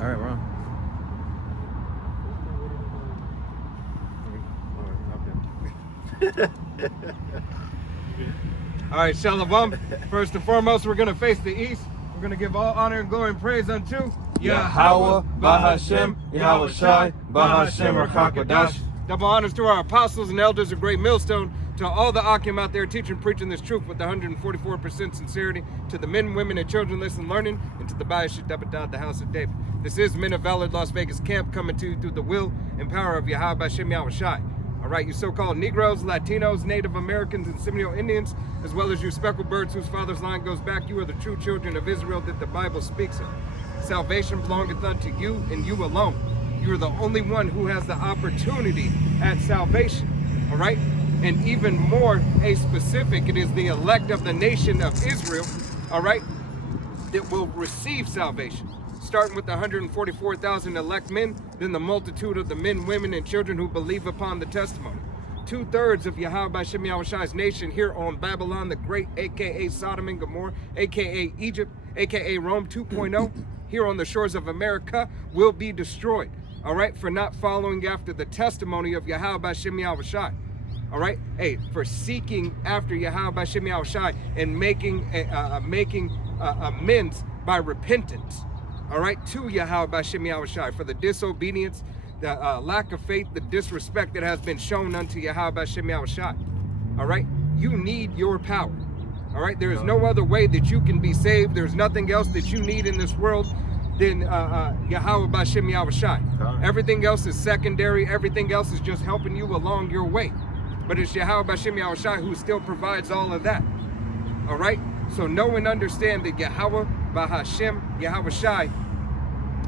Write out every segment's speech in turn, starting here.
All right, we're on. All right, Shalom. First and foremost, we're going to face the east. We're going to give all honor and glory and praise unto Yahweh, Bahashem, Yahweh Shai, Bahashem, Rakakadash. Double honors to our apostles and elders of Great Millstone, to all the Akim out there teaching, preaching this truth with 144% sincerity, to the men, women, and children listening, learning, and to the Bayash Dabadad, the house of David. This is Men of Valor Las Vegas Camp, coming to you through the will and power of Yahweh Bashem Yahweh Shai. All right, you so-called Negroes, Latinos, Native Americans, and Seminole Indians, as well as you speckled birds whose father's line goes back, you are the true children of Israel that the Bible speaks of. Salvation belongeth unto you and you alone. You are the only one who has the opportunity at salvation, all right? And even more specific, it is the elect of the nation of Israel, all right, that will receive salvation. Starting with the 144,000 elect men, then the multitude of the men, women, and children who believe upon the testimony. 2/3 of Yahweh Bashem Yahweh Shai's nation here on Babylon the Great, aka Sodom and Gomorrah, aka Egypt, aka Rome 2.0, here on the shores of America, will be destroyed, all right, for not following after the testimony of Yahweh Bashem Yahweh Shai. All right, hey, for seeking after Yahweh Bashem Yahweh Shai and making amends by repentance. All right, to Yahweh Bashem Yahweh Shai for the disobedience, the lack of faith, the disrespect that has been shown unto Yahweh Bashem Yahweh Shai. All right, you need your power. All right, there is no other way that you can be saved. There's nothing else that you need in this world than Yahweh Bashem Yahweh Shai. Everything else is secondary. Everything else is just helping you along your way. But it's Yahweh Bashem Yahweh Shai who still provides all of that. All right, so know and understand that Yahweh Bahashem Yahweh Shai,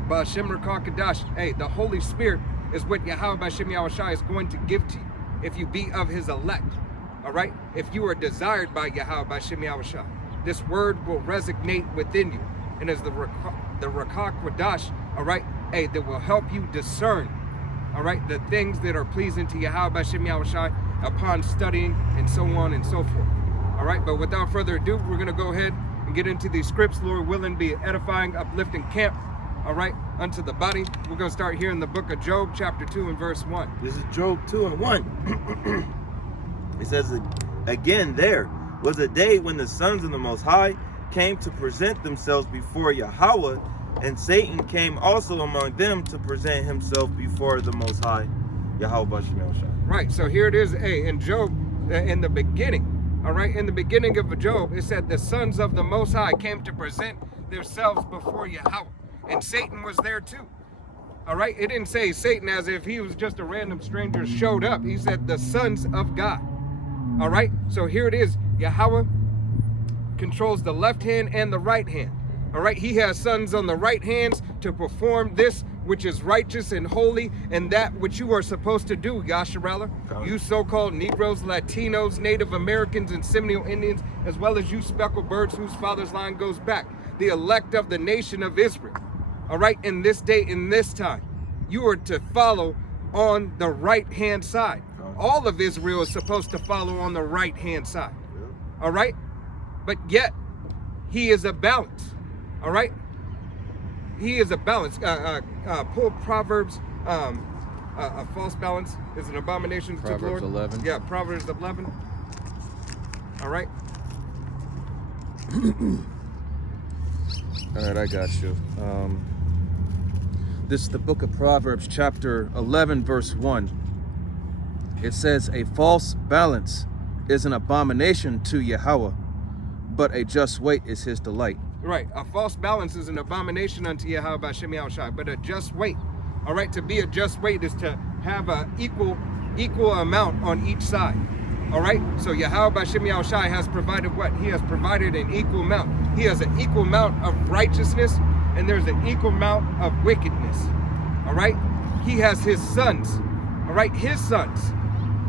Bahashem Rakakadash, hey, the Holy Spirit is what Yahweh Bashem Yahweh Shai is going to give to you if you be of his elect. All right, if you are desired by Yahweh Bashem Yahweh Shai, this word will resonate within you, and as the Rakakadash, all right, hey, that will help you discern, all right, the things that are pleasing to Yahweh Bashem Yahweh Shai upon studying and so on and so forth. All right, but without further ado, we're going to go ahead and get into these scripts, Lord willing, be edifying, uplifting camp, all right, unto the body. We're going to start here in the book of Job, chapter 2 and verse 1. This is Job 2 and 1. It says, again, there was a day when the sons of the Most High came to present themselves before Yahweh, and Satan came also among them to present himself before the Most High, Yahweh Bashem Yahweh Shai. Right, so here it is, in Job, in the beginning, all right, in the beginning of Job, it said the sons of the Most High came to present themselves before Yahweh, and Satan was there too. All right, it didn't say Satan as if he was just a random stranger showed up. He said the sons of God. All right, so here it is, Yahweh controls the left hand and the right hand. All right, he has sons on the right hands to perform this which is righteous and holy, and that which you are supposed to do, Yasharella. You so-called Negroes, Latinos, Native Americans, and Seminole Indians, as well as you speckled birds whose father's line goes back, the elect of the nation of Israel. All right, in this day, in this time, you are to follow on the right-hand side. All of Israel is supposed to follow on the right-hand side. All right, but yet he is a balance. All right, he is a balance. Pull Proverbs. A false balance is an abomination to the Lord. Proverbs 11. Yeah, Proverbs 11. All right. All right, I got you. This is the book of Proverbs, chapter 11, verse 1. It says, a false balance is an abomination to Yahweh, but a just weight is his delight. Right, a false balance is an abomination unto Yahweh Bashem Yahweh Shai, but a just weight. All right, to be a just weight is to have an equal amount on each side. All right, so Yahweh Bashem Yahweh Shai has provided what? He has provided an equal amount. He has an equal amount of righteousness, and there's an equal amount of wickedness. All right, he has his sons. All right, his sons.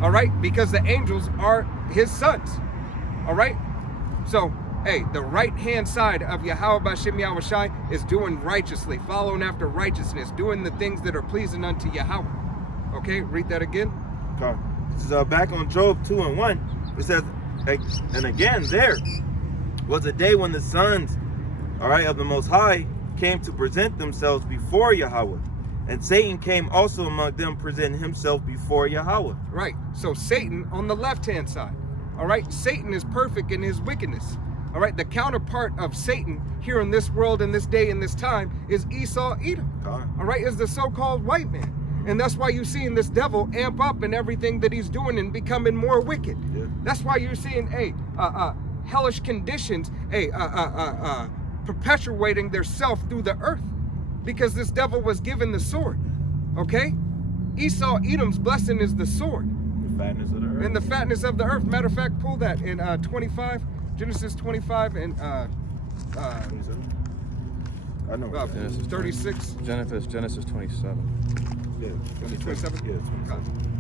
All right, because the angels are his sons. All right, so hey, the right-hand side of Yahweh Bashem Yahweh Shai is doing righteously, following after righteousness, doing the things that are pleasing unto Yahweh. Okay, read that again. Okay. This is back on Job 2 and 1. It says, and again, there was a day when the sons, all right, of the Most High came to present themselves before Yahweh. And Satan came also among them, presenting himself before Yahweh. Right. So Satan on the left-hand side. All right. Satan is perfect in his wickedness. All right. The counterpart of Satan here in this world, in this day, in this time, is Esau Edom. All right. Is the so-called white man. And that's why you're seeing this devil amp up in everything that he's doing and becoming more wicked. Yeah. That's why you're seeing hellish conditions, perpetuating their self through the earth, because this devil was given the sword. Okay, Esau Edom's blessing is the sword. The fatness of the earth. And the fatness of the earth. Matter of fact, pull that in 25, Genesis 25 and 27? I know. Genesis 36. Genesis 27. Yeah, 27? Yeah, 27.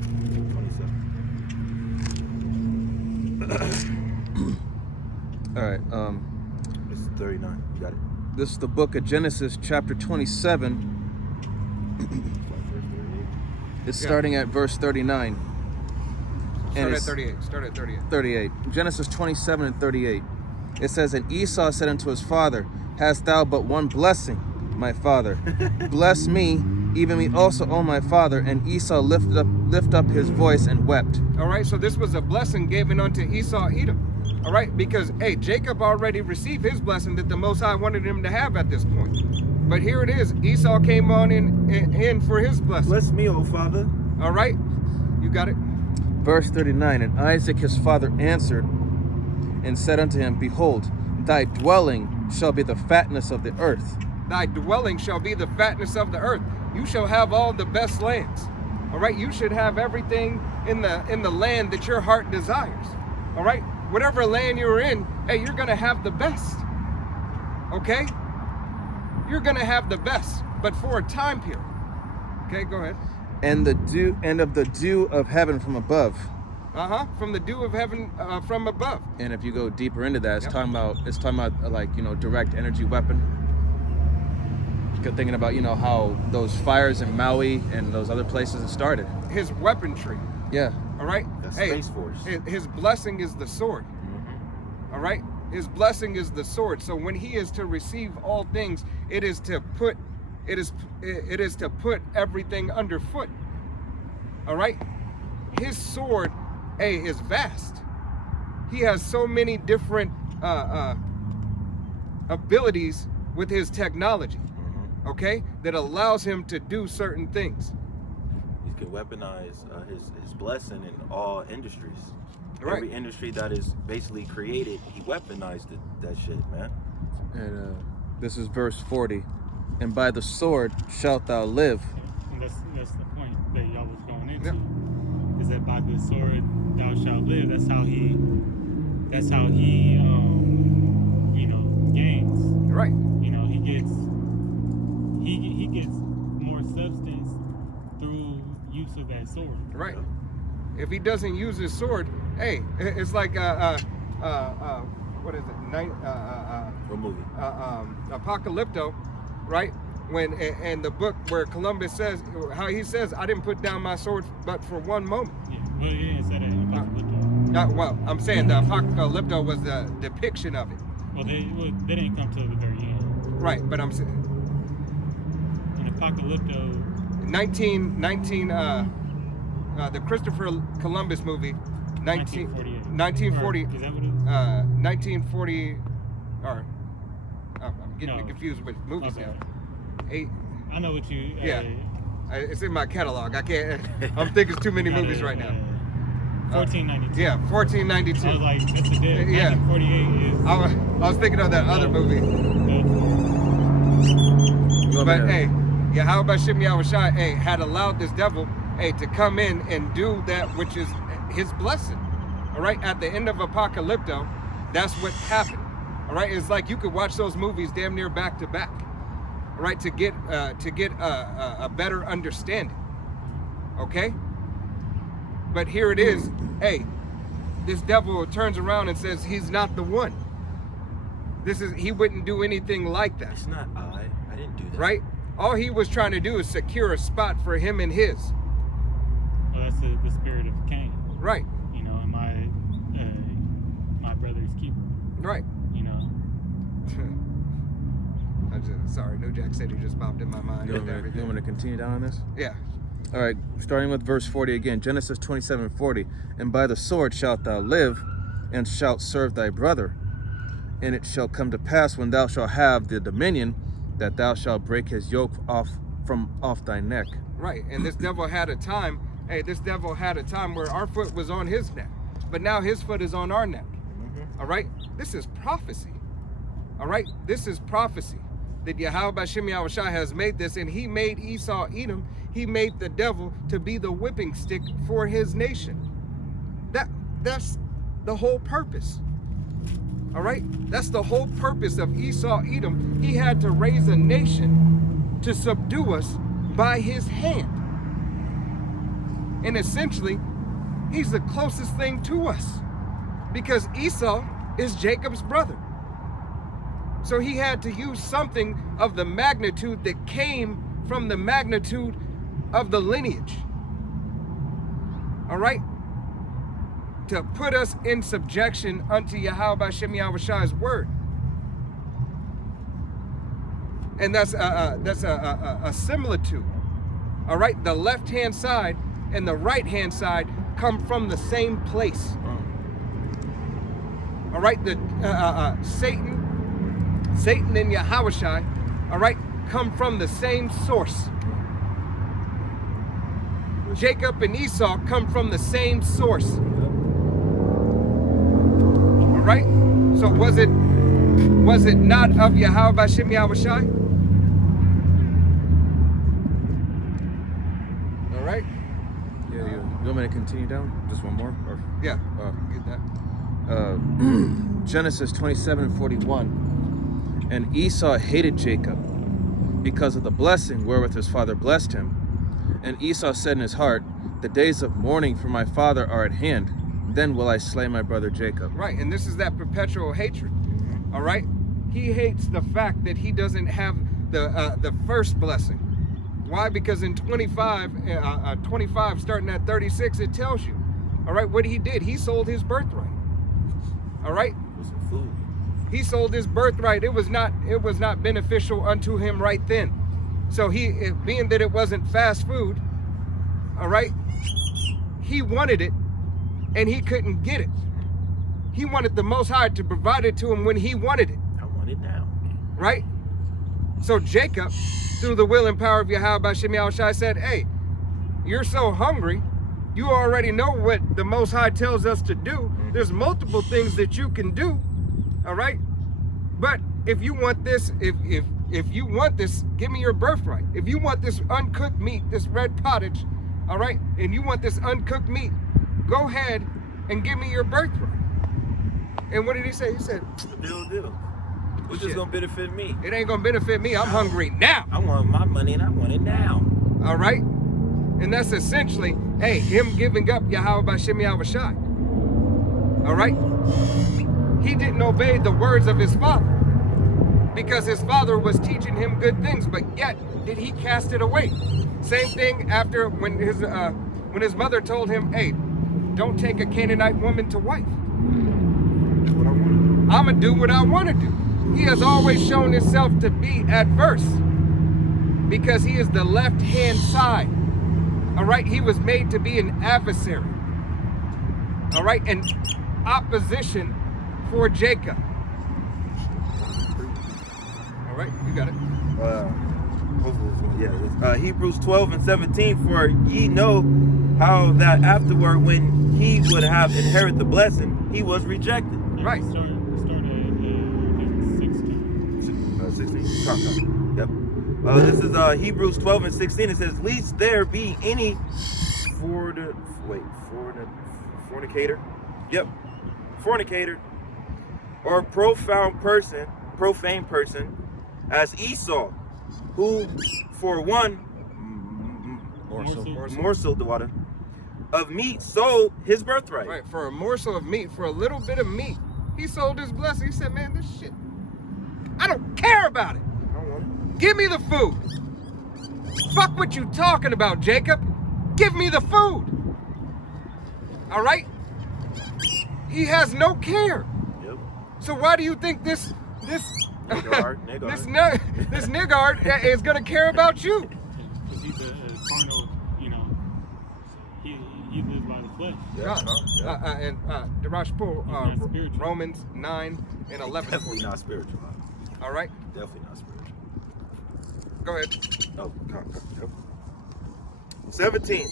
All right. It's 39. You got it. This is the book of Genesis, chapter 27. It's starting at verse 39. Start at 38. Start at 38. 38. Genesis 27 and 38. It says, And Esau said unto his father, Hast thou but one blessing, my father? Bless me, even me also, O my father. And Esau lift up his voice and wept. All right, so this was a blessing given unto Esau Edom. All right, because, hey, Jacob already received his blessing that the Most High wanted him to have at this point. But here it is. Esau came on in for his blessing. Bless me, O Father. All right, you got it. Verse 39. And Isaac his father answered and said unto him, Behold, thy dwelling shall be the fatness of the earth. Thy dwelling shall be the fatness of the earth. You shall have all the best lands. All right, you should have everything in the land that your heart desires. All right, whatever land you're in, hey, you're gonna have the best. Okay, you're gonna have the best, but for a time period. Okay, go ahead. And of the dew of heaven from above. From the dew of heaven from above. And if you go deeper into that, it's Yep. talking about like, direct energy weapon. You're thinking about, how those fires in Maui and those other places have started. His weaponry. Yeah. All right. The Hey, Space Force. his blessing is the sword. All right. His blessing is the sword. So when he is to receive all things, it is to put everything underfoot. All right. His sword, hey, is vast. He has so many different abilities with his technology. Okay, that allows him to do certain things. He can weaponize his blessing in all industries. Right. Every industry that is basically created, he weaponized that shit, man. And this is verse 40. And by the sword shalt thou live. And that's the point that y'all was going into. Is that by the sword thou shalt live. That's how he gains. Right. He gets more substance through use of that sword. Right. If he doesn't use his sword, hey, it's like what is it? What movie? Apocalypto, right? When and the book where Columbus says how he says, I didn't put down my sword but for one moment. Yeah. Well, it said it in Apocalypto. Well, I'm saying the Apocalypto was the depiction of it. Well, they didn't come to the very end. Right, but I'm saying In Apocalypto, 1919 the Christopher Columbus movie 1940 Is that what it is? 1940 or I'm getting No. confused with movies Okay. now. I know what you. Yeah. It's in my catalog. I can't. I'm thinking too many movies right now. 1492. Yeah, 1492. I was like, that's the dead. Yeah. 1948 is. I was thinking of that other movie. But hey, Yahweh Shem Yahushai, hey, had allowed this devil, hey, to come in and do that which is his blessing. All right, at the end of Apocalypto, that's what happened. All right, it's like you could watch those movies damn near back to back. All right, to get a better understanding. Okay. But here it is. Hey, this devil turns around and says he's not the one. He wouldn't do anything like that. It's not I didn't do that. Right? All he was trying to do is secure a spot for him and his. Well, that's the spirit of Cain. Right. You know, and my brother's keeper. Right. You know. Sorry, New Jack City just popped in my mind. You and want everything. me to continue down on this? Yeah. All right, starting with verse 40 again. Genesis 27:40. And by the sword shalt thou live, and shalt serve thy brother. And it shall come to pass when thou shalt have the dominion, that thou shalt break his yoke off thy neck. Right. And this devil had a time. Hey, this devil had a time where our foot was on his neck, but now his foot is on our neck. All right. This is prophecy. All right. This is prophecy that Yahweh B'Shem Yahushua has made this, and he made Esau Edom. He made the devil to be the whipping stick for his nation. That's the whole purpose. All right? That's the whole purpose of Esau Edom. He had to raise a nation to subdue us by his hand. And essentially, he's the closest thing to us because Esau is Jacob's brother. So he had to use something of the magnitude that came from the magnitude of the lineage. All right? To put us in subjection unto Yahweh B'Shem Yahushua's word. And that's a similitude. All right? The left-hand side and the right-hand side come from the same place. All right? The Satan and Yahushua, all right, come from the same source. Jacob and Esau come from the same source. All right? So was it not of Yahweh B'Shem Yahushua? All right? Yeah, you want me to continue down? Just one more? Or, Yeah, get that. Genesis 27:41. And Esau hated Jacob because of the blessing wherewith his father blessed him. And Esau said in his heart, the days of mourning for my father are at hand. Then will I slay my brother Jacob. Right, and this is that perpetual hatred. All right? He hates the fact that he doesn't have the first blessing. Why? Because in 25 starting at 36, it tells you, all right, what he did. He sold his birthright. All right? With some food. He sold his birthright. It was not beneficial unto him right then. So being that it wasn't fast food, all right, he wanted it and he couldn't get it. He wanted the Most High to provide it to him when he wanted it. I want it now. Right? So Jacob, through the will and power of Yahweh B'Shem Yahushua, said, hey, you're so hungry, you already know what the Most High tells us to do. There's multiple things that you can do. All right, but if you want this, if you want this, give me your birthright. If you want this uncooked meat, this red pottage, all right, and you want this uncooked meat, go ahead and give me your birthright. And what did he say? He said, Deal. Which is gonna benefit me. it ain't gonna benefit me. I'm hungry now. I want my money and I want it now. All right, and that's essentially, hey, him giving up Yahweh B'Shem Yahushua. All right. He didn't obey the words of his father because his father was teaching him good things, but yet did he cast it away. Same thing after when his mother told him, hey, don't take a Canaanite woman to wife. I'm going to do what I want to do. He has always shown himself to be adverse because he is the left-hand side. All right, he was made to be an adversary. All right, an opposition for Jacob. All right, you got it. Hebrews 12:17. For ye know how that afterward, when he would have inherited the blessing, he was rejected. Right. Start at 16. 16. Yep. This is Hebrews 12:16. It says, "Lest there be any fornicator. Yep, fornicator." Or profane person, as Esau, who for one morsel the water of meat sold his birthright. Right, for a morsel of meat, for a little bit of meat, he sold his blessing. He said, man, this shit, I don't care about it. I don't want it. Give me the food. Fuck what you talking about, Jacob. Give me the food. All right? He has no care. Yep. So why do you think this This niggard is gonna care about you. Because he's a carnal, he lives by the flesh. And Darash, pull He's not spiritual. Romans 9 and 11. Definitely not spiritual. All right, Definitely not spiritual. go ahead. Oh, yep. 17.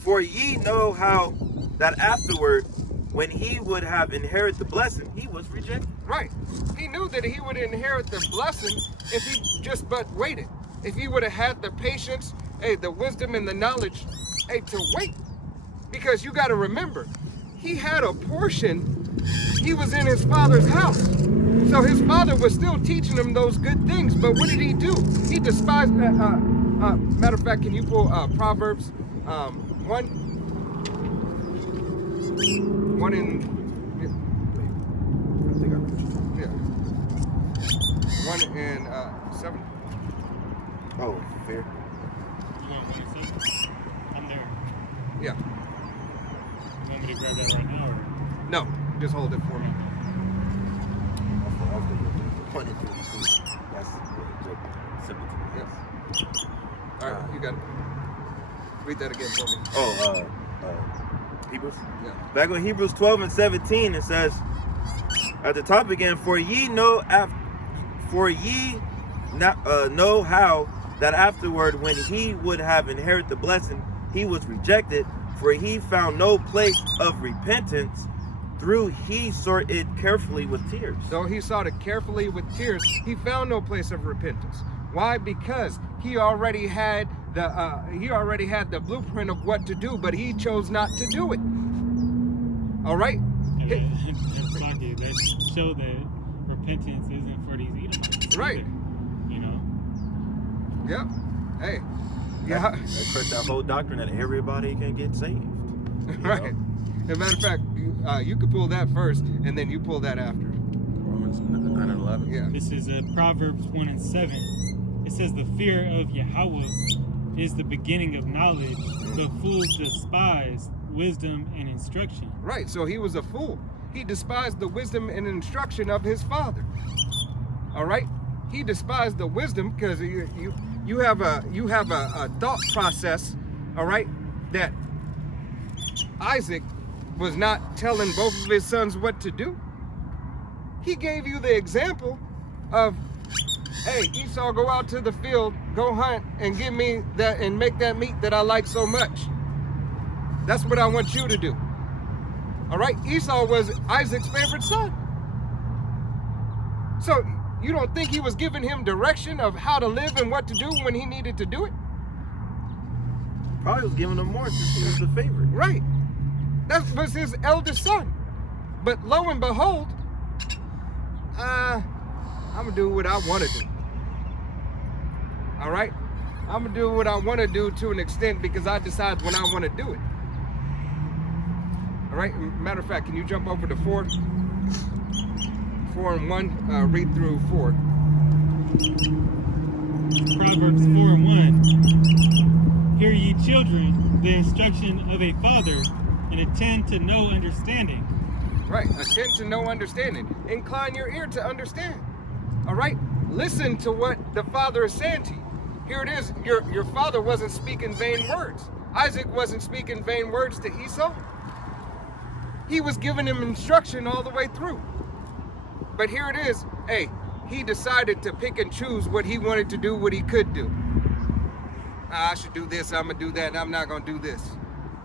For ye know how that afterward, when he would have inherited the blessing, he was rejected. Right. He knew that he would inherit the blessing if he just but waited. If he would have had the patience, the wisdom and the knowledge, to wait. Because you got to remember, he had a portion. He was in his father's house. So his father was still teaching him those good things. But what did he do? He despised. Matter of fact, can you pull Proverbs 1? 1 in. I think I know what you're talking Yeah. 1 and 7. about. Oh, fair. You want me to see? I'm there. Yeah. You want me to grab that right now? Or? No, just hold it for me. That's Yes. All right, you got it. Read that again for me. Hebrews. Yeah. Back in Hebrews 12 and 17, it says at the top again, for ye know how that afterward, when he would have inherited the blessing, he was rejected, for he found no place of repentance. Through he sought it carefully with tears. Though he sought it carefully with tears, he found no place of repentance. Why? Because he already had the blueprint of what to do, but he chose not to do it. All right. And that show that repentance isn't for these Edomites. Right. Either, Yeah. Hey. That Yeah. crushed that whole doctrine that everybody can get saved. Right. As a matter of fact, you could pull that first, and then you pull that after. Romans 9 and 11. Yeah. This is Proverbs 1 and 7. It says, the fear of Yahweh is the beginning of knowledge. The fools despise wisdom and instruction. Right. So he was a fool. He despised the wisdom and instruction of his father. All right. He despised the wisdom because you have a thought process. All right. That Isaac was not telling both of his sons what to do. He gave you the example of, hey, Esau, go out to the field, go hunt, and give me that and make that meat that I like so much. That's what I want you to do. All right? Esau was Isaac's favorite son. So you don't think he was giving him direction of how to live and what to do when he needed to do it? Probably was giving him more since he was the favorite. Right. That was his eldest son. But lo and behold, I'm going to do what I want to do. All right? I'm going to do what I want to do to an extent because I decide when I want to do it. All right? Matter of fact, can you jump over to 4? 4 and 1, read through 4. Proverbs 4 and 1. Hear ye children, the instruction of a father, and attend to no understanding. Right, attend to no understanding. Incline your ear to understand. All right, listen to what the father is saying to you. Here it is. Your father wasn't speaking vain words. Isaac wasn't speaking vain words to Esau. He was giving him instruction all the way through. But here it is. Hey, he decided to pick and choose what he wanted to do, what he could do. I should do this, I'm going to do that, and I'm not going to do this.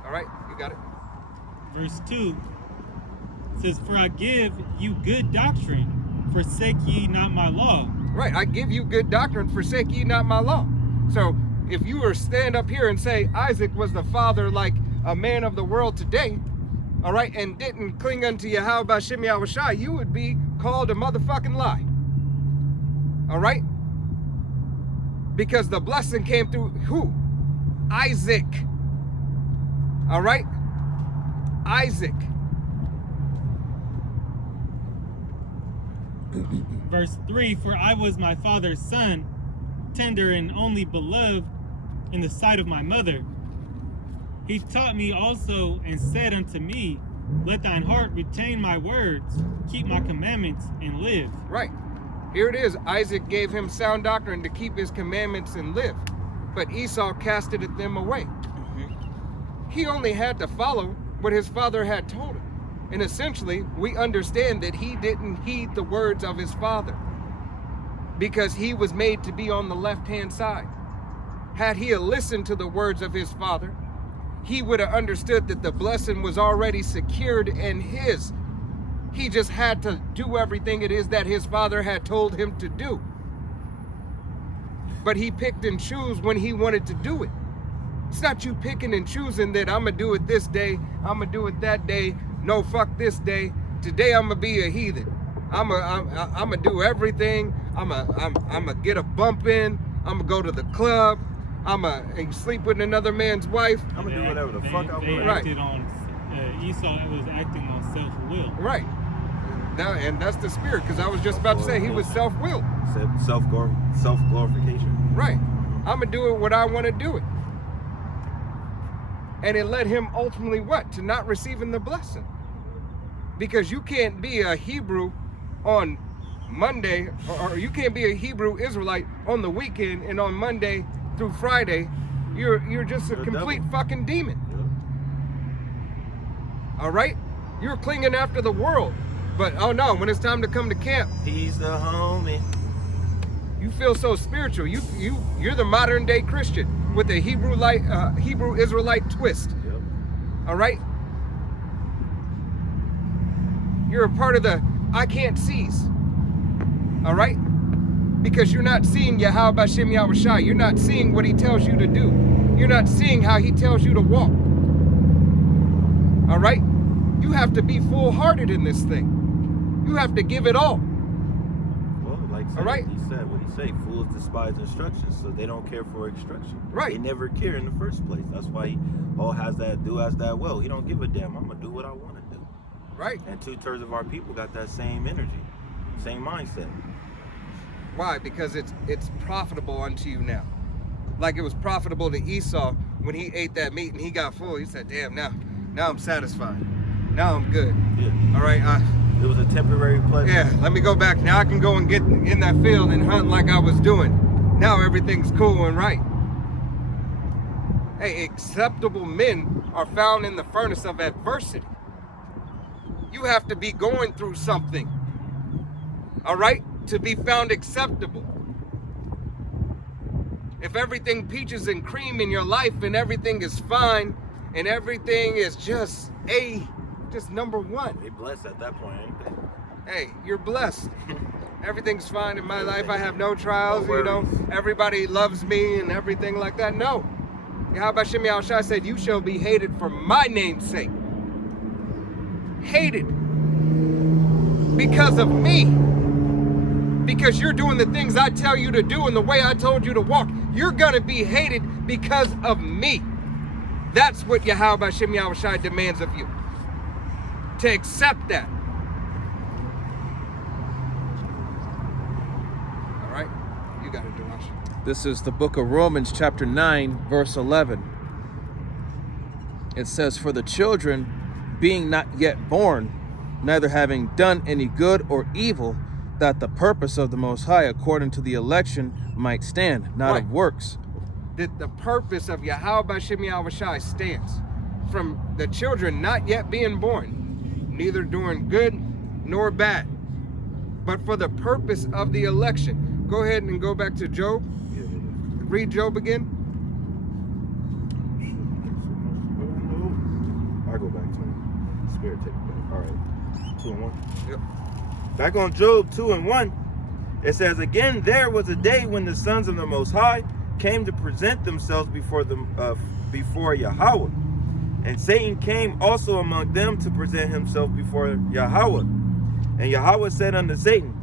All right, you got it? Verse 2 says, for I give you good doctrine, forsake ye not my law. Right, I give you good doctrine, forsake ye not my law. So if you were stand up here and say Isaac was the father like a man of the world today, all right, and didn't cling unto Yahweh B'Shem Yahushai, you would be called a motherfucking lie. All right? Because the blessing came through who? Isaac. All right? Isaac. Verse 3, for I was my father's son, tender and only beloved in the sight of my mother. He taught me also and said unto me, let thine heart retain my words, keep my commandments, and live. Right. Here it is. Isaac gave him sound doctrine to keep his commandments and live. But Esau casted them away. He only had to follow what his father had told him. And essentially, we understand that he didn't heed the words of his father because he was made to be on the left-hand side. Had he listened to the words of his father, he would have understood that the blessing was already secured and his. He just had to do everything it is that his father had told him to do. But he picked and chose when he wanted to do it. It's not you picking and choosing that I'm gonna do it this day, I'm gonna do it that day. No, fuck this day. Today I'm gonna be a heathen. I'm gonna do everything. I'm gonna get a bump in. I'm gonna go to the club. I'm gonna sleep with another man's wife. I'm gonna do whatever the fuck I They want. Right. acted on, Esau was acting on self-will. Right. Now, and that's the spirit, because I was just about to say he was self-willed. Self-glorification. Right. I'm gonna do it what I want to do it. And it led him ultimately what? To not receiving the blessing. Because you can't be a Hebrew on Monday, or you can't be a Hebrew Israelite on the weekend, and on Monday through Friday, you're just a You're a complete devil. fucking demon. Yep. All right? You're clinging after the world. But oh no, when it's time to come to camp, He's the homie. you feel so spiritual. You're the modern day Christian with a Hebrew Israelite twist. Yep. All right? You're a part of the I can't seize. All right? Because you're not seeing Yahweh Bashem Yahushai. You're not seeing what he tells you to do. You're not seeing how he tells you to walk. All right? You have to be full-hearted in this thing. You have to give it all. Well, like All right. he said, what he say? Fools despise instruction, so they don't care for instruction. Right. They never care in the first place. That's why he has that do as that will. He don't give a damn. I'm gonna do what I want to do. Right? And 2/3 of our people got that same energy, same mindset. Why? Because it's profitable unto you now. Like it was profitable to Esau when he ate that meat and he got full. He said, damn, now I'm satisfied. Now I'm good. Yeah. All right, It was a temporary pleasure. yeah, let me go back. Now I can go and get in that field and hunt like I was doing. Now everything's cool and right. Hey, acceptable men are found in the furnace of adversity. You have to be going through something, all right, to be found acceptable. If everything peaches and cream in your life and everything is fine and everything is just number one, They blessed at that point, ain't they? hey, you're blessed. Everything's fine in my life. I have no trials, No you know. worries. Everybody loves me and everything like that. No. Yahweh Shem Yahushua said, you shall be hated for my name's sake. Hated. Because of me. Because you're doing the things I tell you to do and the way I told you to walk. You're going to be hated because of me. That's what Yahweh Shem Yahushua demands of you. To accept that. All right? You got it, Darash. This is the book of Romans, chapter 9, verse 11. It says, for the children, being not yet born, neither having done any good or evil, that the purpose of the Most High, according to the election, might stand, not Right. of works. That the purpose of Yahweh Shem Yahushua stands. From the children not yet being born, neither doing good nor bad, but for the purpose of the election. Go ahead and go back to Job. Read Job again. I go back to him. Spirit take it back. All right. 2 and 1. Yep. Back on Job 2 and 1. It says, again, there was a day when the sons of the Most High came to present themselves before Yahweh. And Satan came also among them to present himself before Yahweh. And Yahweh said unto Satan,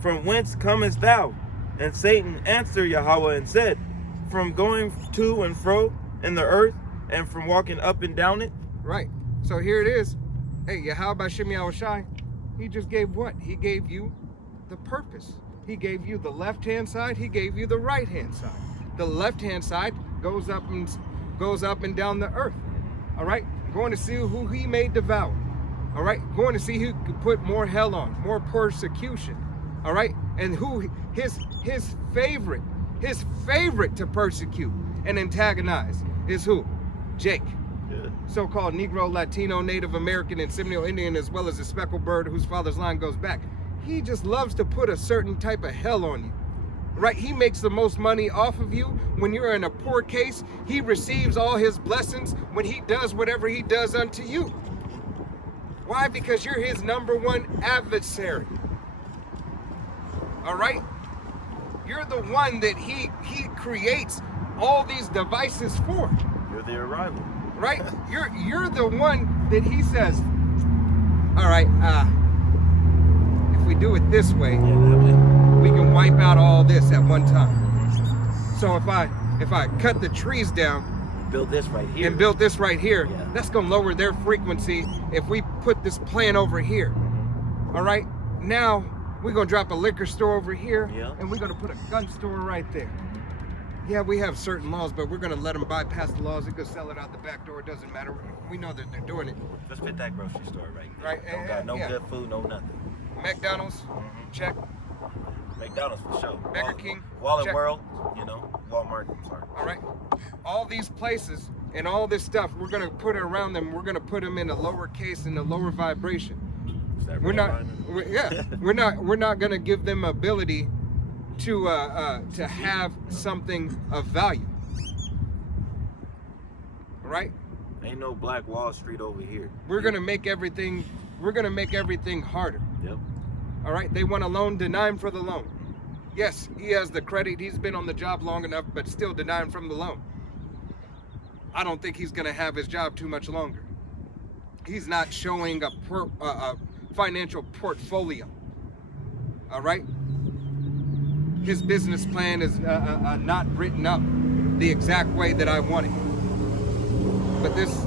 from whence comest thou? And Satan answered Yahweh and said, from going to and fro in the earth, and from walking up and down it. Right. So here it is. Hey, Yahweh Shem Yahushua, he just gave what? He gave you the purpose. He gave you the left-hand side. He gave you the right-hand side. The left-hand side goes up and down the earth. All right? Going to see who he may devour. All right? Going to see who could put more hell on, more persecution. All right? And who his favorite to persecute and antagonize is who? Jake. Yeah. So-called Negro, Latino, Native American, and Seminole Indian, as well as a speckled bird whose father's line goes back. He just loves to put a certain type of hell on you, right? He makes the most money off of you when you're in a poor case. He receives all his blessings when he does whatever he does unto you. Why? Because you're his number one adversary. All right? You're the one that he creates all these devices for. You're the arrival. Right? You're the one that he says, all right, if we do it this way, we can wipe out all this at one time. So if I cut the trees down Build this right here. and build this right here, Yeah. that's gonna lower their frequency if we put this plan over here. All right? Now we're gonna drop a liquor store over here, Yeah. and we're gonna put a gun store right there. Yeah, we have certain laws, but we're gonna let them bypass the laws. They could sell it out the back door. It doesn't matter. We know that they're doing it. Let's fit that grocery store right there. Right, Don't got no yeah. good food, no nothing. McDonald's, check. McDonald's for sure. Burger King, Wallet check. World, you know, Walmart. I'm sorry. All right. All these places and all this stuff, we're gonna put it around them. We're gonna put them in a lower case and a lower vibration. Is that We're real not. alignment? We're not gonna give them ability to have something of value. All right. Ain't no Black Wall Street over here. We're gonna make everything. We're gonna make everything harder. Yep. All right. They want a loan. Deny him for the loan. Yes, he has the credit. He's been on the job long enough, but still deny him from the loan. I don't think he's gonna have his job too much longer. He's not showing a financial portfolio. All right. His business plan is not written up the exact way that I want it. But this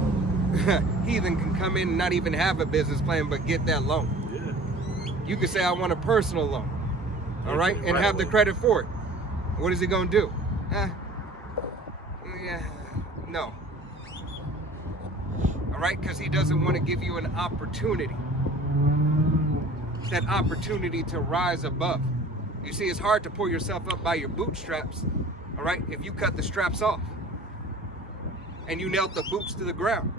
heathen can come in and not even have a business plan, but get that loan. Yeah. You could say, I want a personal loan, all right, and Right have the way. credit for it. What is he gonna do? Yeah, no. All right, because he doesn't want to give you an opportunity. That opportunity to rise above. You see, it's hard to pull yourself up by your bootstraps, all right, if you cut the straps off and you nailed the boots to the ground.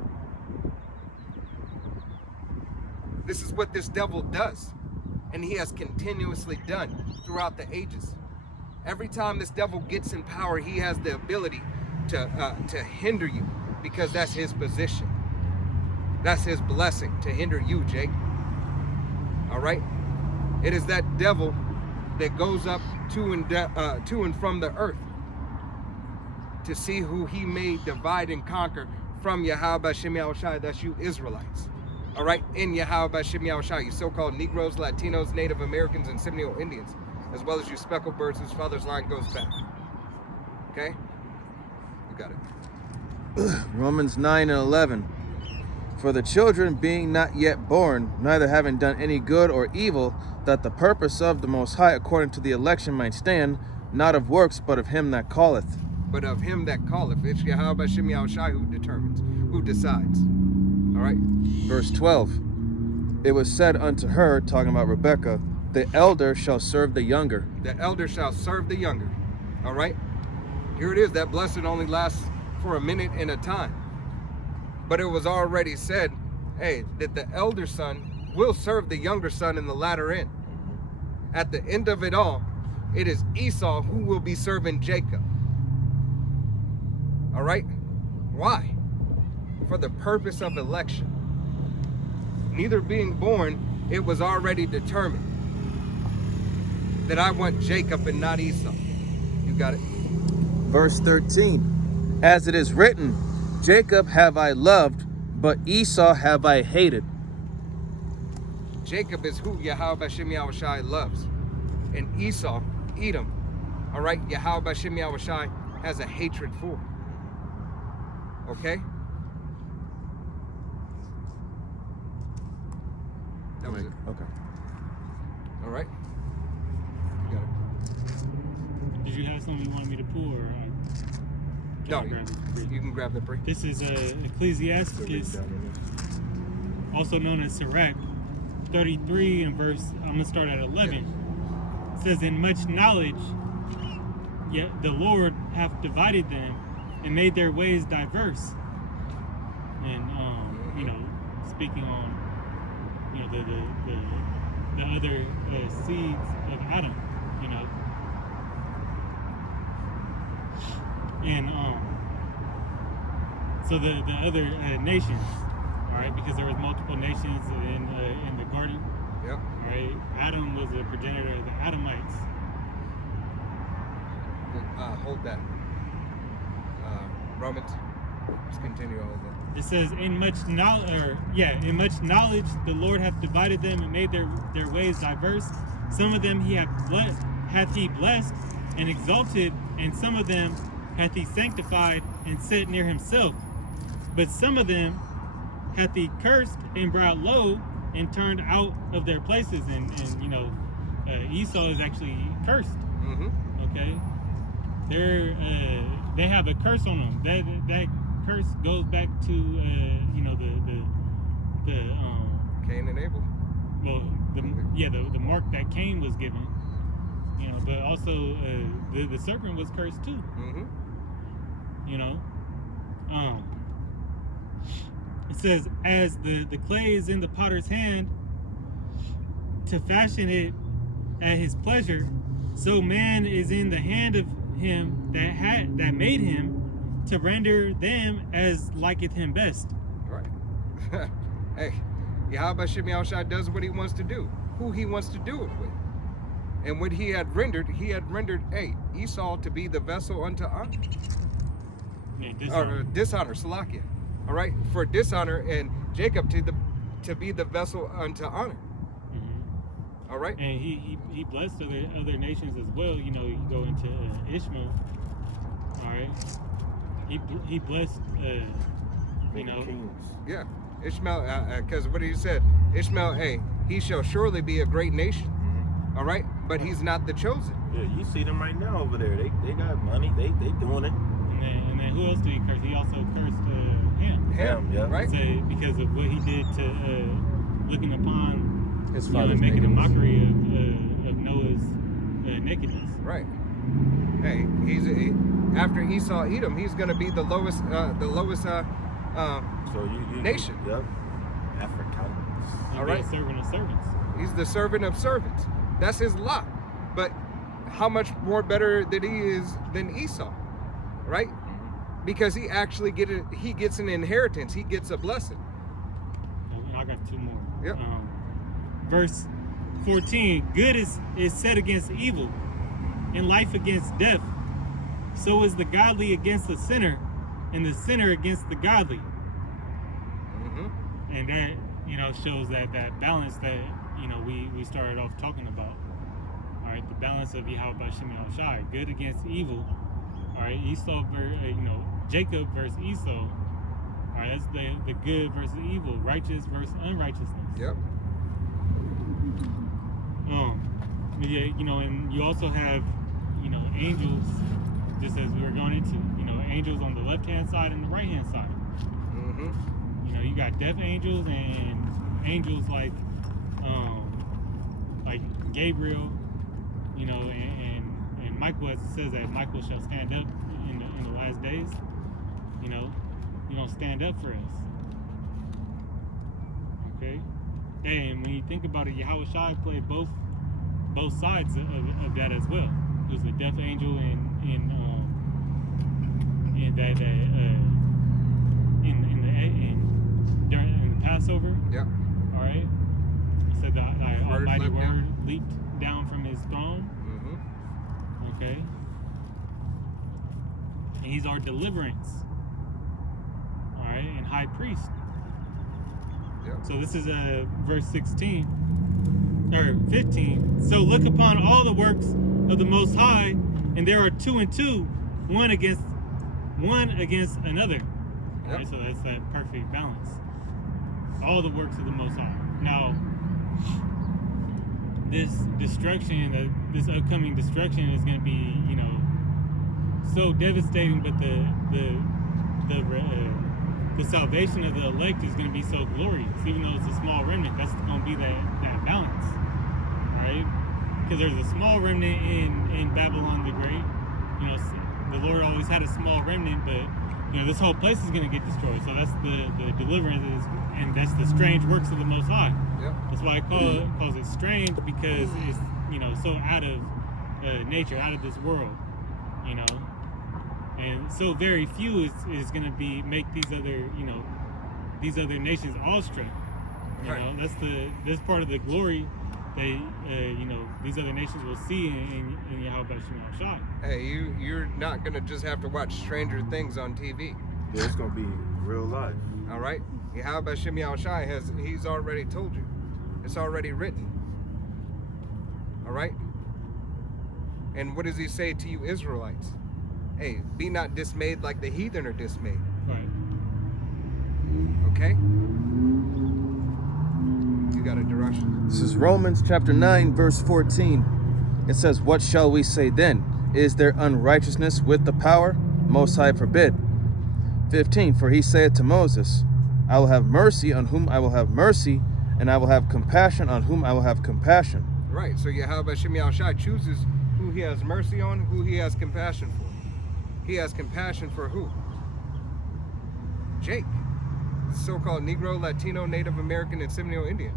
This is what this devil does, and he has continuously done throughout the ages. Every time this devil gets in power, he has the ability to hinder you, because that's his position. That's his blessing, to hinder you, Jake. All right? It is that devil that goes up to and from the earth to see who he may divide and conquer from Yahweh B'Shem Yahushai. That's you Israelites. All right? In Yahweh B'Shem Yahushai, you so-called Negroes, Latinos, Native Americans, and Seminole Indians, as well as you speckled birds whose father's line goes back. Okay? You got it. Romans 9 and 11. For the children being not yet born, neither having done any good or evil, that the purpose of the Most High according to the election might stand, not of works, but of him that calleth. But of him that calleth, it's Yahweh B'Shem Yahushai who determines, who decides. All right? Verse 12. It was said unto her, talking about Rebekah, the elder shall serve the younger. The elder shall serve the younger. All right? Here it is. That blessing only lasts for a minute and a time. But it was already said, hey, that the elder son will serve the younger son in the latter end. At the end of it all, it is Esau who will be serving Jacob. All right? Why? For the purpose of election. Neither being born, it was already determined that I want Jacob and not Esau. You got it? Verse 13. As it is written, Jacob have I loved, but Esau have I hated. Jacob is who Yahweh B'Shem Yahushai loves. And Esau, Edom, all right, Yahweh B'Shem Yahushai has a hatred for. Okay? That was it. Okay. All right? You got it. Did you have something you wanted me to pull, or No, I'll grab it? you can grab the pre. This is Ecclesiasticus, also known as Sirach, 33 and verse. I'm gonna start at 11. It says, in much knowledge, yet the Lord hath divided them and made their ways diverse. And speaking on the other seeds of Adam, and so the other nations, all right, because there was multiple nations in the garden. Yep. All right, Adam was a progenitor of the Adamites. Hold that. Romans. Let's continue on with it. It says, in much knowledge, the Lord hath divided them and made their ways diverse. Some of them hath he blessed and exalted, and some of them hath he sanctified and set near himself. But some of them hath he cursed and brought low and turned out of their places. And Esau is actually cursed. Mm-hmm. Okay, they have a curse on them. That curse goes back to the Cain and Abel. well the mark that Cain was given, but also the serpent was cursed too. Mm-hmm. It says, as the clay is in the potter's hand to fashion it at his pleasure, so man is in the hand of him that made him, to render them as liketh him best. Right. Hey, Yahweh Shem Shai does what he wants to do, who he wants to do it with. And what he had rendered Esau to be the vessel unto honor. Or dishonor, Salakia. All right, for dishonor, and Jacob to be the vessel unto honor. Mm-hmm. All right. And he blessed other nations as well. You go into Ishmael. All right. He blessed. Kings. Yeah, Ishmael. Because what he said, Ishmael, he shall surely be a great nation. Mm-hmm. All right, but he's not the chosen. Yeah, you see them right now over there. They got money. They doing it. And then who else did he curse? He also cursed Ham. Ham, yeah. Right. So, because of what he did to looking upon His father's making a nakedness. mockery of Noah's nakedness. Right. Hey, after Esau Edom, he's going to be the lowest So you nation. Yep. Africanus. He'll All be right. a servant of servants. He's the servant of servants. That's his lot. But how much more better that he is than Esau, right? Because he actually gets an inheritance. He gets a blessing. And I got two more. Yep. Verse 14, good is set against evil, and life against death. So is the godly against the sinner, and the sinner against the godly. Mm-hmm. And that, shows that balance that, we started off talking about. All right, the balance of Yahweh Shem Shai, good against evil. All right, Jacob versus Esau. All right, that's the good versus evil, righteous versus unrighteousness. Yep. And you also have, angels, just as we were going into, angels on the left-hand side and the right-hand side. Mm-hmm. You got death angels and angels like Gabriel, and Michael, as it says that Michael shall stand up in the last days. You're gonna stand up for us. Okay? And when you think about it, Yahweh Shai played both sides of that as well. It was the death angel in the Passover. Yep. All right. It said the Word Almighty leapt Word down. leaped down from His throne. Mm-hmm. Okay. And He's our deliverance. All right, and high priest. Yep. So this is verse 16 or 15. So look upon all the works of the Most High, and there are two and two, one against another. All right, so that's that perfect balance. All the works of the Most High. Now, this destruction, this upcoming destruction, is going to be, so devastating. But the salvation of the elect is going to be so glorious, even though it's a small remnant. That's going to be that balance, right? because there's a small remnant in Babylon the Great. You know, the Lord always had a small remnant, but you know, this whole place is going to get destroyed. So that's the deliverance, and that's the strange works of the Most High. Yep. That's why it calls it strange, because it's, you know, so out of nature, out of this world, you know, and so very few is going to make these other, you know, these other nations awestruck. You Right. know, that's part of the glory that you know, these other nations will see in Yahweh Shem Shai. Hey, you're not gonna just have to watch Stranger Things on TV. Yeah, it's gonna be real life. All right, Yahweh Shem Shai he's already told you. It's already written. All right. And what does he say to you Israelites? Hey, be not dismayed like the heathen are dismayed. Right. Okay? You got a direction. This is Romans chapter 9, verse 14. It says, what shall we say then? Is there unrighteousness with the power? Most High forbid. 15, for he saith to Moses, I will have mercy on whom I will have mercy, and I will have compassion on whom I will have compassion. Right, so Yahweh Shem Shai chooses who he has mercy on, who he has compassion for. He has compassion for who? Jake, the so-called Negro, Latino, Native American, and Seminole Indian,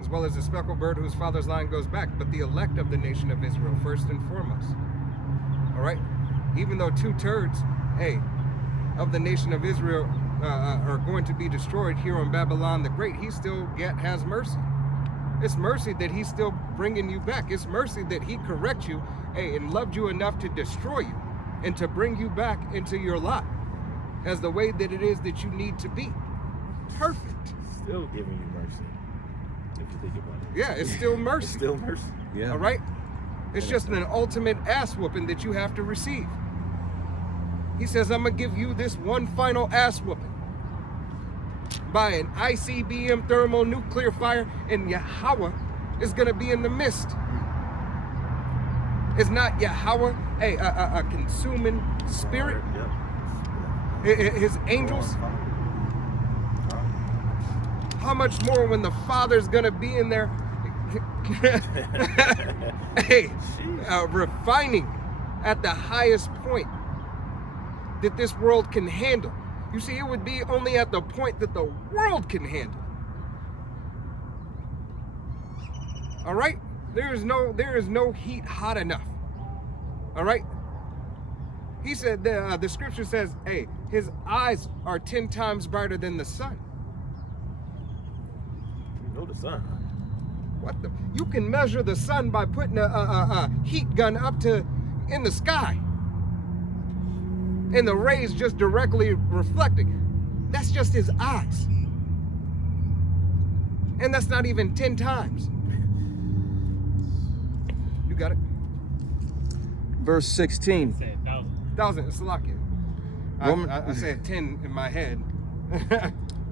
as well as the speckled bird whose father's line goes back, but the elect of the nation of Israel, first and foremost. All right? Even though 2/3, of the nation of Israel are going to be destroyed here on Babylon the Great, he still has mercy. It's mercy that he's still bringing you back. It's mercy that he corrects you, and loved you enough to destroy you and to bring you back into your lot as the way that it is that you need to be. Perfect. Still giving you mercy, if you think about it. Yeah, it's still mercy. It's still mercy. Yeah. All right? It's just an ultimate ass whooping that you have to receive. He says, I'm going to give you this one final ass whooping by an ICBM thermonuclear fire, and Yahweh is going to be in the midst. Is not Yahweh a consuming spirit? Yep. His angels? How much more when the Father's gonna be in there refining at the highest point that this world can handle. You see, it would be only at the point that the world can handle. All right? There is no heat hot enough. All right? He said, the scripture says, his eyes are 10 times brighter than the sun. You know the sun. What the? You can measure the sun by putting a heat gun up in the sky, and the rays just directly reflecting. That's just his eyes, and that's not even 10 times. You got it. Verse 16. Say 1,000. 1,000. Salakia. I said 10 in my head.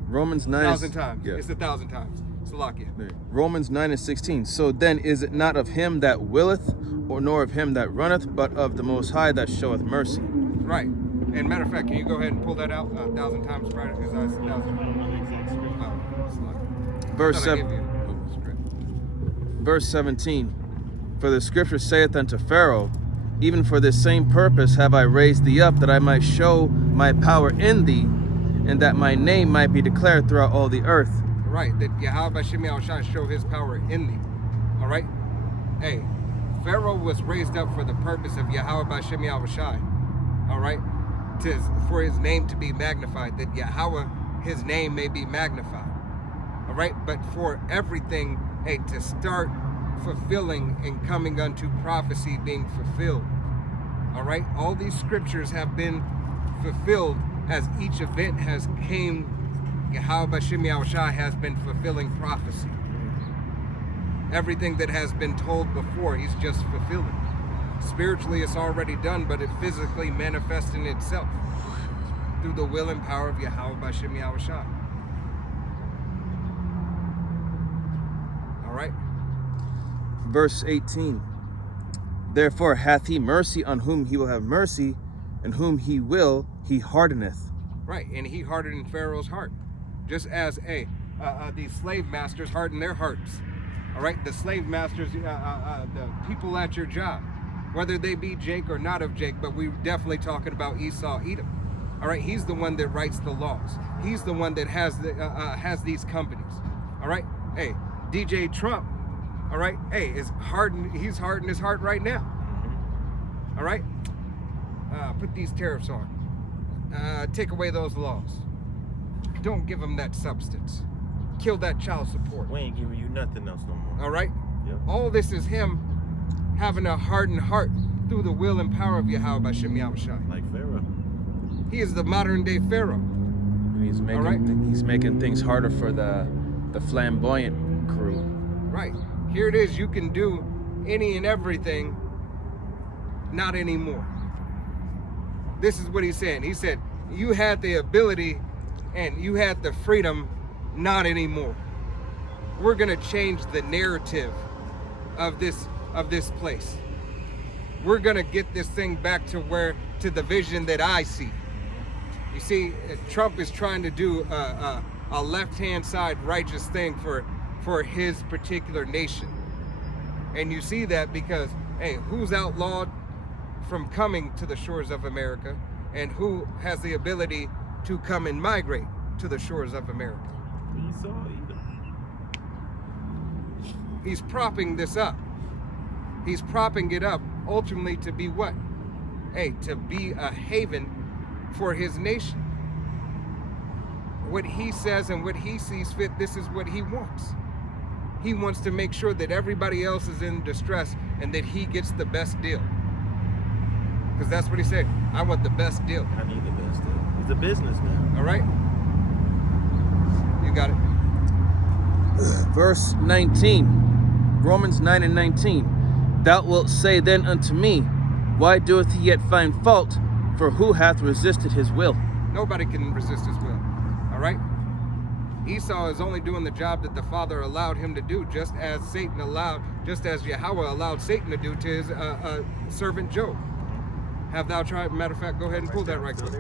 Romans 9. 1,000 times. Yeah. It's 1,000 times. Salakia. Romans 9 and 16. So then is it not of him that willeth, or nor of him that runneth, but of the Most High that showeth mercy? Right. And matter of fact, can you go ahead and pull that out 1,000 times brighter? Because I said 1,000. I don't know the exact script. Oh, Salakia. Verse I thought I 7. gave you the script. Verse 17. For the scripture saith unto Pharaoh, even for this same purpose have I raised thee up, that I might show my power in thee, and that my name might be declared throughout all the earth. Right, that Yahweh Shemi Shai show his power in thee. All right? Pharaoh was raised up for the purpose of Yahweh Shemi Shai. All right? For his name to be magnified, that Yahweh, his name may be magnified. All right? But for everything, to start fulfilling and coming unto prophecy being fulfilled. All right? All these scriptures have been fulfilled as each event has came. Yahweh Shemi Shai has been fulfilling prophecy. Everything that has been told before, he's just fulfilling. Spiritually, it's already done, but it physically manifests in itself through the will and power of Yahweh Shemi Shai. All right? Verse 18. Therefore hath he mercy on whom he will have mercy, and whom he will, he hardeneth. Right, and he hardened Pharaoh's heart. Just as these slave masters harden their hearts. All right, the slave masters, the people at your job, whether they be Jake or not of Jake, but we're definitely talking about Esau, Edom. All right, he's the one that writes the laws. He's the one that has these companies. All right, hey, DJ Trump. All right, hey, he's hardened his heart right now. All right, put these tariffs on. Take away those laws. Don't give them that substance. Kill that child support. We ain't giving you nothing else no more. All right? Yep. All this is him having a hardened heart through the will and power of Yahweh Bashem Yahushai. Like Pharaoh. He is the modern day Pharaoh. And he's making All right. he's making things harder for the flamboyant crew. Right. Here it is. You can do any and everything, not anymore. This is what he's saying. He said, you had the ability and you had the freedom, not anymore. We're gonna change the narrative of this place. We're gonna get this thing back to the vision that I see. You see, Trump is trying to do a left-hand side righteous thing for his particular nation. And you see that because, hey, who's outlawed from coming to the shores of America, and who has the ability to come and migrate to the shores of America? Esau, Edom. He's propping this up. He's propping it up ultimately to be what? Hey, to be a haven for his nation. What he says and what he sees fit, this is what he wants. He wants to make sure that everybody else is in distress and that he gets the best deal. Because that's what he said. I want the best deal. I need the best deal. He's a businessman. All right? You got it. Verse 19, Romans 9 and 19. Thou wilt say then unto me, why doeth he yet find fault? For who hath resisted his will? Nobody can resist his will. All right? Esau is only doing the job that the Father allowed him to do, just as Yahweh allowed Satan to do to his servant Job. Have thou tried? Matter of fact, go ahead and pull that right quick.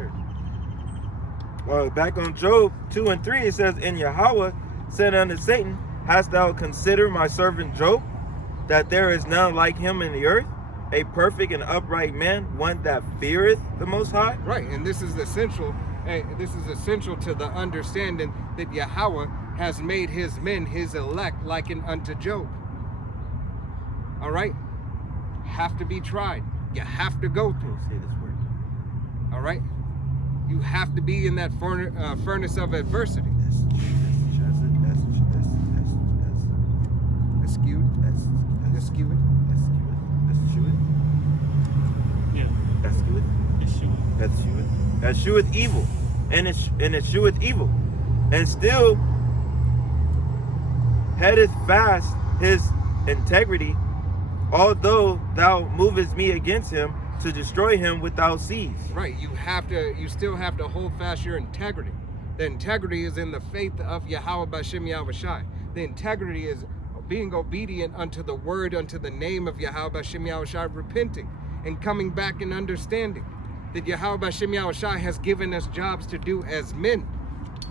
Back on Job 2 and 3, it says, and Yahweh said unto Satan, hast thou considered my servant Job, that there is none like him in the earth, a perfect and upright man, one that feareth the Most High? Right, and this is essential. This is essential to the understanding that Yahweh has made his men, his elect, likened unto Job. All right, have to be tried. You have to go through. Say this word. All right, you have to be in that furnace of adversity. Eschew it. Yeah. Escheweth evil, and escheweth evil, and still headeth fast his integrity, although thou movest me against him to destroy him without cease. Right, you still have to hold fast your integrity. The integrity is in the faith of Yahweh Bashem Yahushai. The integrity is being obedient unto the word, unto the name of Yahweh Bashem Yahushai, repenting and coming back and understanding that Yahweh Bashem Yahushai has given us jobs to do as men.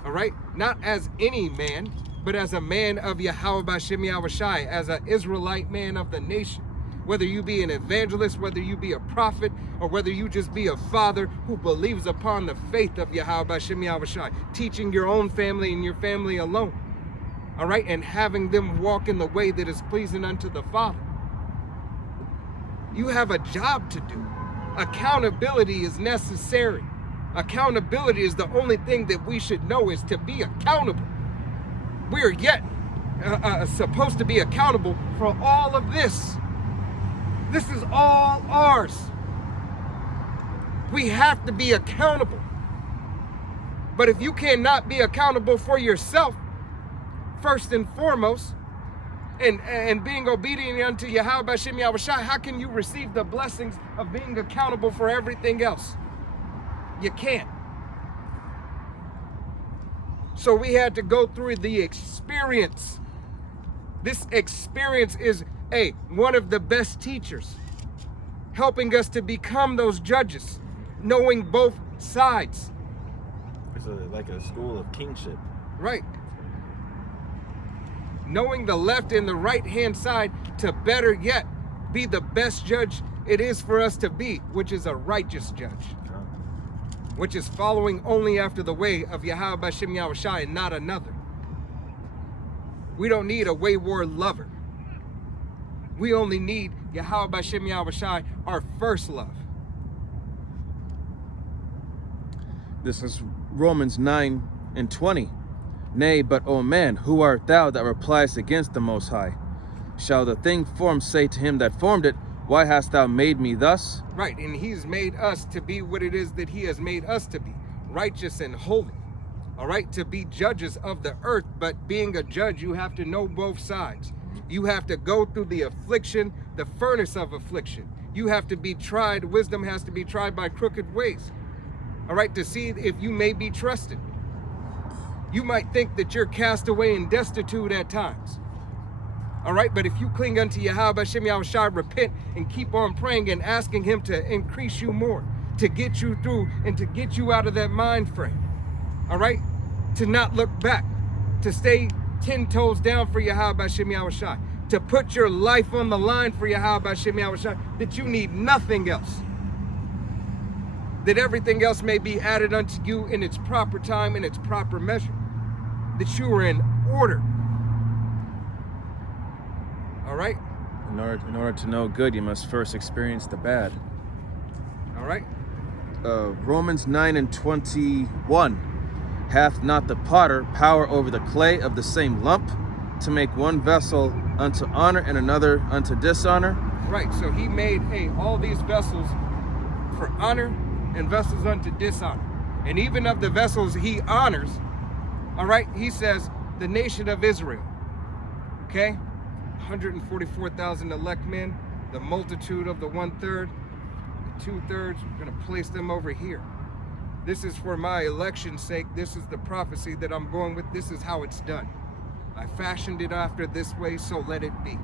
All right, not as any man, but as a man of Yahweh Bashem Yahushai, as an Israelite man of the nation. Whether you be an evangelist, whether you be a prophet, or whether you just be a father who believes upon the faith of Yahweh Bashem Yahushai, teaching your own family and your family alone. All right, and having them walk in the way that is pleasing unto the Father. You have a job to do. Accountability is necessary. Accountability is the only thing that we should know, is to be accountable. We are yet supposed to be accountable for all of this. This is all ours. We have to be accountable. But if you cannot be accountable for yourself, first and foremost, and being obedient unto Yahweh Bashem Yahushai, how can you receive the blessings of being accountable for everything else? You can't. So we had to go through the experience. This experience is one of the best teachers, helping us to become those judges, knowing both sides. It's like a school of kingship. Right. knowing the left and the right hand side, to better yet be the best judge it is for us to be, which is a righteous judge, which is following only after the way of Yahweh B'Shem Yahushai and not another. We don't need a wayward lover. We only need Yahweh B'Shem Yahushai, our first love. This is Romans 9:20. Nay, but O man, who art thou that repliest against the Most High? Shall the thing formed say to him that formed it, why hast thou made me thus? Right, and he's made us to be what it is that he has made us to be, righteous and holy. All right, to be judges of the earth, but being a judge, you have to know both sides. You have to go through the affliction, the furnace of affliction. You have to be tried. Wisdom has to be tried by crooked ways. All right, to see if you may be trusted. You might think that you're cast away and destitute at times. All right, but if you cling unto Yahweh B'Shem Yahushai, repent and keep on praying and asking him to increase you more, to get you through and to get you out of that mind frame. All right, to not look back, to stay 10 toes down for Yahweh B'Shem Yahushai, to put your life on the line for Yahweh B'Shem Yahushai, that you need nothing else, that everything else may be added unto you in its proper time, in its proper measure, that you are in order. All right? In order to know good, you must first experience the bad. All right? Romans 9:21. Hath not the potter power over the clay of the same lump, to make one vessel unto honor and another unto dishonor? Right, so he made, all these vessels for honor and vessels unto dishonor. And even of the vessels he honors, all right, he says, the nation of Israel, okay? 144,000 elect men, the multitude of the 1/3, the 2/3, we're gonna place them over here. This is for my election's sake. This is the prophecy that I'm going with. This is how it's done. I fashioned it after this way, so let it be.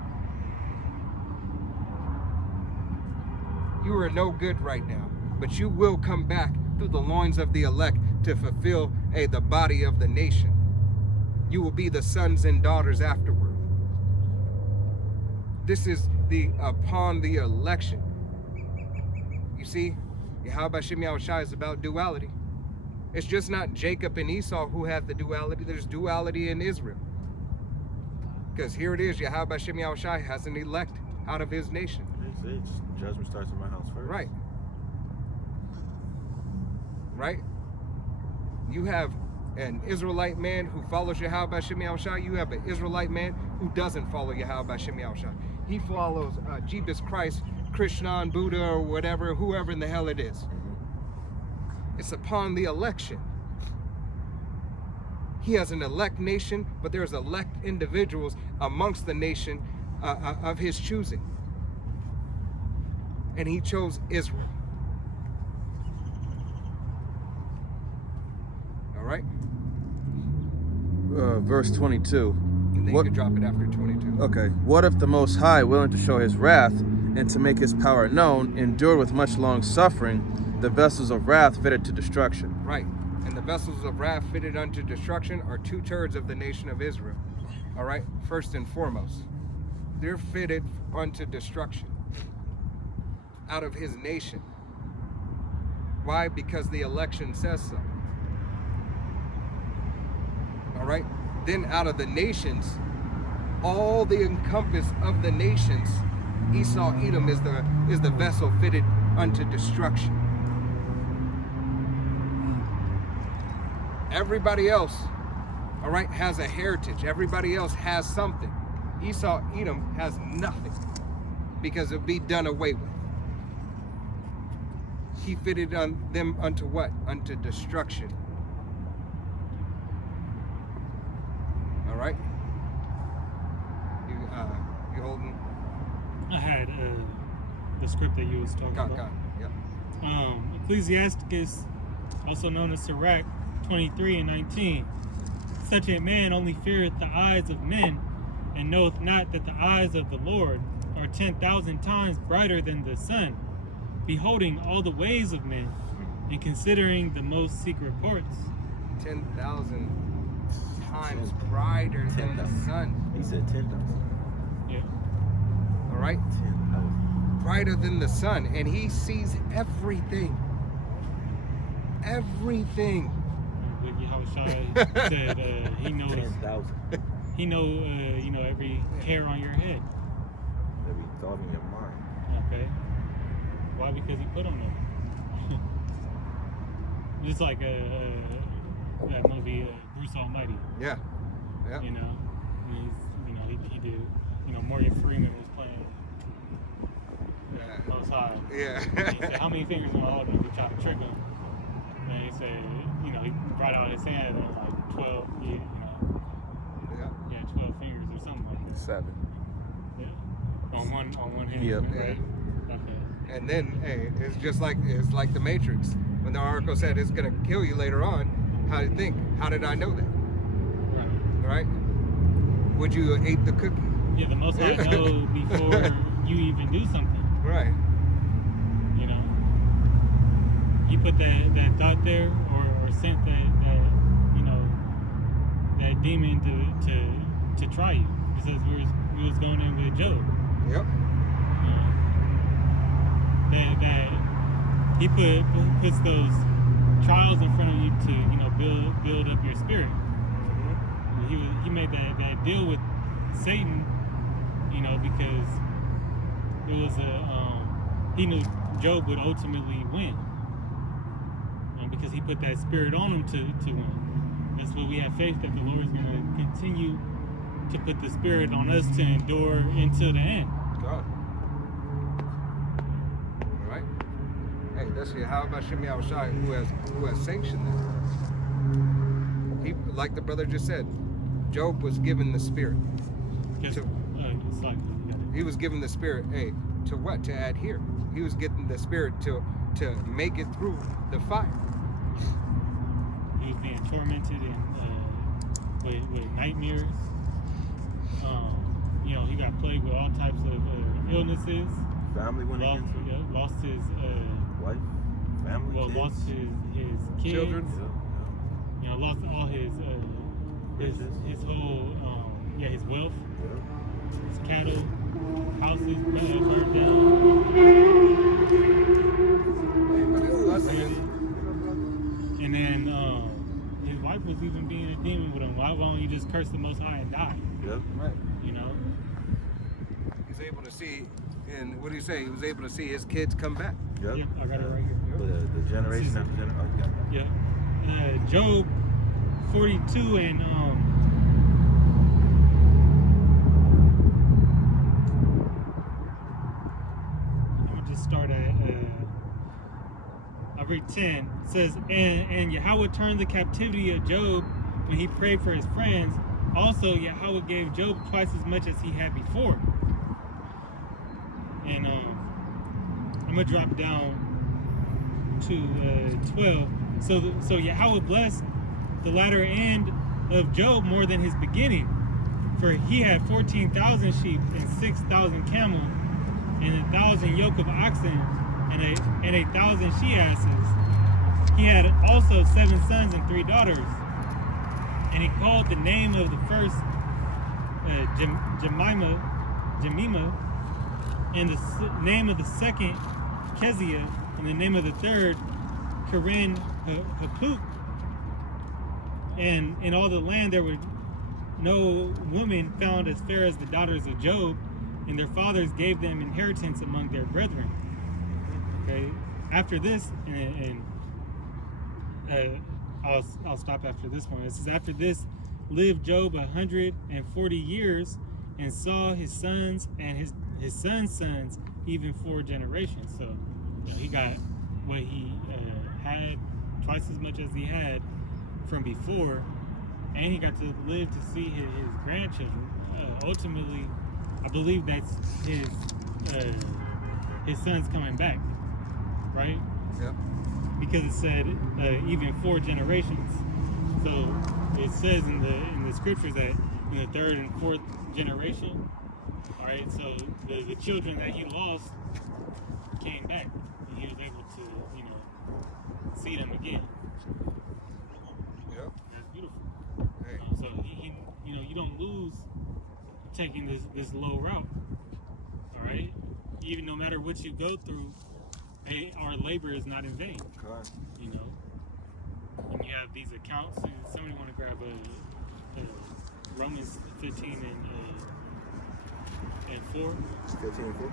You are no good right now, but you will come back through the loins of the elect to fulfill the body of the nation. You will be the sons and daughters afterward. This is upon the election. You see, Yahweh B'Shem Yahushai is about duality. It's just not Jacob and Esau who have the duality. There's duality in Israel. Because here it is, Yahweh B'Shem Yahushai has an elect out of his nation. Judgment starts in my house first. Right. Right? You have an Israelite man who follows Yahweh B'Shem Yahushai. You have an Israelite man who doesn't follow Yahweh B'Shem Yahushai. He follows Jesus Christ, Krishna, Buddha, or whatever, whoever in the hell it is. It's upon the election. He has an elect nation, but there's elect individuals amongst the nation of his choosing. And he chose Israel. All right? Verse 22. And then you can drop it after 22. Okay. What if the Most High, willing to show his wrath and to make his power known, endured with much long suffering the vessels of wrath fitted to destruction? Right. And the vessels of wrath fitted unto destruction are 2/3 of the nation of Israel. All right? First and foremost, they're fitted unto destruction out of his nation. Why? Because the election says so. All right? Then out of the nations, all the encompass of the nations, Esau, Edom is the vessel fitted unto destruction. Everybody else, all right, has a heritage. Everybody else has something. Esau, Edom has nothing because it'll be done away with. He fitted on them unto what? Unto destruction. All right. You holding? I had the script that you was talking about. Got it. Yeah. Ecclesiasticus, also known as Sirach 23:19. Such a man only feareth the eyes of men, and knoweth not that the eyes of the Lord are 10,000 times brighter than the sun, beholding all the ways of men, and considering the most secret parts. 10,000 times brighter than the 10,000. sun. He said 10,000. Yeah. All right, 10,000. brighter than the sun, and he sees everything. Everything. Like Yahushua said, he knows. 10,000. He know. Every hair on your head. Every thought in your mind. Okay. Why? Because he put on them. Just like that movie Bruce Almighty. Yeah. Yeah. You know, he did. Morgan Freeman was playing Most High. Yeah. And he said, "How many fingers am I holding?" He tried to trick him. And he said, he brought out his hand and it was like 12. Yeah. 12 fingers or something like that. 7. Yeah. On one hand. Yep. Right. Okay. And then, hey, it's like the Matrix. When the oracle said it's gonna kill you later on, how did you think? How did I know that? Right. Right? Would you have ate the cookie? Yeah, the Most High know before you even do something. Right. You know, he put that thought there, or sent that demon to try you. Just as we was going in with Job. Yep. That he puts those trials in front of you to build up your spirit. He made that deal with Satan, because it was he knew Job would ultimately win, because he put that spirit on him to win. That's what we have faith that the Lord is going to continue to put the spirit on us to endure until the end. God. All right. Hey, that's it. How about Shemi Awashai, who has sanctioned that? He, like the brother just said, Job was given the spirit. Just, it's like, He was given the spirit, hey, to what? To adhere. He was getting the spirit to make it through the fire. he was being tormented and with nightmares. He got plagued with all types of illnesses. Family went against him. Lost his Wife, family, well, kids. lost his kids. Children. Lost all his Riches. his whole his wealth, Yeah. his cattle, houses burned down. And then his wife was even being a demon with him. Why don't you just curse the Most High and die? Yep. Right. He's able to see, and what do you say? He was able to see his kids come back. Yep. Yep, I got it right here. The generation after generation. Oh, you got it. Yeah. Job 42 and I'm gonna just start at I read 10. It says, and Yahweh turned the captivity of Job when he prayed for his friends. Also, Yahweh gave Job twice as much as he had before. And I'm gonna drop down to 12. So Yahweh blessed the latter end of Job more than his beginning, for he had 14,000 sheep and 6,000 camels and 1,000 yoke of oxen and 1,000 she-asses. He had also 7 sons and 3 daughters. And he called the name of the first Jemima, and the name of the second Keziah, and the name of the third Karen Hapuk. And in all the land there were no women found as fair as the daughters of Job, and their fathers gave them inheritance among their brethren. Okay, after this, and I'll stop after this one. It says, after this lived Job 140 years and saw his sons and his sons' sons, even 4 generations. So he got what he had, twice as much as he had from before, and he got to live to see his grandchildren. Ultimately, I believe that's his sons coming back, right? Yep. Because it said even 4 generations. So it says in the scriptures that in the 3rd and 4th generation, all right. So the children that he lost came back, and he was able to see them again. Yep. That's beautiful. Hey. So he lose taking this low route. All right, even no matter what you go through, our labor is not in vain. God. You know, when you have these accounts, somebody want to grab a Romans 15 and 4. 15 and 4.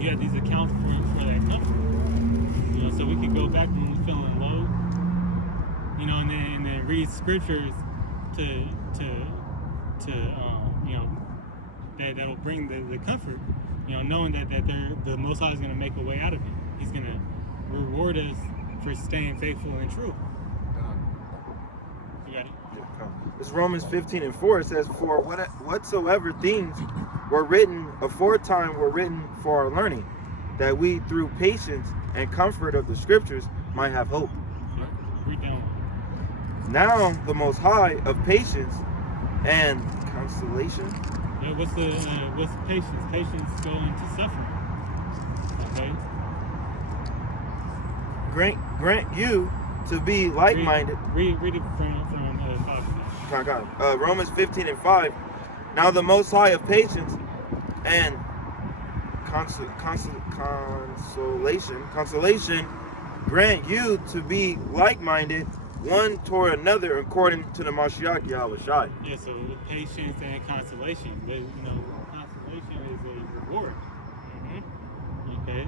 You have these accounts for that comfort. You know, so we can go back when we're feeling low. You know, and then read scriptures to you know, that'll bring the comfort. You know, knowing that the Most High is going to make a way out of it. He's going to reward us for staying faithful and true. You got it? It's Romans 15 and 4. It says, "For whatsoever things were written aforetime were written for our learning, that we through patience and comfort of the scriptures might have hope. Yeah. Read down. Now the Most High of patience and consolation." Yeah, what's patience? Patience go into suffering. Okay. Grant you to be like-minded. Read it from 5. Romans 15 and 5. Now the Most High of patience and consolation grant you to be like-minded one toward another according to the Mashiach Yahweh Shai. Yeah, so patience and consolation. But, you know, consolation is a reward. Okay.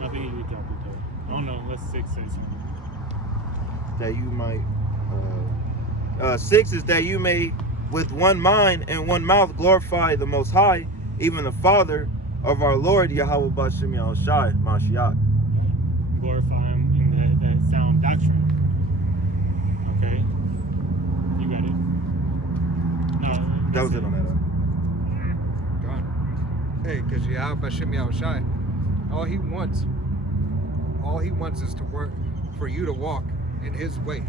I think you would drop it though. I don't know. Let's 6 say something. That you might 6 is that you may with one mind and one mouth glorify the Most High, even the Father of our Lord Yahweh Bashem Yahushai Mashiach. Glorify him in that sound doctrine. Okay. You got it. No, That was it on that. God. Hey, because Yahweh Bashem Yahushai, all he wants is to work for you to walk in his way.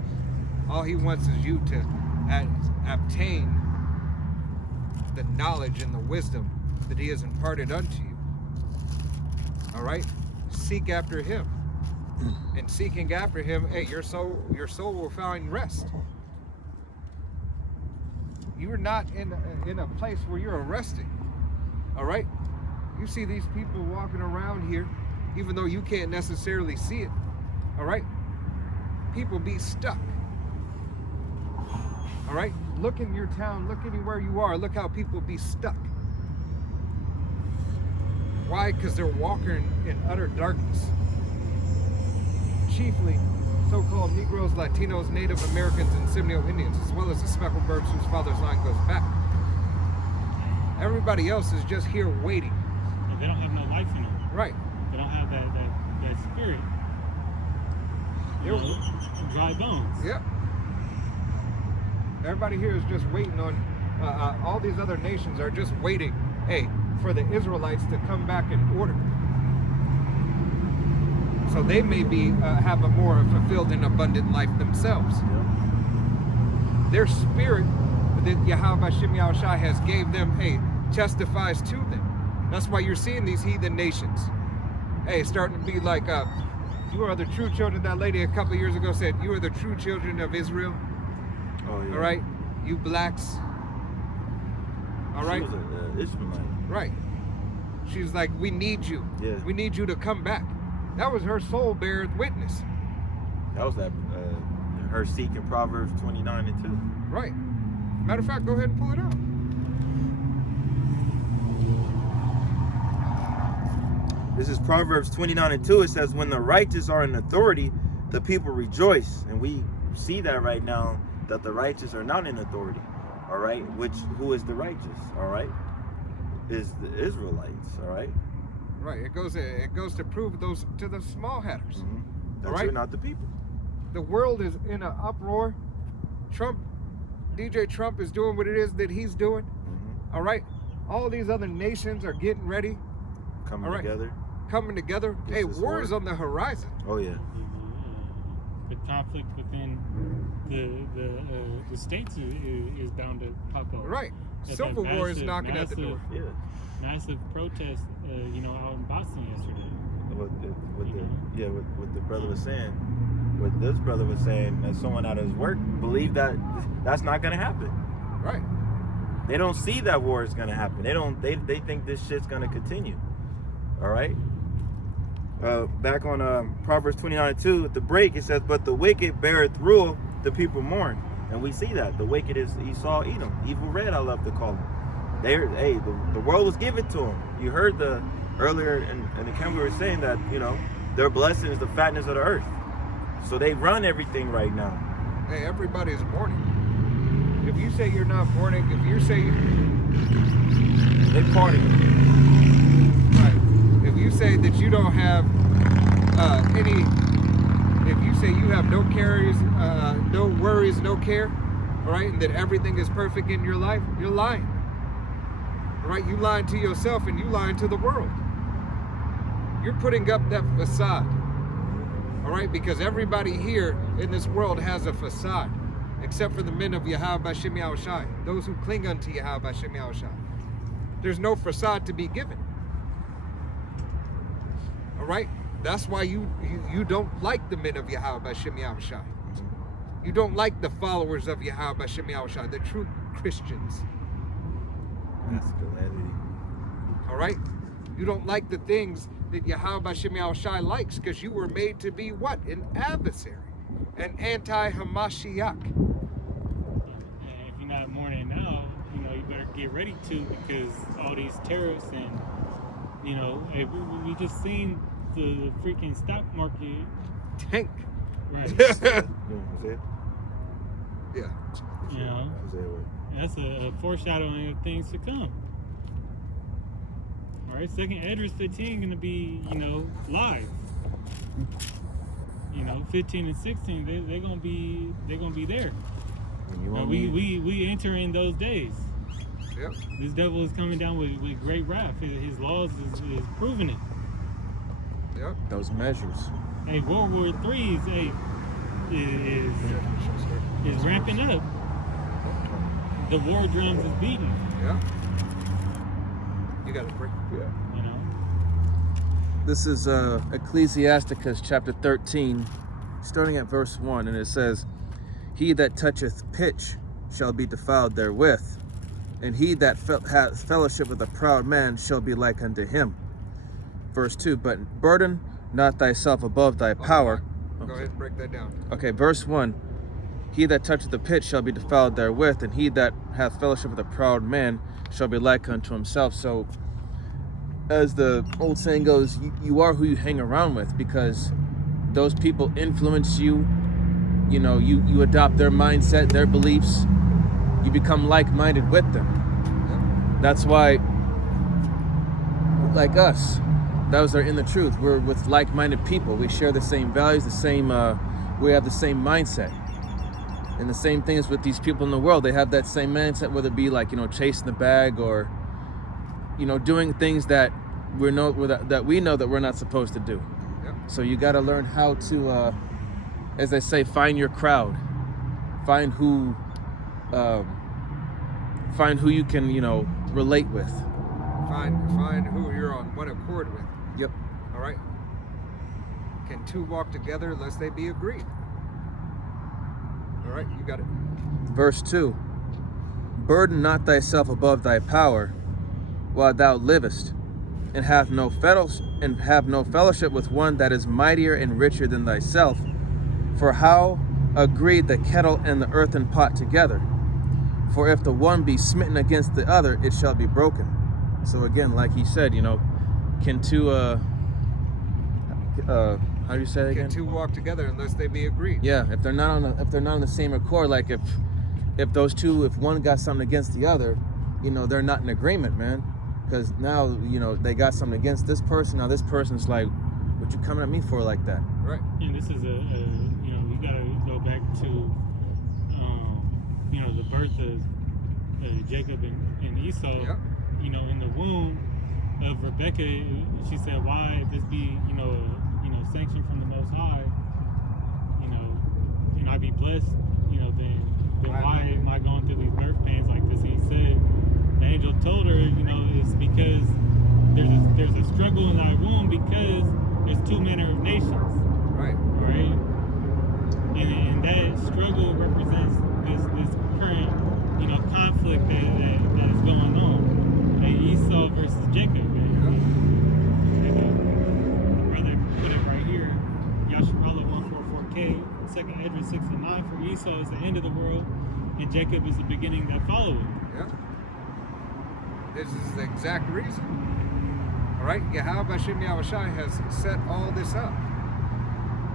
All he wants is you to obtain the knowledge and the wisdom that he has imparted unto you. All right? Seek after him. And seeking after him, hey, your soul will find rest. You are not in a place where you're resting. All right? You see these people walking around here, even though you can't necessarily see it. All right? People be stuck. All right? Look in your town, look anywhere you are, look how people be stuck. Why? Because they're walking in utter darkness. Chiefly so-called Negroes, Latinos, Native Americans, and Seminole Indians, as well as the Specklebirds whose father's line goes back. Everybody else is just here waiting. They don't have no life in them. Right. They don't have that spirit. You know, dry bones. Yep. Everybody here is just waiting on, all these other nations are just waiting, hey, for the Israelites to come back in order. So they may be, have a more fulfilled and abundant life themselves. Their spirit that Yahweh Bashem Yahushai has gave them, hey, testifies to them. That's why you're seeing these heathen nations, hey, starting to be like, you are the true children. That lady a couple of years ago said, you are the true children of Israel. Oh, yeah. All right, you blacks. All right. She was an Ishmaelite. Right. She's like, we need you. Yeah. We need you to come back. That was her soul bearer witness. That was that her seeking Proverbs 29 and 2. Right. Matter of fact, go ahead and pull it out. This is Proverbs 29 and 2. It says, when the righteous are in authority, the people rejoice. And we see that right now, that the righteous are not in authority. All right? Who is the righteous? All right? Is the Israelites. All right? Right. It goes to prove those to the small hatters. That All right? you're not the people. The world is in an uproar. DJ Trump is doing what it is that he's doing. All right? All these other nations are getting ready. Coming All right. together. Coming together. This Hey, is war war. is on the horizon. Oh, yeah. The conflict within the states is bound to pop up. Right. That's Civil that war is massive- knocking at the door. Yeah. Massive protest, out in Boston yesterday. What the brother was saying. what this brother was saying, that someone out of his work believe that that's not gonna happen. Right. They don't see that war is gonna happen. They think this shit's gonna continue. All right. Back on Proverbs 29:2, at the break it says, "But the wicked beareth rule, the people mourn." And we see that the wicked is Esau, Edom, evil red. I love to call them. The world was given to them. You heard earlier in the camp we were saying that their blessing is the fatness of the earth. So they run everything right now. Hey, everybody's mourning. If you say you're not mourning, if you say They party. right, if you say that you don't have if you say you have no cares, no worries, no care, all right, and that everything is perfect in your life, you're lying. All right, you lying to yourself and you lying to the world. You're putting up that facade. All right, because everybody here in this world has a facade, except for the men of Yahweh B'Shem Yahushai, those who cling unto Yahweh B'Shem Yahushai. There's no facade to be given. All right, that's why you don't like the men of Yahweh B'Shem Yahushai. You don't like the followers of Yahweh B'Shem Yahushai, the true Christians. Masculinity. All right, you don't like the things that Yahweh B'Shem Yahushai likes, because you were made to be what? An adversary, an anti-Hamashiach. If you're not mourning now, you better get ready to, because all these terrorists and, we just seen the freaking stock market. Tank. Right. Yeah. That's a foreshadowing of things to come. All right, second Esdras 15 gonna be, live. 15 and 16, they're gonna be there. We enter in those days. Yep. This devil is coming down with great wrath. His laws is proving it. Yep. Those measures. Hey, World War III is ramping up. The war drums is beating. Yeah. You got a break. Yeah. This is Ecclesiasticus chapter 13, starting at verse 1, and it says, "He that toucheth pitch shall be defiled therewith, and he that hath fellowship with a proud man shall be like unto him." Verse 2, "But burden not thyself above thy power." Go ahead and break that down. Okay, verse 1, "He that toucheth the pit shall be defiled therewith, and he that hath fellowship with a proud man shall be like unto himself." So, as the old saying goes, you are who you hang around with, because those people influence you. You adopt their mindset, their beliefs. You become like-minded with them. Yep. That's why, like us, those are in the truth. We're with like-minded people. We share the same values, we have the same mindset. And the same thing is with these people in the world. They have that same mindset, whether it be like, chasing the bag, or, doing things that we know that we're not supposed to do. Yep. So you got to learn how to, as they say, find your crowd. Find who you can, relate with. Find who you're on one accord with. Yep. All right. Can two walk together unless they be agreed? All right, you got it. Verse 2, "Burden not thyself above thy power, while thou livest, and have no fellowship with one that is mightier and richer than thyself. For how agreed the kettle and the earthen pot together? For if the one be smitten against the other, it shall be broken." So again, like he said, can two how do you say it again? Can two walk together unless they be agreed? Yeah, if they're not on the same accord, like if one got something against the other, they're not in agreement, man. Because now, they got something against this person. Now this person's like, "What you coming at me for like that?" Right. And this is we gotta go back to the birth of Jacob and Esau. Yep. In the womb of Rebecca, she said, "Why if this be sanctioned from the Most High, and I be blessed, then why am I going through these birth pains like this?" And he said, the angel told her, it's because there's a struggle in thy womb, because there's two manner of nations. Right. Right? like Edward 6 and 9, for Esau is the end of the world, and Jacob is the beginning that follow it. Yeah. This is the exact reason. All right, Yahweh B'Shem Yahushai has set all this up.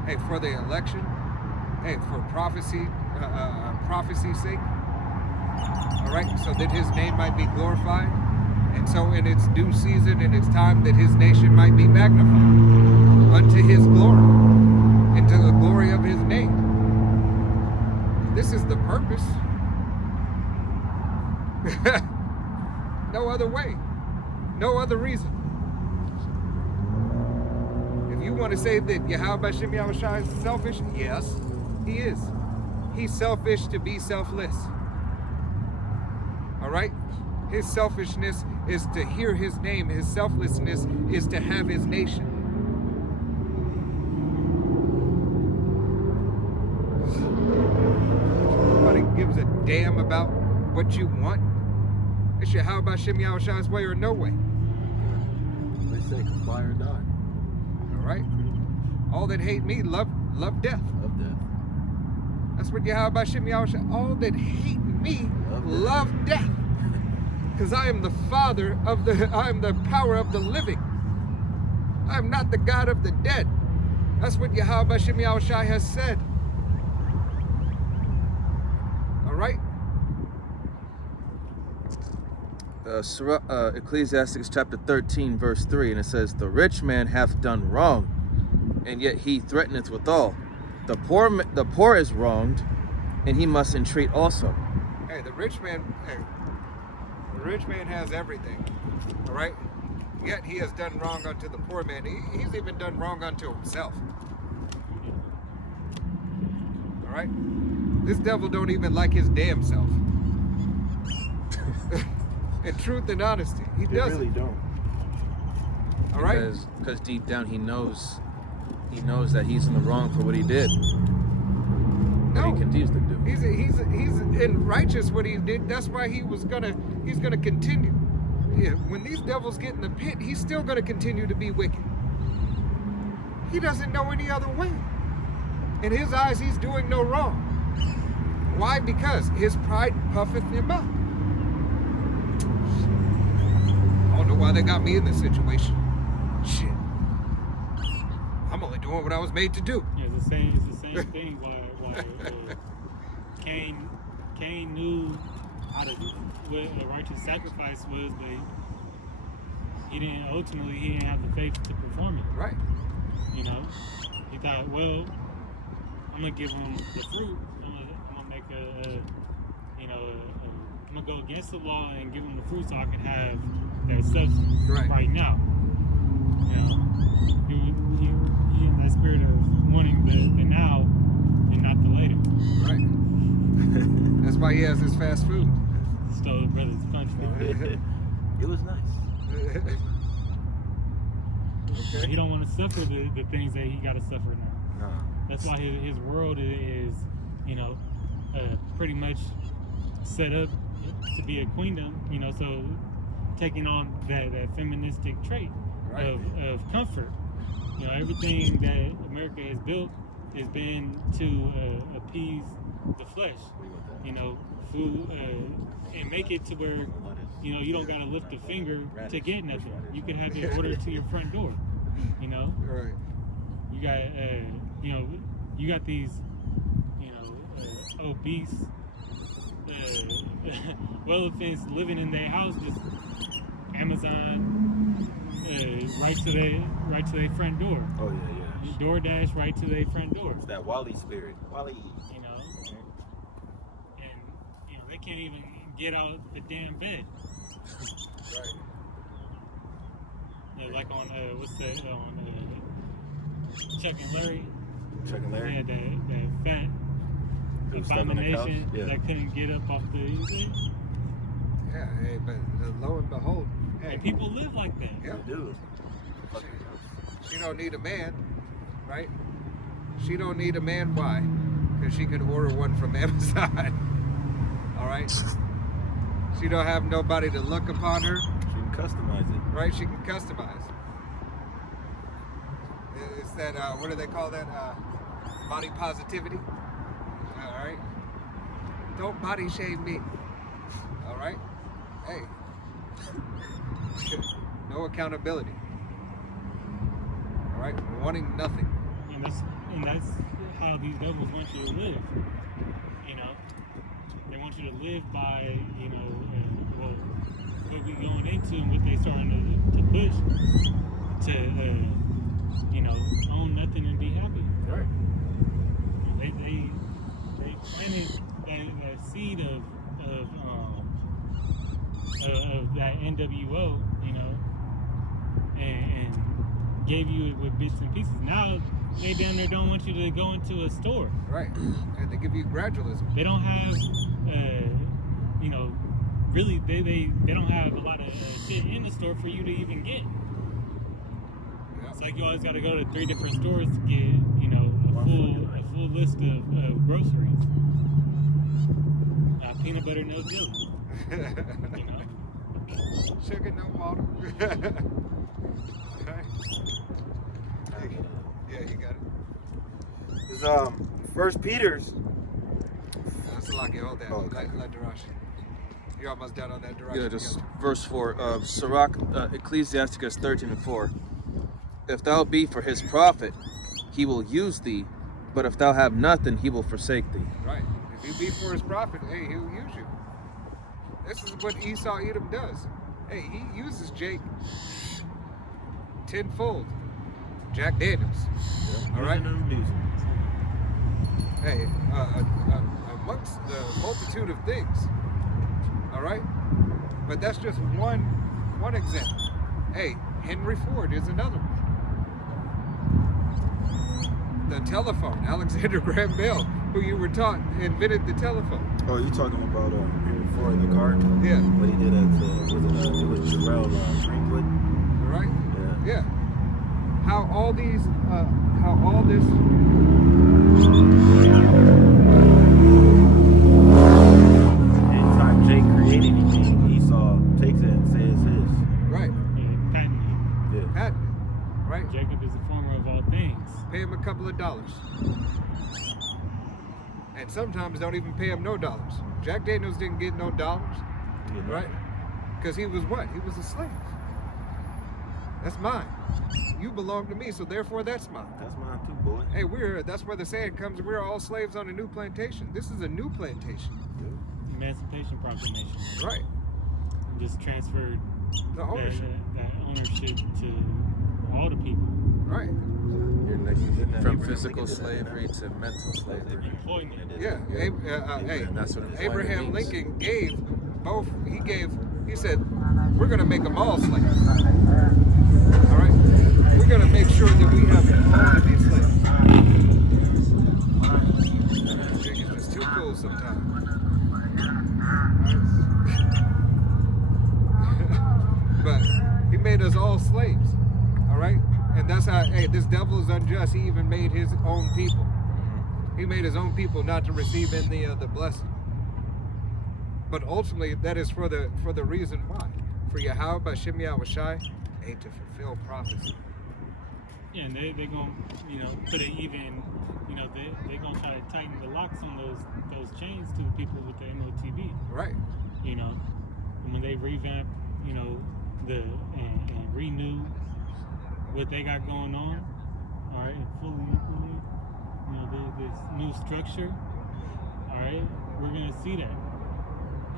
Hey, for the election. Hey, for prophecy's sake. All right, so that his name might be glorified. And so in its due season, in its time, that his nation might be magnified unto his glory, and to the glory of his name. This is the purpose. No other way. No other reason. If you want to say that Yahweh B'Shem Yahushai is selfish, yes, he is. He's selfish to be selfless. All right? His selfishness is to hear his name. His selflessness is to have his nation. Nobody gives a damn about what you want. It's Yahweh B'Shem Yahushai's way or no way. They say comply or die. All right? All that hate me love death. Love death. That's what Yahweh B'Shem Yahushai. All that hate me love death. Because I am the Father of I am the power of the living. I am not the God of the dead. That's what Yahweh B'Shem Yahushai has said. All right? Ecclesiastes chapter 13, verse 3, and it says, "The rich man hath done wrong, and yet he threateneth withal. The poor is wronged, and he must entreat also." Hey, the rich man has everything. All right? Yet he has done wrong unto the poor man. He's even done wrong unto himself. All right? This devil don't even like his damn self. In truth and honesty, he They doesn't. really don't. All right? Because deep down he knows that he's in the wrong for what he did. What he continues to do. He's in righteous what he did. That's why he's gonna continue. Yeah, when these devils get in the pit, he's still gonna continue to be wicked. He doesn't know any other way. In his eyes, he's doing no wrong. Why? Because his pride puffeth him up. I don't know why they got me in this situation. Shit. I'm only doing what I was made to do. Yeah, it's the same thing. Why Cain knew how to what a righteous sacrifice was, but he didn't have the faith to perform it. Right. You know, he thought, well, I'm gonna give him the fruit. I'm gonna make I'm gonna go against the law and give him the fruit so I can have that substance right now. You know, he in that spirit of wanting the now and not the later. Right. That's why he has his fast food. Stole the brother's punch. It was nice. Okay. He don't want to suffer the things that he got to suffer now. No. That's why his world is, pretty much set up to be a queendom. You know, so taking on that feministic trait of comfort. You know, everything that America has built has been to appease the flesh. You know, food and make it to where you don't gotta lift a finger to get nothing. You can have it ordered to your front door. You know, Right. you got you got these obese elephants living in their house, just Amazon right to their front door. Oh yeah. DoorDash right to their front door. It's that Wally spirit. Wally. You know, and they can't even get out the damn bed. Right. Yeah, like on what's that on Chuck and Larry? Chuck and Larry. Yeah, that fat Who's stuck on the couch? abomination Yeah. that couldn't get up off the. Yeah, hey, but lo and behold, hey, And people live like that. yeah, They do. she don't need a man, right? She don't need a man. Why? Because she can order one from Amazon. All right. She don't have nobody to look upon her, She can customize it. right? She can customize. It's that what do they call that? Body positivity. All right. Don't body shame me. All right. Hey. No accountability. All right. Wanting nothing. And that's how these devils want you to live. You know, they want you to live by, you know, well, what we going into and what they starting to push to, you know, own nothing and be happy. Right. They planted that seed of that NWO, you know, and gave you it with bits and pieces. Now they down there don't want you to go into a store. Right. And they give you gradualism. They don't have, you know, really they don't have a lot of shit in the store for you to even get. Yeah. It's like you always got to go to 3 different stores to get, you know, a full list of groceries. Peanut butter, no jelly. You know. Sugar, no water. Okay. Yeah, you got it. It's First Peter's. That's like you hold that. Oh, okay. Let Darash. You're almost done on that Darash. Yeah, just verse 4. Sirach, Ecclesiasticus 13:4. If thou be for his profit, he will use thee, but if thou have nothing, he will forsake thee. Right. If you be for his profit, hey, he'll use you. This is what Esau Edom does. Hey, he uses Jake tenfold. Jack Daniels. All right. Hey, amongst the multitude of things. All right. But that's just one example. Hey, Henry Ford is another one. The telephone, Alexander Graham Bell, who you were taught invented the telephone. Oh, you talking about Henry Ford, the car? Yeah. What he did at it was Jarrell Greenwood. All right. Yeah. Yeah. How all this. Anytime Jake created anything, Esau takes it and says his. Right. Patent. Yeah. Patent. Right. Jacob is the former of all things. Pay him a couple of dollars. And sometimes don't even pay him no dollars. Jack Daniels didn't get no dollars. Right? Because he was what? He was a slave. That's mine. You belong to me, so therefore that's mine. That's mine too, boy. Hey, that's where the saying comes, we're all slaves on a new plantation. This is a new plantation. Emancipation Proclamation. Right. And just transferred The ownership. that ownership to all the people. Right. From physical slavery to mental slavery. Employment. Yeah. Hey, That's what employment Abraham means. Lincoln gave both. He said, we're going to make them all slaves. All right? We're going to make sure that we have all of these slaves. Jake is just too cool sometimes. But he made us all slaves. All right? And that's how, hey, this devil is unjust. He even made his own people. He made his own people not to receive in the blessing. But ultimately, that is for the reason why. For Yahweh B'Shem Yahushai, to fulfill prophecy. Yeah, and they're going to, you know, put it even, you know, they're going to try to tighten the locks on those chains to the people with the MOTB. Right. You know, and when they revamp, you know, and renew what they got going on, all right, and fully implement, you know, this new structure, all right, we're going to see that.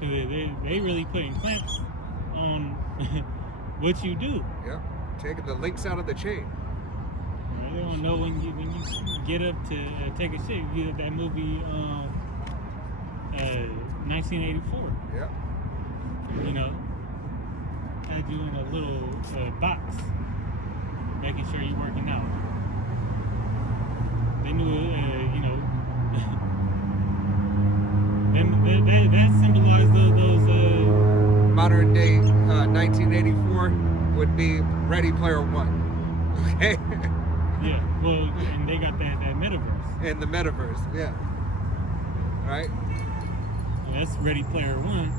Because they really putting clamps on what you do. Yep. Taking the links out of the chain. They don't know when you get up to take a shit. You did that movie 1984. Yep. You know, had you in a little box, making sure you're working out. They knew, you know, that symbolized those. Modern day 1984 would be Ready Player One. Okay. Yeah. Well, and they got that metaverse. In the metaverse. Yeah. Right. And that's Ready Player One.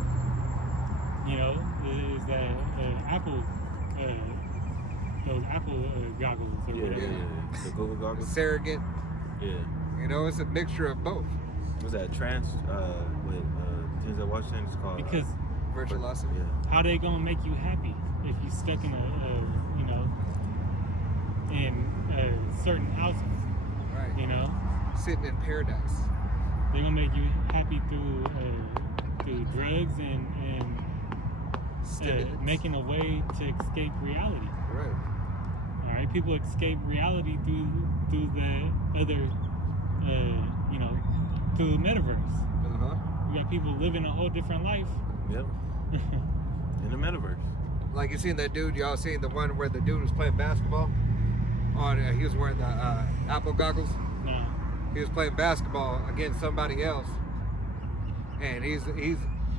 You know, is that Apple, those Apple goggles or whatever. Yeah. The Google goggles. Surrogate. Yeah. You know, it's a mixture of both. Was that trans? With Denzel Washington? It's called. Because Virtuosity. Yeah. how they gonna make you happy if you stuck in a you know, in a certain house, Right. you know? Sitting in paradise. They're gonna make you happy through drugs and Stimulants. making a way to escape reality. Right. All right, people escape reality through the other, you know, through the metaverse. Uh-huh. We got people living a whole different life. Yep. In the metaverse. Like you seen that dude, y'all seen the one where the dude was playing basketball? He was wearing the Apple goggles. Nah, He was playing basketball against somebody else. And he's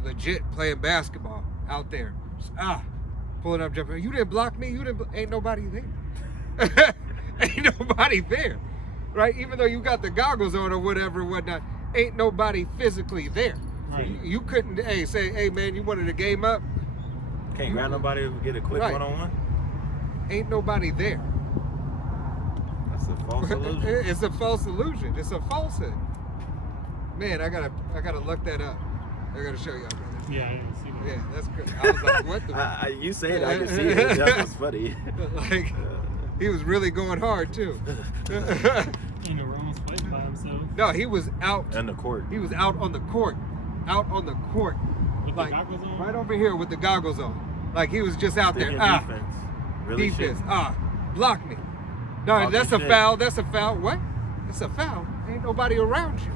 legit playing basketball out there. Just, pulling up, jumping. You didn't block me. Ain't nobody there. Ain't nobody there. Right? Even though you got the goggles on or whatever, whatnot, ain't nobody physically there. right. You couldn't, say, hey man, you wanted a game up? Can't grab nobody to get a quick Right. one-on-one. Ain't nobody there. That's a false illusion. It's a false illusion. It's a falsehood. Man, I gotta look that up. I gotta show y'all, brother. Yeah, I didn't see that. Yeah, that's good. I was like, what the? You say it, I can see it. That was funny. Like, he was really going hard too. In the Roman's fight by himself No, he was out. And the court. He was out on the court. Out on the court. with Like, the goggles on. right over here with the goggles on. Like he was just out Thinking there. defense. Really Defense. shit. Block me. No, Talking that's a shit. foul. That's a foul. What? It's a foul. Ain't nobody around you.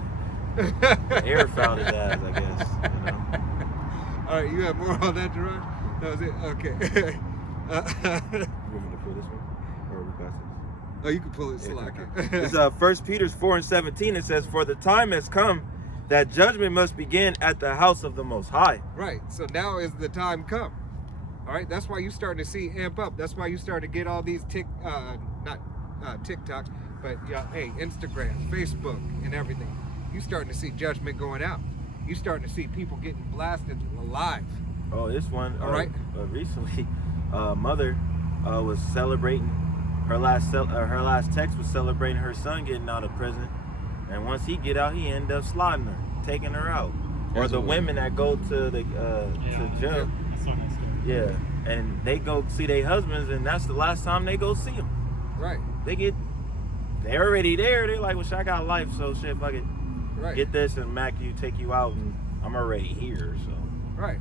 The air fouled his ass, I guess. You know? All right, you have more on that, Gerard? That was it? Okay. You want me to pull this one? Or we pass this? Oh, you can pull it, Yeah, Slack. It's 1 Peter 4:17. It says, "For the time has come that judgment must begin at the house of the Most High." Right. So now is the time come. All right. That's why you starting to see amp up. That's why you start to get all these not TikTok, but yeah, hey, Instagram, Facebook, and everything. You starting to see judgment going out. You starting to see people getting blasted alive. Oh, this one. All right. Recently, mother was celebrating her last text was celebrating her son getting out of prison, and once he get out, he end up slotting her, taking her out. Or There's the a- women that go to the to jail. I saw that story. Yeah, and they go see their husbands, and that's the last time they go see them. Right. They're already there. They're like, well, shit, I got life, so shit, fuck it. Right. Get this and take you out, and I'm already here, so. Right.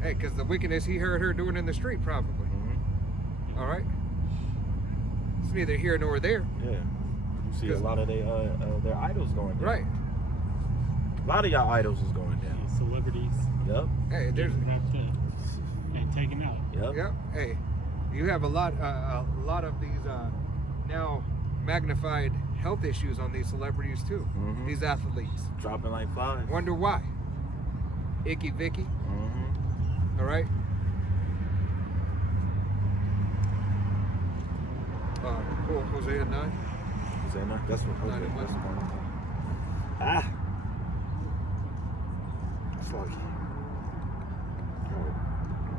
Hey, because the wickedness he heard her doing in the street, probably. Mhm. All right. It's neither here nor there. Yeah. You see a lot of their idols going down. Right. A lot of y'all idols is going down. Yeah, celebrities Yep. Hey, there's. getting wrapped up and taken out. Yep. Yep. Hey, you have a lot of these now magnified health issues on these celebrities too. Mhm. These athletes. Dropping like flies. Wonder why. Icky Vicky. Mm-hmm. All right. Cool. Hosea 9. Say no. That's what. Okay. 91. That's the one. Ah. It's like.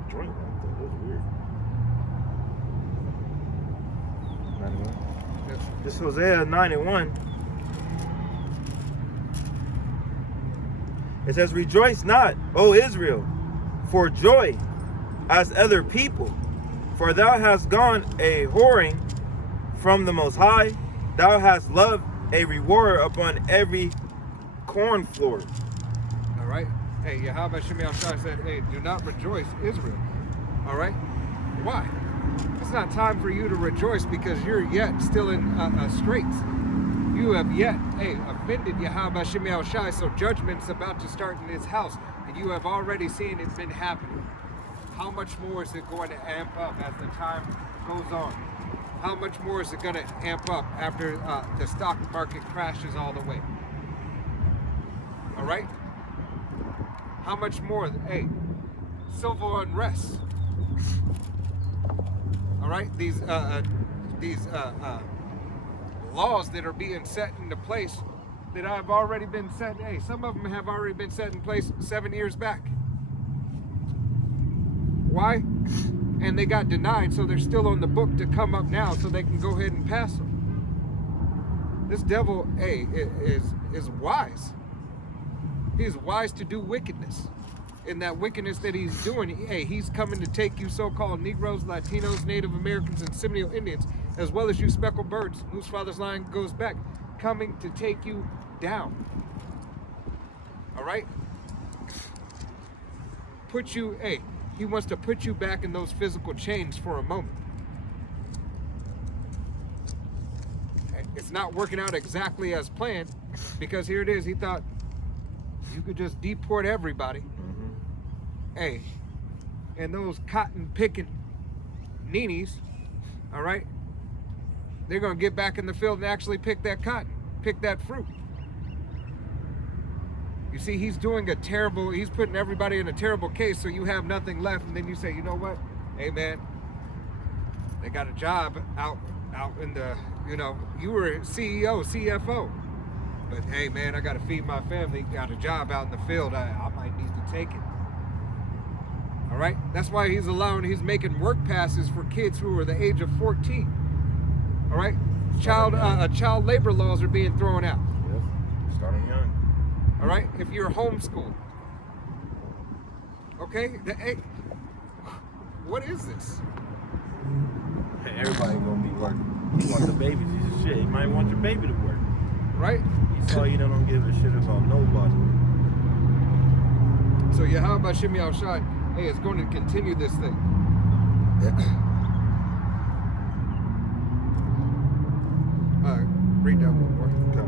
Drink. That was weird. 91. Yes. This is Hosea 91. It says, "Rejoice not, O Israel, for joy as other people, for thou hast gone a whoring from the Most High. Thou hast loved a reward upon every corn floor." All right. Hey, Yahweh Shemiah Shai said, hey, do not rejoice, Israel. All right. Why? It's not time for you to rejoice because you're yet still in straits. You have yet, offended Yahweh Shemiah Shai, so judgment's about to start in his house, and you have already seen it's been happening. How much more is it going to amp up as the time goes on? How much more is it going to amp up after the stock market crashes all the way? All right? How much more? Hey, civil unrest. All right? These laws that are being set into place that have already been set. Hey, some of them have already been set in place 7 years back. Why? And they got denied, so they're still on the book to come up now so they can go ahead and pass them. This devil, hey, is wise. He's wise to do wickedness. In that wickedness that he's doing, hey, he's coming to take you so-called Negroes, Latinos, Native Americans, and Seminole Indians, as well as you speckled birds, whose father's line goes back, coming to take you down. All right? Put you, hey, he wants to put you back in those physical chains for a moment. It's not working out exactly as planned, because here it is. He thought you could just deport everybody. Hey, and those cotton picking ninis, all right, they're gonna get back in the field and actually pick that cotton, pick that fruit. You see, he's putting everybody in a terrible case, so you have nothing left, and then you say, you know what? Hey man, they got a job out in the, you were CEO, CFO. But hey man, I gotta feed my family, got a job out in the field, I might need to take it. All right, that's why he's making work passes for kids who are the age of 14. All right, child labor laws are being thrown out. Yes. Starting young. All right, if you're homeschooled. Okay, hey, what is this? Hey, everybody gonna be working. You want the babies, you shit. You might want your baby to work. Right? You saw you don't give a shit about nobody. So Yahweh Shem Yahushai, hey, it's going to continue this thing. Read that one more. Okay.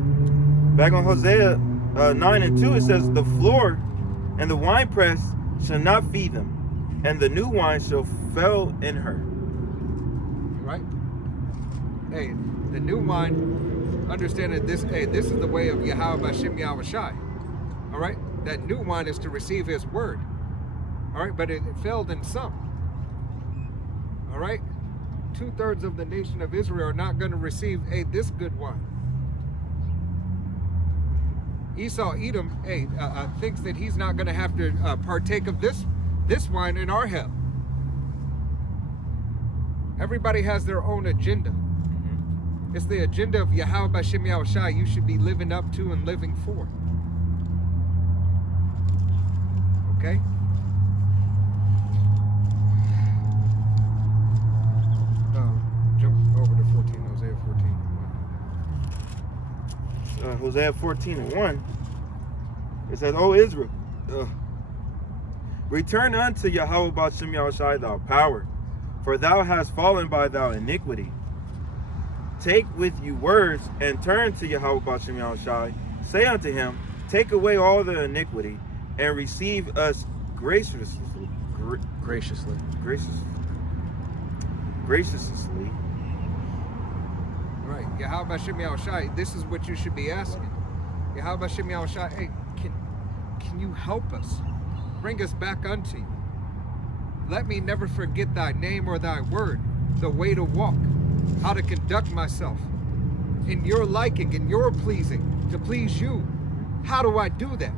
Back on Hosea 9:2, it says, the floor and the winepress shall not feed them, and the new wine shall fail in her. Right? Hey, the new wine, understand that this is the way of Yahweh Shem Yahushai. All right? That new wine is to receive his word. All right? But it failed in some. All right? 2/3 of the nation of Israel are not going to receive, this good wine. Esau, Edom, thinks that he's not going to have to partake of this wine in our hell. Everybody has their own agenda. It's the agenda of Yahweh Shem Yahushai you should be living up to and living for. Okay? Jump over to 14, Hosea 14. Hosea 14:1, it says, O Israel, return unto Yahweh Shem Yahushai thy power, for thou hast fallen by thy iniquity. Take with you words, and turn to Yahweh Shem Yahushai. Say unto him, take away all the iniquity, and receive us graciously. Graciously. Right. Yahweh Shem Yahushai, this is what you should be asking. Yahweh Shem Yahushai, hey, can you help us? Bring us back unto you. Let me never forget thy name or thy word, the way to walk, how to conduct myself in your liking, in your pleasing, to please you. How do I do that?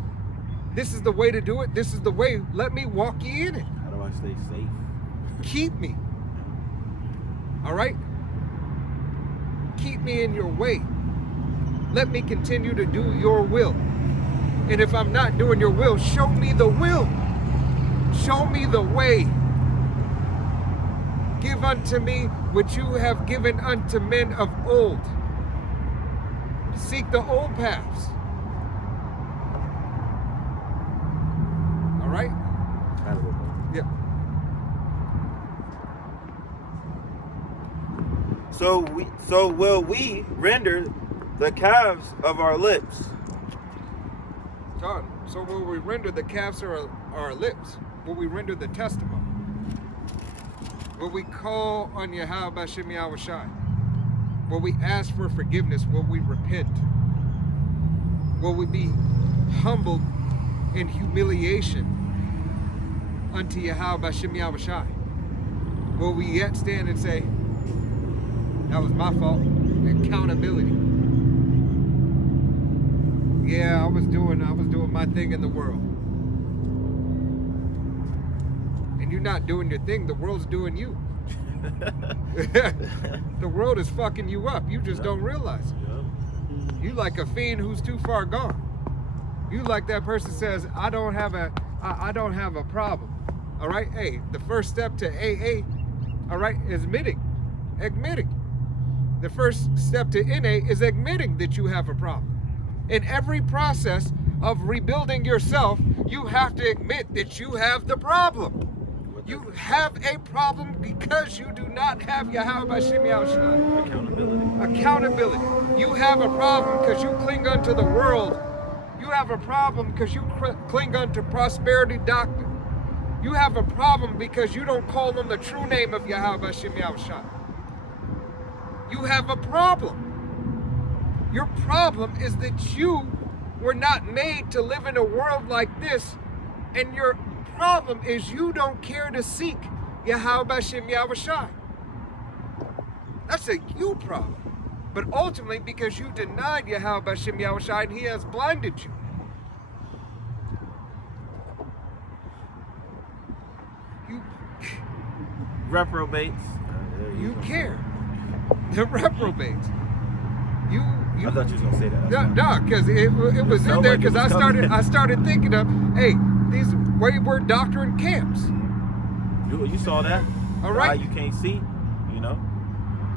This is the way to do it. This is the way. Let me walk ye in it. How do I stay safe? Keep me. All right? Keep me in your way. Let me continue to do your will. And if I'm not doing your will, show me the will. Show me the way. Give unto me what you have given unto men of old. Seek the old paths. All right? Yeah. So will we render the calves of our lips? John, so will we render the calves of our lips? Will we render the testimony? Will we call on Yahweh Shem Yahushai? Will we ask for forgiveness? Will we repent? Will we be humbled in humiliation unto Yahweh Shem Yahushai? Will we yet stand and say, that was my fault? Accountability. Yeah, I was doing my thing in the world. And you're not doing your thing, the world's doing you. The world is fucking you up. You just don't realize it. You like a fiend who's too far gone. You like that person says, I don't have a problem. All right? Hey, the first step to AA, all right, is admitting. The first step to NA is admitting that you have a problem. In every process of rebuilding yourself, you have to admit that you have the problem. You have a problem because you do not have Yahweh Shem Yahushua. Accountability. You have a problem because you cling unto the world. You have a problem because you cling unto prosperity doctrine. You have a problem because you don't call on the true name of Yahweh Shem Yahushua. You have a problem. Your problem is that you were not made to live in a world like this, and your problem is you don't care to seek Yahweh Shem Yahushua. That's a you problem. But ultimately, because you denied Yahweh Shem Yahushua, and he has blinded you. Reprobates. You care. The reprobates. You I thought you was gonna say that. no, because it was in felt there like it because was I started thinking of, hey, these wayward doctrine camps. You saw that? All right. Why you can't see, you know?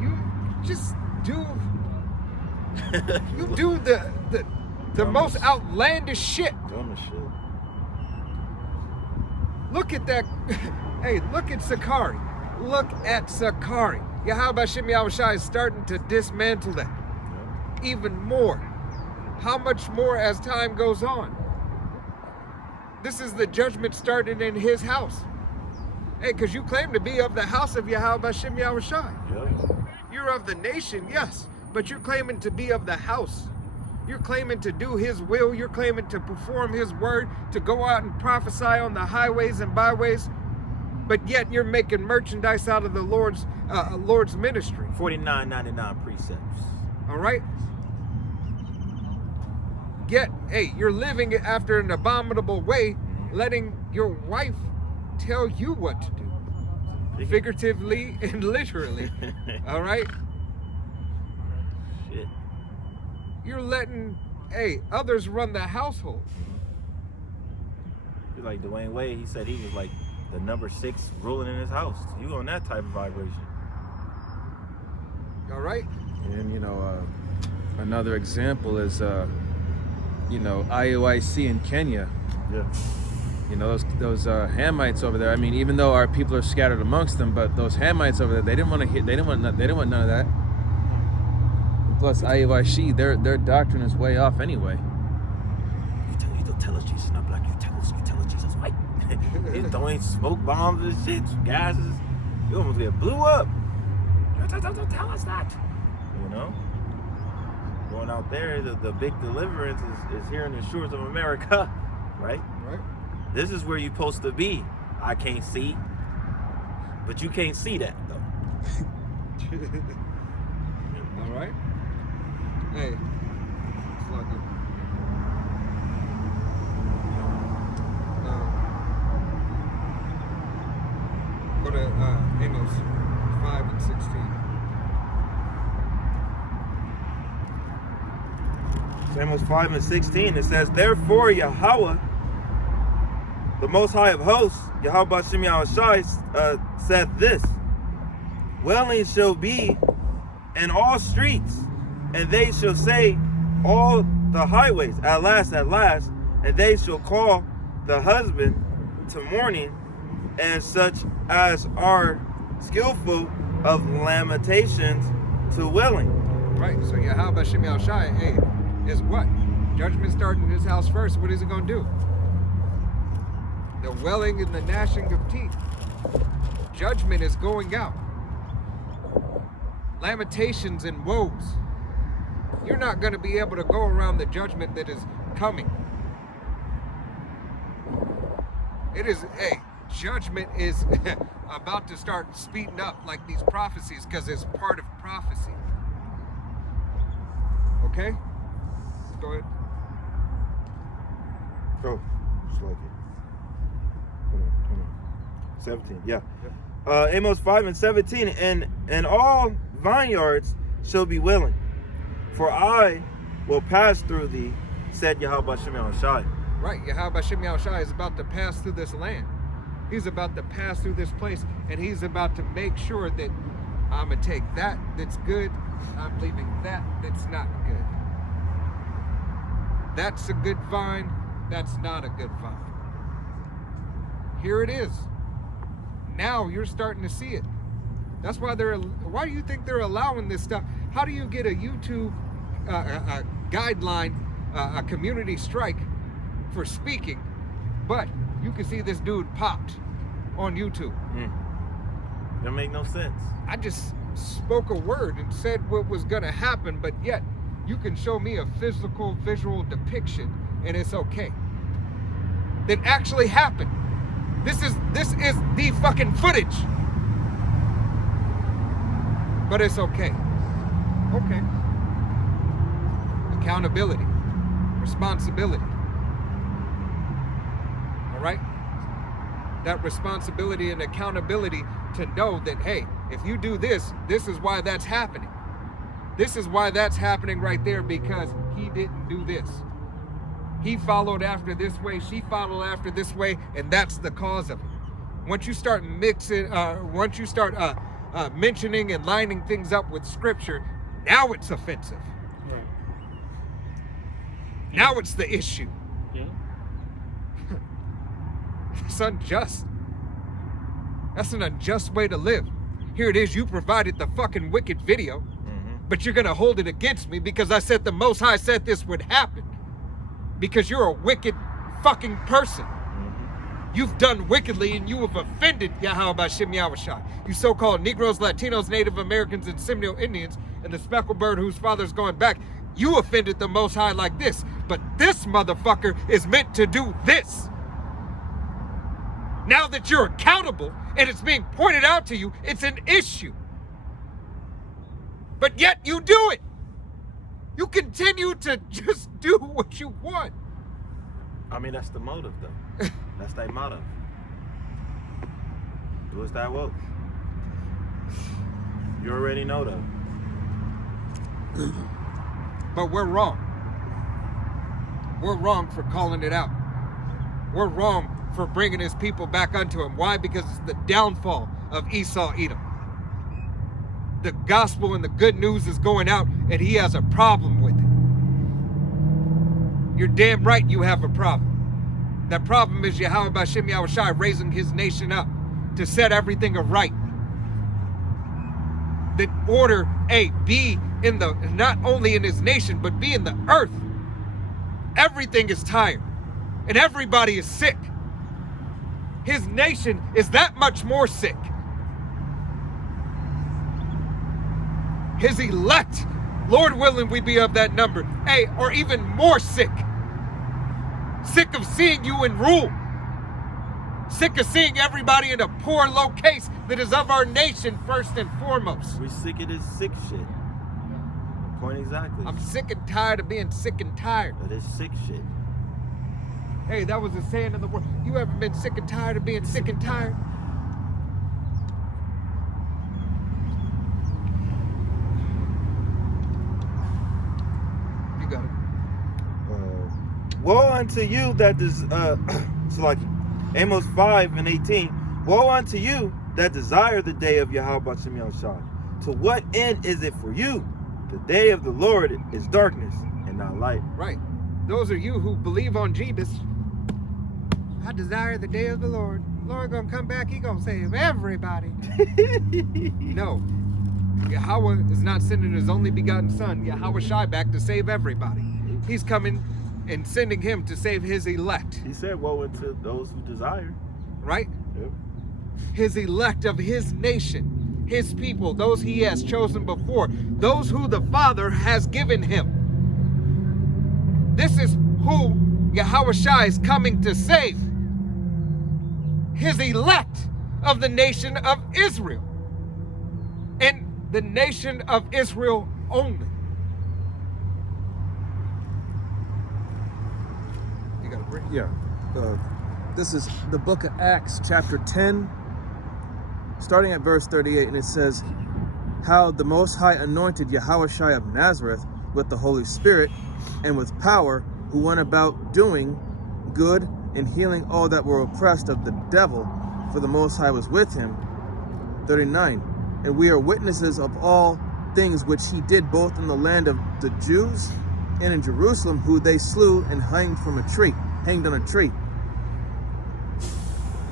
You just do the Dumb most as- outlandish shit. Dumb as shit. Look at that. Hey, look at Sakari. Look at Sakari. Yahweh Shem Yahushua is starting to dismantle that even more. How much more as time goes on? This is the judgment started in his house. Hey, because you claim to be of the house of Yahweh Shem Yahushua. Yep. You're of the nation, yes, but you're claiming to be of the house. You're claiming to do his will. You're claiming to perform his word, to go out and prophesy on the highways and byways, but yet you're making merchandise out of the Lord's ministry. $49.99 precepts. All right? Yet, hey, you're living after an abominable way, letting your wife tell you what to do, figuratively and literally. All right? Shit. You're letting, hey, others run the household. You're like Dwayne Wade. He said he was like the number 6 ruling in his house. You on that type of vibration. All right? And another example is IOIC in Kenya. Yeah. Those Hamites over there. I mean, even though our people are scattered amongst them, but those Hamites over there, they didn't want none of that. Plus, IOIC, their doctrine is way off anyway. You don't tell us Jesus not black. You tell us Jesus white. He's throwing smoke bombs and shit, gases. You almost get blew up. Don't tell us that. You know? Going out there, the big deliverance is here in the shores of America, right? Right. This is where you're supposed to be. I can't see, but you can't see that though. All right? Hey, it's not good. Go to Amos 5 and 16. Amos 5 and 16, it says, therefore Yahweh, the Most High of Hosts, Yahweh Shem Yahushua, said this, wailing shall be in all streets, and they shall say all the highways, at last, and they shall call the husband to mourning, and such as are skillful of lamentations to wailing. Right, so Yahweh Shem Yahushua, hey, is what? Judgment starting in his house first. What is it going to do? The wailing and the gnashing of teeth. Judgment is going out. Lamentations and woes. You're not going to be able to go around the judgment that is coming. It is, hey, judgment is about to start speeding up like these prophecies because it's part of prophecy. Okay? Go ahead. Oh, just like it. Hold on. 17, yeah. Amos 5 and 17, and all vineyards shall be willing. For I will pass through thee, said Yahweh Shem Shai. Right, Yahweh Shem Shai is about to pass through this land. He's about to pass through this place, and he's about to make sure that I'm going to take that that's good, I'm leaving that that's not good. That's a good vine, that's not a good vine. Here it is. Now you're starting to see it. That's why why do you think they're allowing this stuff? How do you get a YouTube a guideline, a community strike for speaking, but you can see this dude popped on YouTube? That make no sense. I just spoke a word and said what was gonna happen, but yet you can show me a physical, visual depiction and it's okay. That actually happened. This is the fucking footage. But it's okay. Okay. Accountability. Responsibility. All right? That responsibility and accountability to know that, hey, if you do this, this is why that's happening. This is why that's happening right there, because he didn't do this. He followed after this way, she followed after this way, and that's the cause of it. Once you start mentioning and lining things up with scripture, now it's offensive. Right. Now it's the issue. Yeah. It's unjust. That's an unjust way to live. Here it is, you provided the fucking wicked video, but you're gonna hold it against me because I said the Most High said this would happen. Because you're a wicked fucking person. You've done wickedly and you have offended Yahweh Shem Yahushua. You so-called Negroes, Latinos, Native Americans, and Seminole Indians, and the speckled bird whose father's going back. You offended the Most High like this, but this motherfucker is meant to do this. Now that you're accountable and it's being pointed out to you, it's an issue. But yet you do it. You continue to just do what you want. I mean, that's the motive, though. That's their motto. Do as thou wilt. You already know, though. But we're wrong. We're wrong for calling it out. We're wrong for bringing his people back unto him. Why? Because it's the downfall of Esau Edom. The gospel and the good news is going out, and he has a problem with it. You're damn right you have a problem. That problem is Yahweh Shem Yahushua raising his nation up to set everything right. That order be in the, not only in his nation, but be in the earth. Everything is tired, and everybody is sick. His nation is that much more sick. His elect, Lord willing, we be of that number, are even more sick. Sick of seeing you in rule. Sick of seeing everybody in a poor, low case that is of our nation first and foremost. We sick of this sick shit. Point exactly. I'm sick and tired of being sick and tired. That is sick shit. Hey, that was a saying in the world. You ever been sick and tired of being sick and tired? You got it. Woe unto you that does, so like Amos 5:18. Woe unto you that desire the day of Yahweh Shem Yahushua. To what end is it for you? The day of the Lord is darkness and not light. Right. Those are you who believe on Jesus. I desire the day of the Lord. Lord gonna come back, he gonna save everybody. No. Yahweh is not sending his only begotten son, Yahweh Shai, back to save everybody. He's coming and sending him to save his elect. He said, woe unto those who desire. Right? Yep. His elect of his nation, his people, those he has chosen before, those who the Father has given him. This is who Yahweh Shai is coming to save. His elect of the nation of Israel. And the nation of Israel only. You got a break? Yeah. This is the book of Acts, chapter 10, starting at verse 38, and it says, how the Most High anointed Yahushua of Nazareth with the Holy Spirit and with power, who went about doing good and healing all that were oppressed of the devil, for the Most High was with him. 39. And we are witnesses of all things which he did both in the land of the Jews and in Jerusalem, who they slew and hanged on a tree.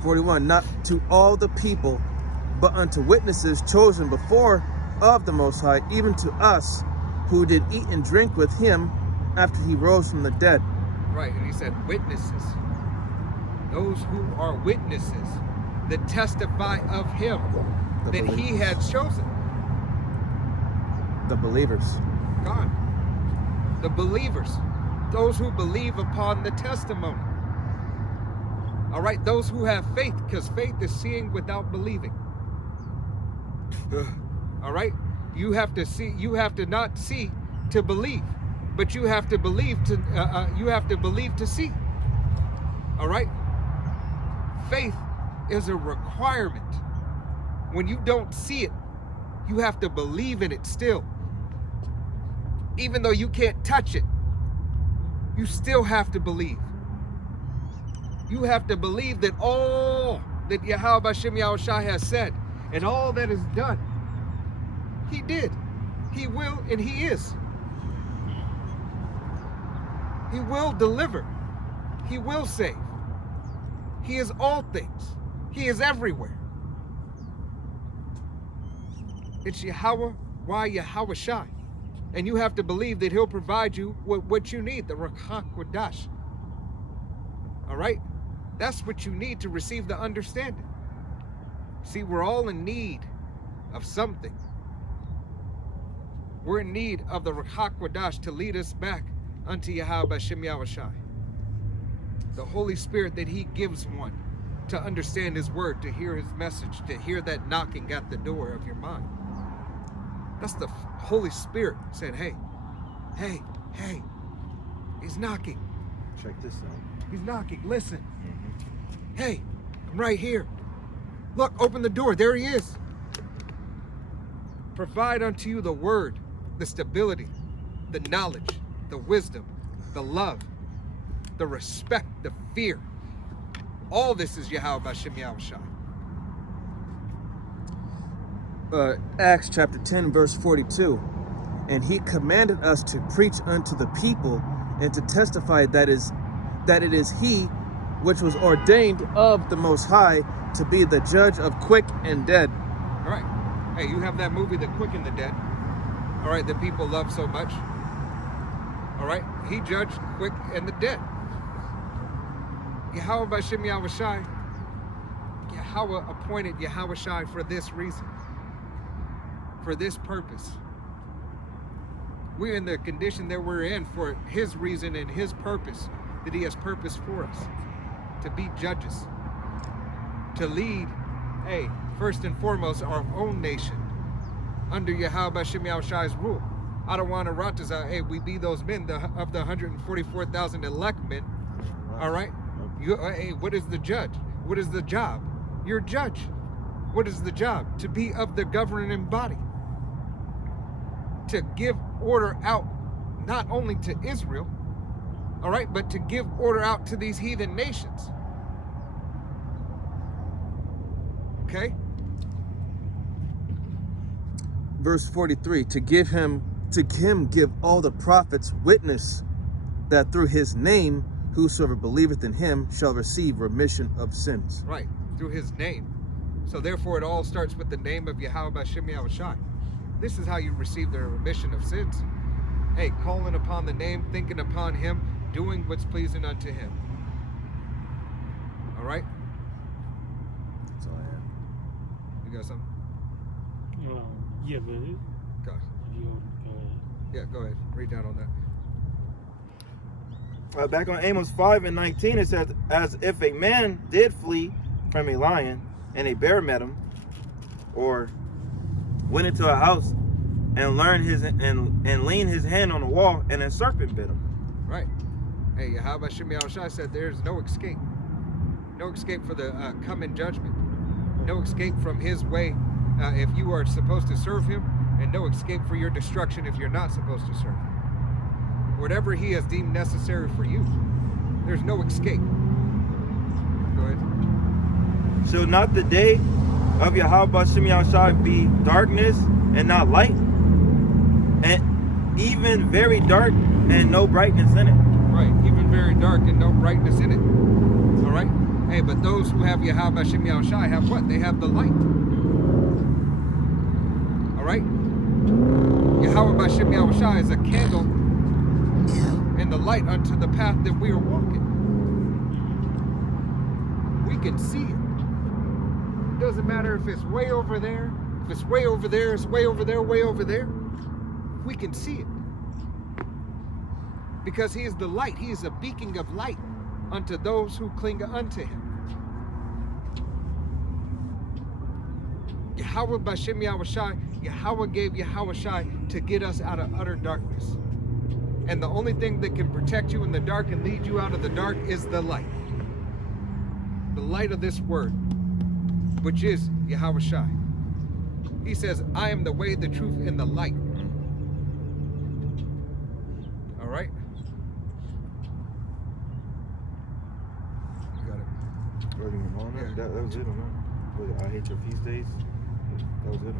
41. Not to all the people, but unto witnesses chosen before of the Most High, even to us, who did eat and drink with him after he rose from the dead. Right, and he said witnesses. Those who are witnesses that testify of him that he had chosen. The believers. God. The believers. Those who believe upon the testimony. All right, those who have faith, because faith is seeing without believing. All right, you have to see. You have to not see to believe, but you have to believe to. You have to believe to see. All right. Faith is a requirement. When you don't see it, you have to believe in it still. Even though you can't touch it, you still have to believe. You have to believe that all that Yahweh Bashem Yahushua has said and all that is done, he did, he will, and he is. He will deliver. He will save. He is all things. He is everywhere. It's Yahweh, why Yahweh Shai. And you have to believe that he'll provide you what you need, the Rakha Kodash. All right? That's what you need to receive the understanding. See, we're all in need of something. We're in need of the Rakha Kodash to lead us back unto Yahweh Bashem Yahushai. The Holy Spirit that he gives one to understand his word, to hear his message, to hear that knocking at the door of your mind. That's the Holy Spirit saying, hey, he's knocking. Check this out. He's knocking, listen. Hey, I'm right here. Look, open the door, there he is. Provide unto you the word, the stability, the knowledge, the wisdom, the love, the respect, the fear. All this is Yahweh Bashem Yahushua. Acts chapter 10, verse 42. And he commanded us to preach unto the people and to testify that it is he which was ordained of the Most High to be the judge of quick and dead. All right. Hey, you have that movie, The Quick and the Dead. All right, that people love so much. All right, he judged quick and the dead. Yahweh Bashem Yahushai, Yahweh appointed Yahushai for this reason, for this purpose. We're in the condition that we're in for his reason and his purpose, that he has purpose for us, to be judges, to lead, hey, first and foremost, our own nation under Yahweh Bashem Yahushai's rule. I don't want to rataza, hey, we be those men of the 144,000 elect men. All right? Hey, what is the judge? What is the job? You're a judge. What is the job? To be of the governing body. To give order out, not only to Israel, all right, but to give order out to these heathen nations. Okay? Verse 43, to him give all the prophets witness that through his name whosoever believeth in him shall receive remission of sins. Right, through his name. So therefore it all starts with the name of Yahweh Bashem Yahushai. This is how you receive the remission of sins. Hey, calling upon the name, thinking upon him, doing what's pleasing unto him. All right? That's all I have. You got something? Yeah, but Go ahead. if you Yeah, go ahead. Read down on that. Back on Amos 5 and 19, it says, as if a man did flee from a lion and a bear met him, or went into a house and leaned his hand on the wall and a serpent bit him. Right. Hey, Yahweh Bashem Yahushai said there's no escape. No escape for the coming judgment. No escape from his way if you are supposed to serve him, and no escape for your destruction if you're not supposed to serve him. whatever he has deemed necessary for you. There's no escape. Go ahead. Shall not the day of Yahweh B'Shem Yahushua be darkness and not light? And even very dark and no brightness in it. Right, even very dark and no brightness in it. All right? Hey, but those who have Yahweh B'Shem Yahushua have what? They have the light. All right? Yahweh B'Shem Yahushua is a candle in the light unto the path that we are walking. We can see it. It doesn't matter if it's way over there, if it's way over there, it's way over there, way over there. We can see it. Because he is the light. He is a beacon of light unto those who cling unto him. Yahweh B'Shem Yahushua, Yahweh gave Yahushua to get us out of utter darkness. And the only thing that can protect you in the dark and lead you out of the dark is the light. The light of this word, which is Yahushua. He says, I am the way, the truth, and the light. All right? You got it. Yeah. That was it on that. Was it, I hate your feast days. That was it on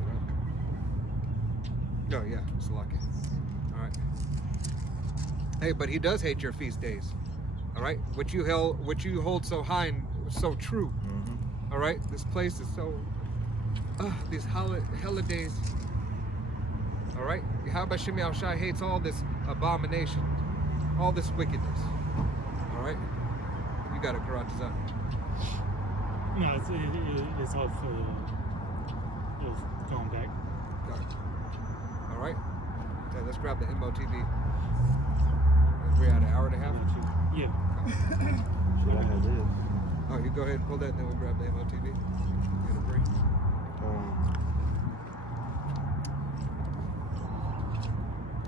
Oh, yeah, it's lucky. All right. Hey, but he does hate your feast days. All right? Which you hold so high and so true. that. All right? This place is so, these holidays. All right? Yahweh B'Shem Yahushua hates all this abomination, all this wickedness. All right? You got it, Karatazak. No, it's all for going back. Got it. All right? Okay, let's grab the MOTV. We're at an hour and a half. Yeah. Should I have this? Oh, you go ahead and pull that, and then we'll grab the MOTV. Get a break.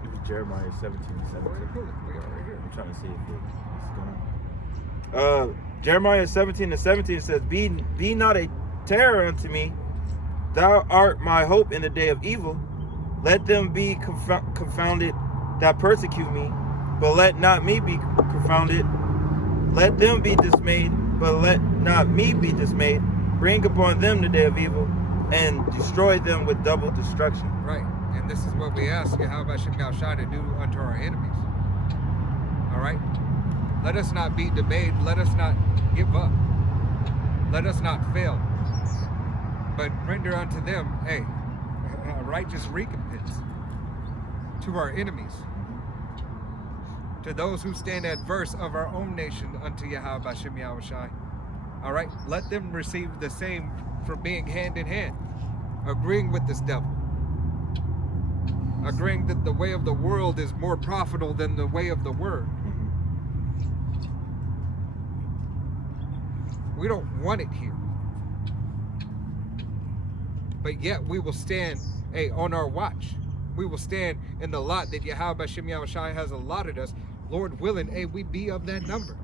It was Jeremiah 17. Go ahead and pull it. We got it right here. I'm trying to see if it's going. Jeremiah 17:17 says, Be not a terror unto me. Thou art my hope in the day of evil. Let them be confounded that persecute me, but let not me be confounded. Let them be dismayed, but let not me be dismayed. Bring upon them the day of evil, and destroy them with double destruction. Right. And this is what we ask Yahweh B'Shem Yahushua to do unto our enemies. All right? Let us not be debayed. Let us not give up. Let us not fail. But render unto them, a righteous recompense to our enemies. To those who stand adverse of our own nation unto Yahweh B'Shem Yahushua. All right? Let them receive the same for being hand in hand, agreeing with this devil. Agreeing that the way of the world is more profitable than the way of the word. We don't want it here. But yet we will stand on our watch. We will stand in the lot that Yahweh B'Shem Yahushua has allotted us. Lord willing, we be of that number.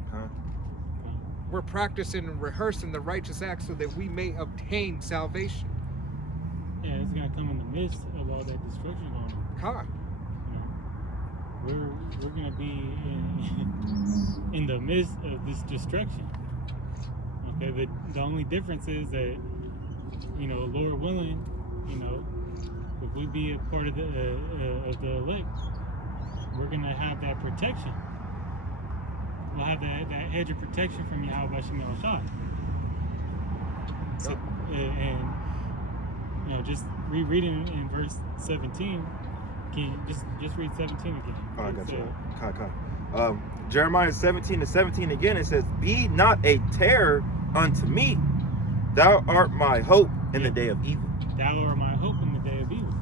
We're practicing and rehearsing the righteous acts so that we may obtain salvation. Yeah, it's gonna come in the midst of all that destruction going on. We're gonna be in the midst of this destruction. Okay, the only difference is that, Lord willing, if we be a part of the elect, we're gonna have that protection. We'll have that hedge of protection from Yahweh B'Shem Yahushua. So, and just rereading in verse 17. Can you just read 17 again? Oh, I got you. Jeremiah 17:17 again. It says, Be not a terror unto me. Thou art my hope in the day of evil. Thou art my hope in the day of evil.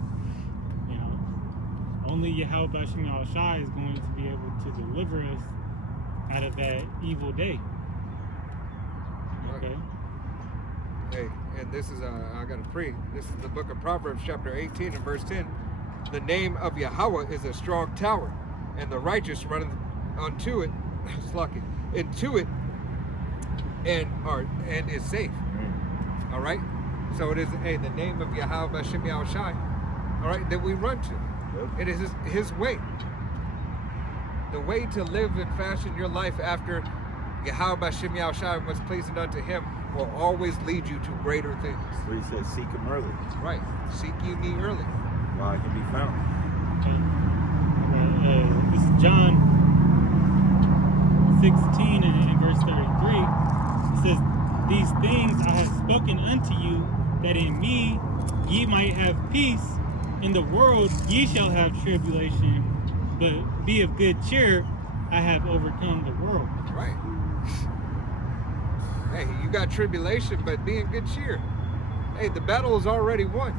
Only Yahweh B'Shem Yahushua is going to be able to deliver us out of that evil day. Okay. Hey, and this is I got to pray. This is the book of Proverbs, chapter 18 and verse 10. The name of Yahweh is a strong tower, and the righteous run unto it, into it, and is safe. All right. So it is the name of Yahweh B'Shem Yahushua. All right, that we run to. It is his way. The way to live and fashion your life after Yahweh Bashem Yahushua and what's pleasing unto him will always lead you to greater things. Where he said, seek him early Right. Seek ye me early. while he can be found. This is John 16 and verse 33. It says, "These things I have spoken unto you, that in me ye might have peace. In the world ye shall have tribulation, but be of good cheer. I have overcome the world." Right. Hey, you got tribulation, but be in good cheer. Hey, the battle is already won.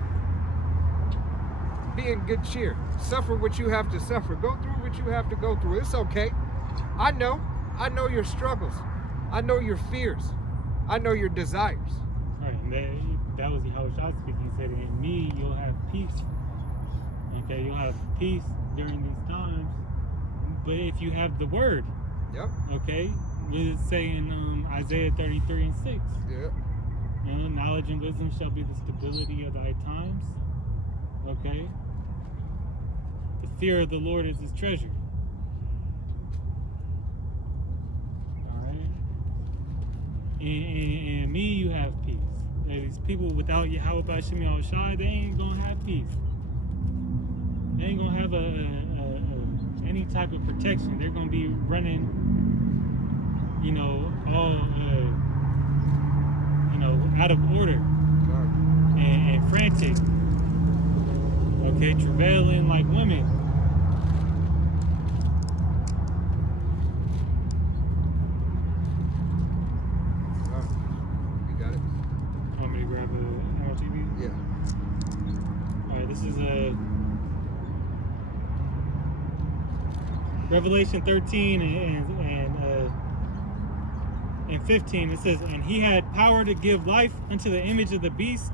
Be in good cheer. Suffer what you have to suffer. Go through what you have to go through. It's okay. I know your struggles. I know your fears. I know your desires. Right, and that was Yahushua speaking. He said, "In me you'll have peace." Okay, you'll have peace during these times, but if you have the word, Yep. okay, what does it say in Isaiah 33 and 6? Yep. Knowledge and wisdom shall be the stability of thy times. Okay, the fear of the Lord is his treasure. All right, in me you have peace. These people without Yahweh Bashem Yahushua, they ain't gonna have peace. They ain't gonna have any type of protection. They're gonna be running, all out of order and frantic. Okay, travailing like women. You got it? Want me to grab a LTV? Yeah. All right, this is Revelation 13 and 15. It says, "And he had power to give life unto the image of the beast,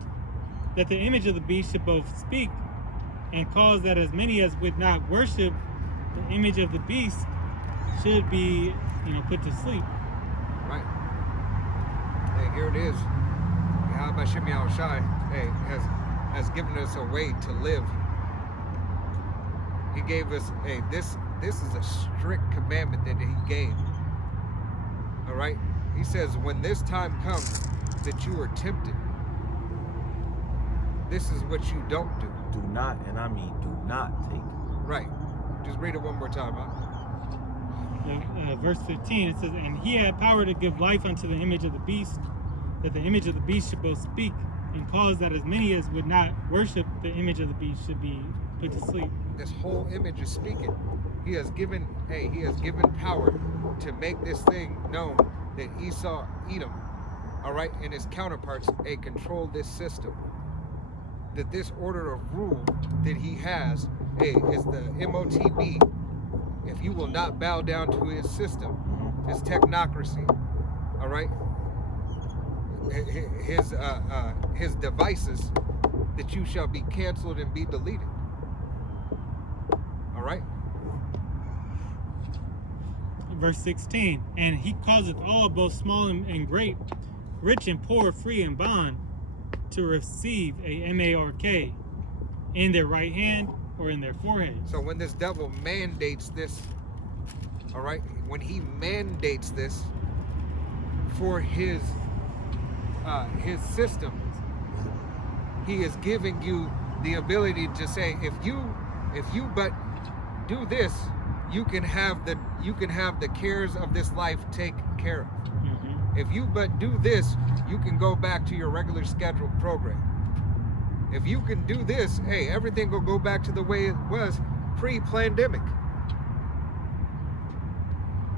that the image of the beast should both speak and cause that as many as would not worship the image of the beast should be, put to sleep." Right. Hey, here it is. Yahweh Bashem Yahushua, hey, has given us a way to live. He gave us, hey, this is a strict commandment that he gave. All right? He says, when this time comes that you are tempted, this is what you don't do. Do not, and I mean do not take. Right. Just read it one more time, huh? Verse 15, it says, "And he had power to give life unto the image of the beast, that the image of the beast should both speak and cause that as many as would not worship the image of the beast should be put to sleep." This whole image is speaking. He has given power to make this thing known that Esau, Edom, all right, and his counterparts, control this system. That this order of rule that he has, is the MOTB. If you will not bow down to his system, his technocracy, all right, his devices, that you shall be canceled and be deleted. All right. Verse 16, "And he causeth all, both small and great, rich and poor, free and bond, to receive a MARK in their right hand or in their forehead." So when this devil mandates this, all right, when he mandates this for his system, he is giving you the ability to say, if you but do this, you can have the cares of this life taken care of. Mm-hmm. If you but do this, you can go back to your regular scheduled program. If you can do this, hey, everything will go back to the way it was pre-pandemic.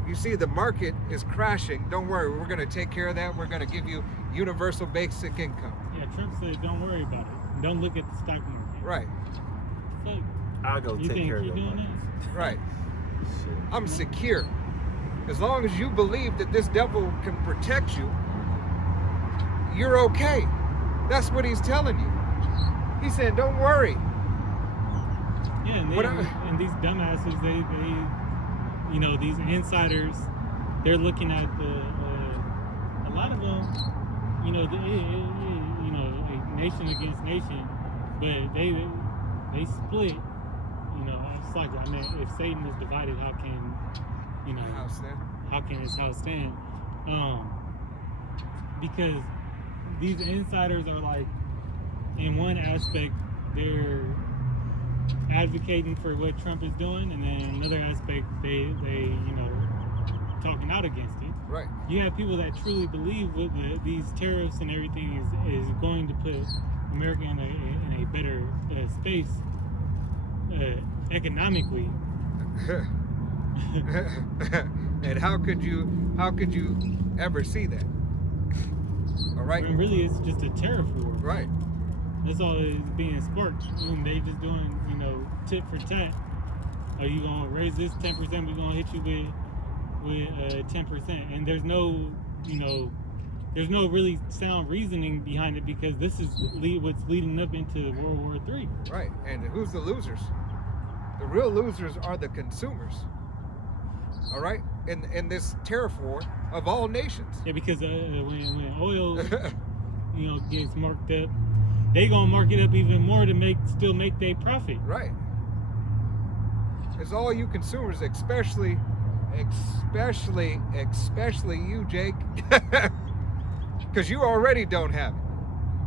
You see, the market is crashing. Don't worry, we're going to take care of that. We're going to give you universal basic income. Yeah, Trump said, "Don't worry about it. Don't look at the stock market." Right, Fuck. I'll go You take think care of you're your doing money. right. Shit. I'm secure. As long as you believe that this devil can protect you, you're okay. That's what he's telling you. He's saying, don't worry. Yeah, and these dumbasses, they these insiders, they're looking at a lot of them, nation against nation, but they split, it's like, I mean, if Satan is divided, how can, you know, House then. how can his house stand? Because these insiders are like, in one aspect, they're advocating for what Trump is doing, and then in another aspect, they you know, talking out against it. Right. You have people that truly believe what these tariffs and everything is going to put America in a better space economically. And how could you ever see that? All right. When really it's just a tariff war. Right. That's all is being sparked. And they just doing, you know, tit for tat. Are you gonna raise this 10%? We're gonna hit you with 10%. And there's no, you know, there's no really sound reasoning behind it, because this is what's leading up into World War III. Right. And who's the losers? The real losers are the consumers. All right. In this tariff war of all nations. Yeah, because when oil, you know, gets marked up, they gonna mark it up even more to still make their profit. Right. It's all you consumers, especially you, Jake, because you already don't have it.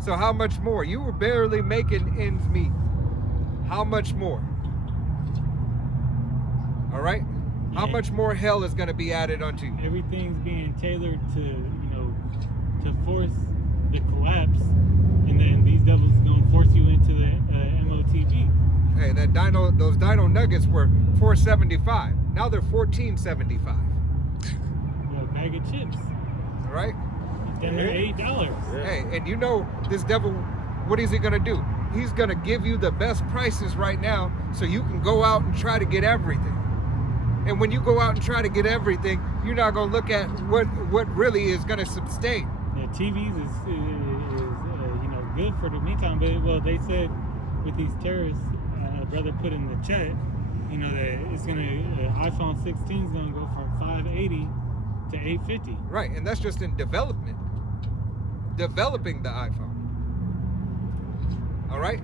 So how much more? You were barely making ends meet. How much more? All right. How Yeah. much more hell is going to be added onto you? Everything's being tailored to, you know, to force the collapse, and then these devils gonna force you into the MOTB. Hey, those dino nuggets were $4.75. Now they're $14.75. A bag of chips. All right. Then they're $8. Yeah. Hey, and you know this devil, what is he gonna do? He's gonna give you the best prices right now so you can go out and try to get everything. And when you go out and try to get everything, you're not gonna look at what really is gonna sustain. The TVs is you know, good for the meantime, but well, they said with these terrorists, brother put in the chat, you know, that it's gonna iPhone 16 is gonna go from 580 to 850. Right, and that's just in developing the iPhone. All right?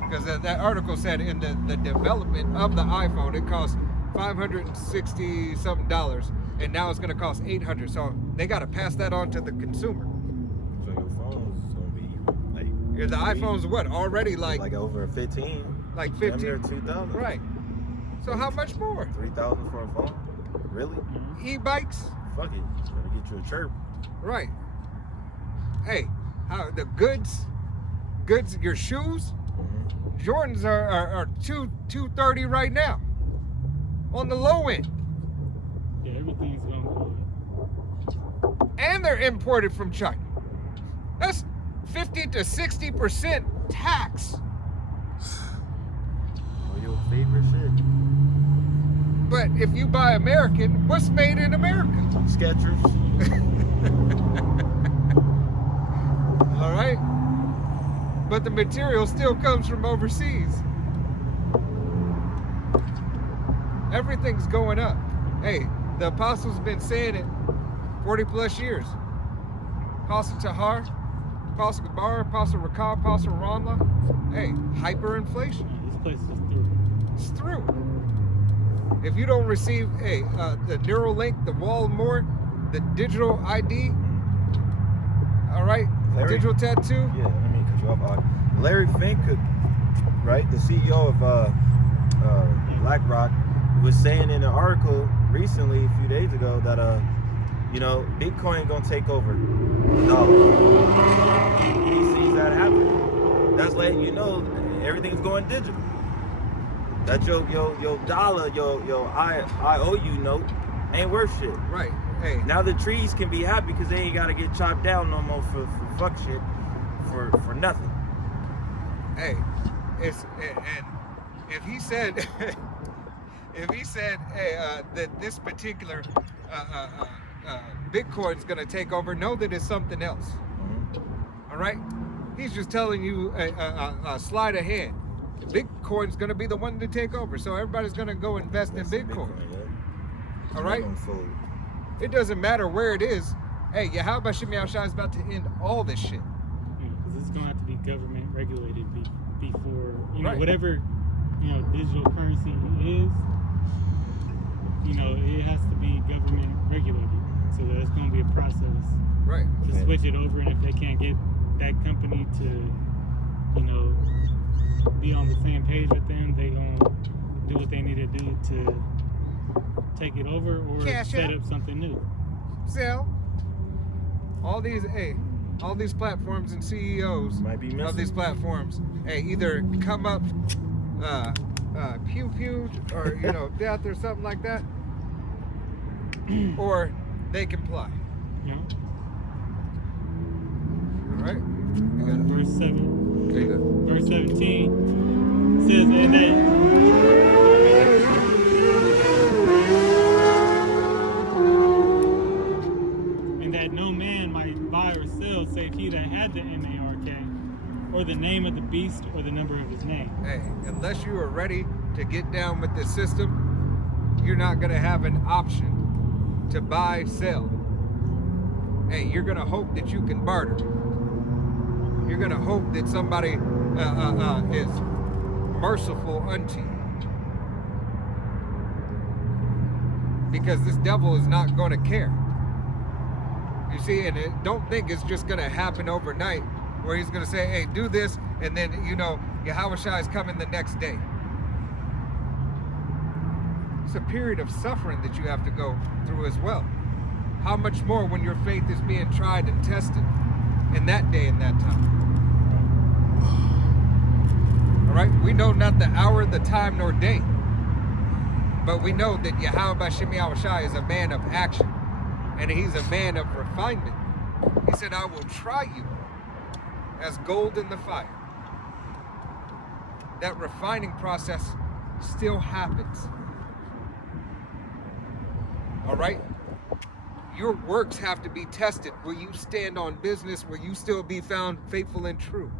Because that article said in the development of the iPhone, it cost $560 something, and now it's going to cost $800. So they got to pass that on to the consumer. So your phone's gonna be like. Yeah, the iPhone's what already like over 15. like Damn near 15, 2,000. right? So how much more? 3,000 for a phone? Really? E-bikes, Fuck it. Better get you a chirp. right? Hey, how the goods, your shoes. Jordans are $230 right now on the low end, Yeah, everything's gonna. and they're imported from China. That's 50 to 60% tax. All your favorite shit. But if you buy American, what's made in America? Skechers. All right, but the material still comes from overseas. Everything's going up. Hey, the apostles been saying it 40 plus years. Apostle Tahar, Apostle Gabar, Apostle Rakab, Apostle Ramla. Hey, hyperinflation. This place is through. It's through. If you don't receive the Neuralink, the Walmart, the digital ID, all right, Larry? digital tattoo. Yeah, I mean, cut you off. Larry Fink, right, the CEO of BlackRock, was saying in an article recently, a few days ago, that you know, Bitcoin gonna take over the dollar. He sees that happening. That's letting you know everything's going digital. That your dollar, your IOU note ain't worth shit. Right. Hey. Now the trees can be happy because they ain't gotta get chopped down no more for fuck shit for nothing. Hey. And if he said hey that this particular Bitcoin's gonna take over, know that it's something else. All right. He's just telling you a slide ahead. Bitcoin's gonna be the one to take over, so everybody's gonna go invest in Bitcoin. Yeah. All right. It doesn't matter where it is. Hey, Yahweh Shemi Shai is about to end all this shit. Because it's gonna have to be government regulated before, you know, Right. whatever digital currency is, it has to be government regulated. So that's going to be a process Right. to switch it over, and if they can't get that company to, be on the same page with them, they gonna do what they need to do to take it over or Cash set out. up something new. So, all these platforms and CEOs Might be of missing. these platforms, either come up, pew pew, or death or something like that, or they comply. You know? All right. You got it. Verse 7. There you go. Verse 17 says, and that no man might buy or sell save he that had the MARK, or the name of the beast, or the number of his name. Hey, unless you are ready to get down with this system, you're not gonna have an option to buy, sell. Hey, you're gonna hope that you can barter. You're gonna hope that somebody is merciful unto you. Because this devil is not gonna care. You see, and don't think it's just gonna happen overnight where he's gonna say, hey, do this, and then, Yahushua is coming the next day. It's a period of suffering that you have to go through as well. How much more when your faith is being tried and tested in that day and that time? All right, we know not the hour, the time, nor day, but we know that Yahweh B'Shem Yahushua is a man of action, and he's a man of refinement. He said, I will try you as gold in the fire. That refining process still happens. All right? Your works have to be tested. Will you stand on business? Will you still be found faithful and true?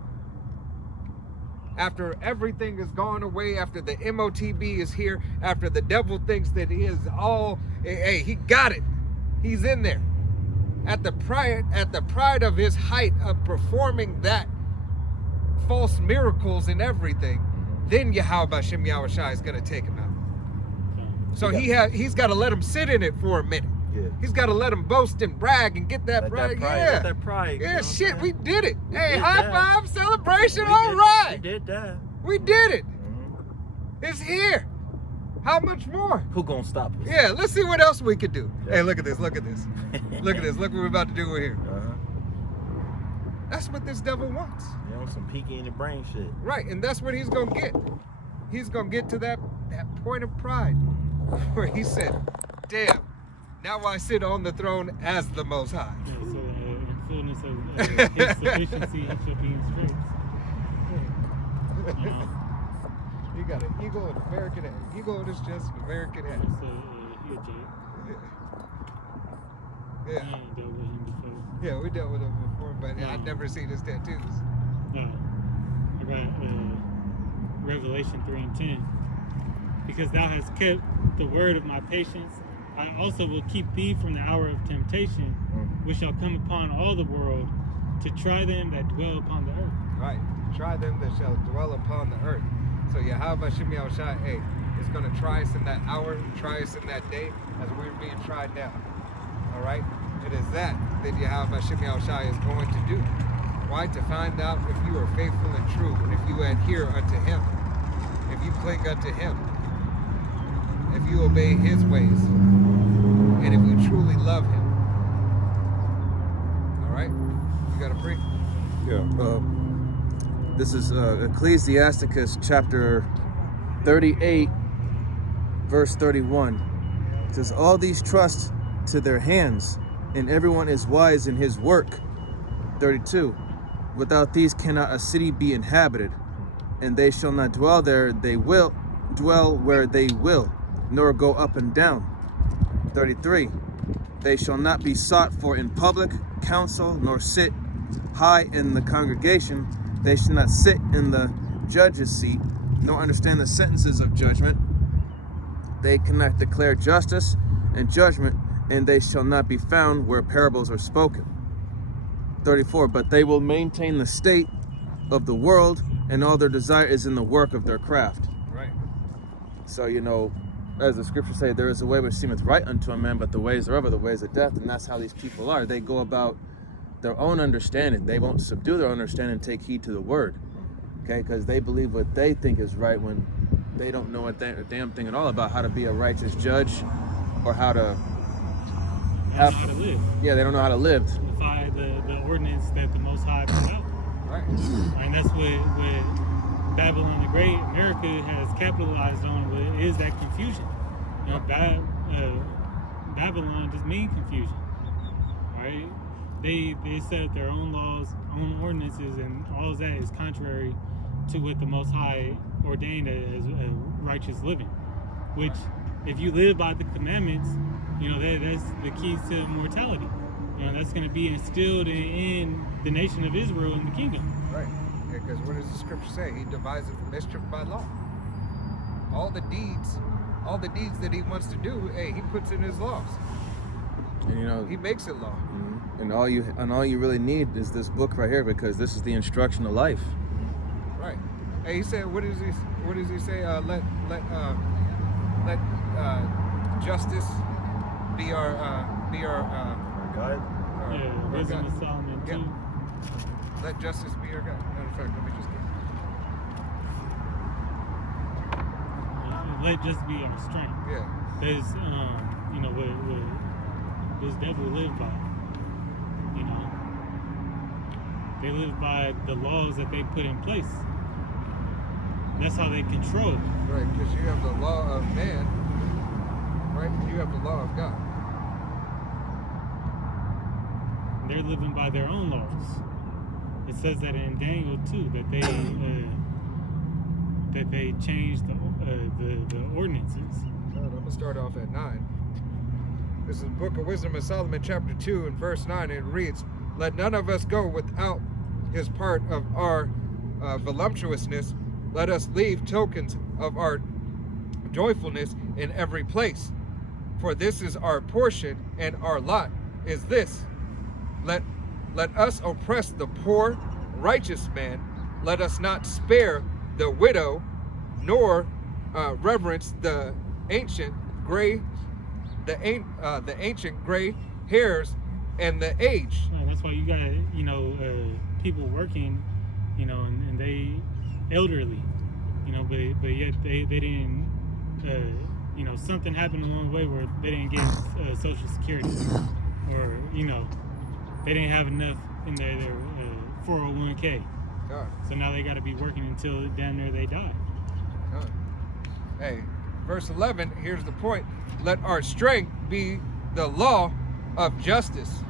After everything is gone away, after the MOTB is here, after the devil thinks that he is all, hey, he got it. He's in there. At the pride of his height of performing that false miracles and everything, then Yahweh B'Shem Yahushua is going to take him out. So he's got to let him sit in it for a minute. Yeah. He's got to let him boast and brag and get that pride. Let that pride. Yeah, what shit, I'm we saying? did it. We Hey, did high that. five, celebration, We all did- right. We did that. We did it. Mhm. It's here. How much more? Who gonna stop us? Yeah, let's see what else we could do. Yeah. Hey, look at this, look at this. Look at this, look what we're about to do here. That's what this devil wants. Some peeky in the brain shit. Right, and that's what he's gonna get. He's gonna get to that point of pride where he said, damn, now I sit on the throne as the Most High. Yeah, so in fullness of his sufficiency, he shall be in stripes. You know? He got an eagle and American hat. Eagle on his chest and American hat. So he a joke. Yeah. I ain't dealt with him before. Yeah, we dealt with him before, but Yeah. I'd never seen his tattoos. I got Revelation 3:10. Because thou hast kept the word of my patience, I also will keep thee from the hour of temptation, which shall come upon all the world, to try them that dwell upon the earth. Right. Try them that shall dwell upon the earth. So Yahweh Shem Yahushua, hey, is going to try us in that hour, try us in that day, as we're being tried now. All right? It is that Yahweh Shem Yahushua is going to do. Why? To find out if you are faithful and true, and if you adhere unto him, if you cling unto him, if you obey his ways, and if you truly love him. All right? You got to pray? Yeah. This is Ecclesiasticus chapter 38, verse 31. It says, all these trust to their hands, and everyone is wise in his work. 32. Without these cannot a city be inhabited, and they shall not dwell there, they will dwell where they will, nor go up and down. 33. They shall not be sought for in public council, nor sit high in the congregation. They shall not sit in the judge's seat, nor understand the sentences of judgment. They cannot declare justice and judgment, and they shall not be found where parables are spoken. 34. But they will maintain the state of the world, and all their desire is in the work of their craft. Right. So, you know, as the scriptures say, there is a way which seemeth right unto a man, but the ways thereof are the ways of death. And that's how these people are. They go about their own understanding. They won't subdue their understanding and take heed to the word. Okay, because they believe what they think is right when they don't know a damn thing at all about how to be a righteous judge or how to They don't know how to live. Yeah, they don't know how to live. Defy the ordinance that the Most High put out. Right. And that's what Babylon the Great, America has capitalized on, is that confusion. You know, Babylon just means confusion, right? They set up their own laws, own ordinances, and all of that is contrary to what the Most High ordained as righteous living. Which, if you live by the commandments, you know that's the keys to immortality. You know, that's going to be instilled in the nation of Israel and the kingdom. Right. Because what does the scripture say? He deviseth mischief by law. All the deeds that he wants to do, hey, he puts in his laws. And you know, He makes it law. and all you really need is this book right here, because this is the instruction of life. Right. Hey, he said, what does he say? Let justice be our God. Yeah, Wisdom of Solomon Yeah. too. Let justice be our God. Matter of fact, let me just get. Let just be our strength. Yeah. Because, you know, what this devil live by. You know, they live by the laws that they put in place. That's how they control. Right, because you have the law of man, right? You have the law of God. They're living by their own laws. It says that in Daniel 2 that they changed the ordinances. I'm going to start off at 9. This is the Book of Wisdom of Solomon, chapter 2, and verse 9. It reads, "Let none of us go without his part of our voluptuousness. Let us leave tokens of our joyfulness in every place. For this is our portion, and our lot is this. Let us oppress the poor, righteous man. Let us not spare the widow, nor reverence the ancient gray hairs and the aged." Yeah, that's why you got, you know, people working, you know, and they elderly, you know, but yet they didn't, you know, something happened along the way where they didn't get Social Security, or, you know, they didn't have enough in their 401k. God. So now they got to be working until damn near they die. Hey, verse 11, here's the point. Let our strength be the law of justice.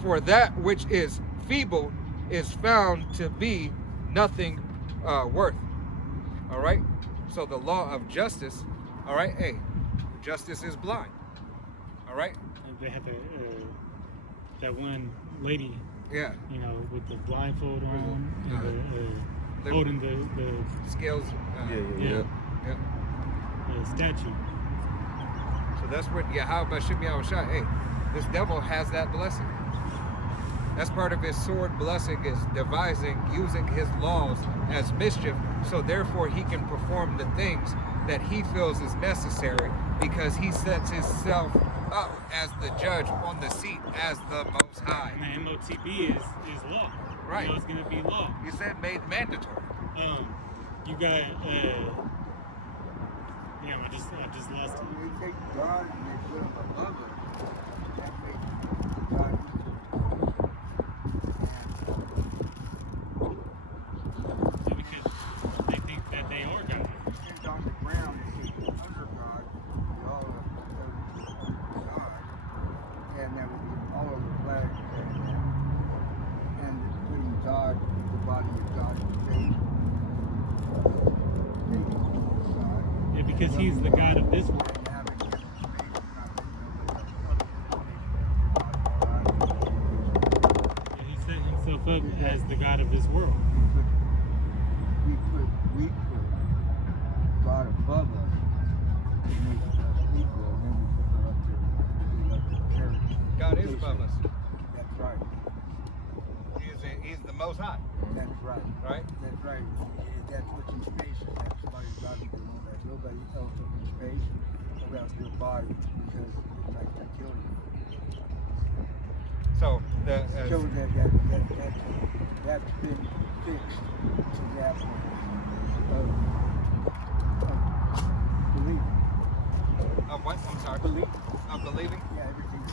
For that which is feeble is found to be nothing worth. All right? So the law of justice, all right? Hey, justice is blind. All right? They had that one lady, Yeah. you know, with the blindfold on, Uh, and holding the Scales. yeah. Yeah. Statue. So that's what Yahweh Bashim Yahushua, hey, this devil has that blessing. That's part of his sword blessing, is using his laws as mischief, so therefore he can perform the things that he feels is necessary, because he sets himself up as the judge on the seat as the Most High. And the MOTB is law. Right. You know, it's gonna be law. He said made mandatory. You got damn, I just lost it. They take God and they put him above us. That makes God Yeah, because they think that they are God. and on the ground they say under God, all of God, and that would be all of the flags and putting God, the body of God, in faith. Yeah, because he's the God of this world. Yeah, he set himself up as the God of this world. We put God above us to make us equal, and then we put God up there to be like the character. God is above us. That's right. He's the Most High, That's right. right? That's right. That's what you face. That's why you got to do all that nobody else in space around your body because it's like they're killing you. So So that's been fixed to that point of believing. of what? I'm sorry. Believe. Of believing. Yeah, everything's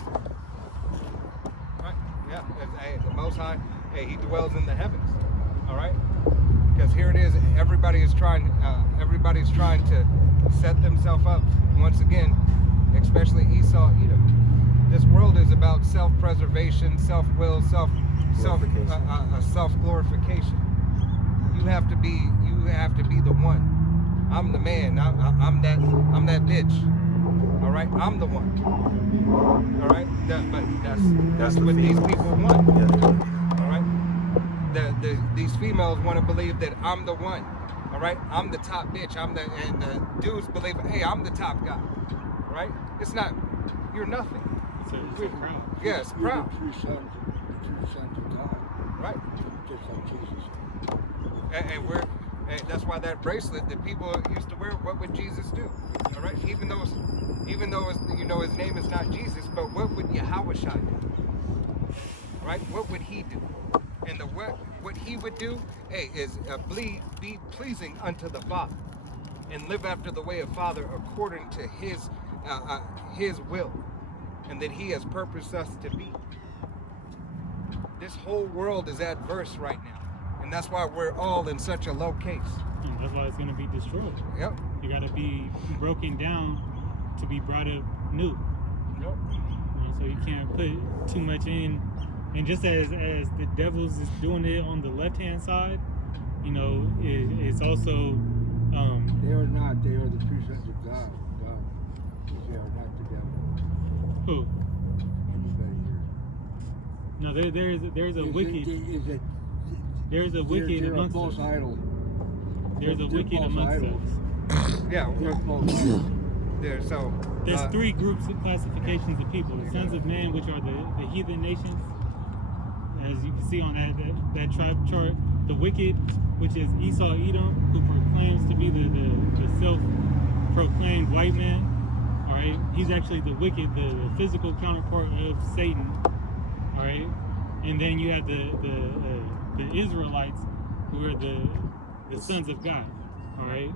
Right. Yeah. Hey, the Most High. Hey, He dwells in the heavens. All right. Because here it is. Everybody's trying to set themselves up once again, especially Esau, Edom. This world is about self-preservation, self-will, self-glorification. You have to be the one. I'm the man. I'm that bitch. All right. I'm the one. All right. But that's what these people want. All right. These females want to believe that I'm the one. All right. I'm the top bitch. And the dudes believe, hey, I'm the top guy. Right. It's not. You're nothing. It's a crowd. Yeah, it's You're proud. the true sons of God, Right. just like Jesus. And that's why that bracelet that people used to wear, what would Jesus do? All right, even though his name is not Jesus, but what would Yahushua do? All right, what would he do? And what he would do, is be pleasing unto the Father, and live after the way of Father according to his will, and that he has purposed us to be. This whole world is adverse right now. And that's why we're all in such a low case. And that's why it's going to be destroyed. Yep. You got to be broken down to be brought up new. Yep. So you can't put too much in. And just as the devils is doing it on the left-hand side, it's also... They are not. They are the true sons of God. They are not the devil. Who? Anybody here. No, there's a wicked... There's a wicked they're a amongst false us. idol. There's a They're wicked false amongst idols. us. Yeah. They're false idols. There's three groups of classifications of people. The sons of man, which are the heathen nations, as you can see on that tribe chart. The wicked, which is Esau Edom, who proclaims to be the self-proclaimed white man. All right, he's actually the wicked, the physical counterpart of Satan. All right, and then you have the Israelites, who are the sons of God. All right,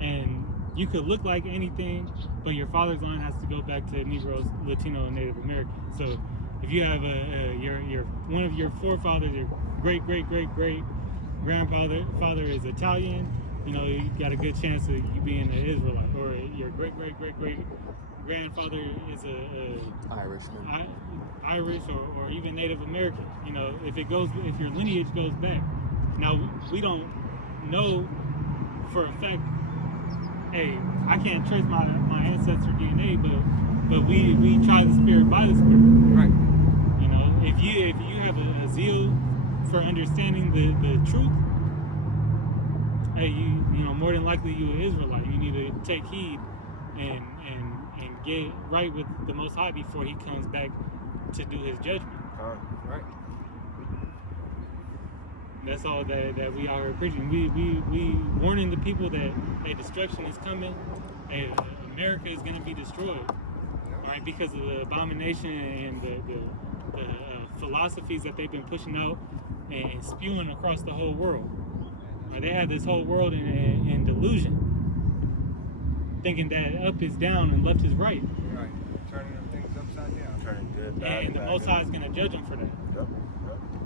and you could look like anything, but your father's line has to go back to Negroes, Latino, and Native American. So if you have your one of your forefathers, your great grandfather is Italian, you got a good chance of you being an Israelite. Or your great grandfather is Irishman. Irish or even Native American. If your lineage goes back. Now we don't know for a fact. Hey, I can't trace my ancestor DNA, but we try the spirit by the spirit. Right. If you have a zeal for understanding the truth, hey, more than likely you're an Israelite. You need to take heed and get right with the Most High before He comes back to do His judgment. Right. That's all that we are preaching. We warning the people that destruction is coming. America is going to be destroyed, right? Because of the abomination and the philosophies that they've been pushing out and spewing across the whole world. Right? They have this whole world in delusion, thinking that up is down and left is right. Right. Turning things upside down. Turning good, bad, And the bad, Most good. High is going to judge them for that. Yep.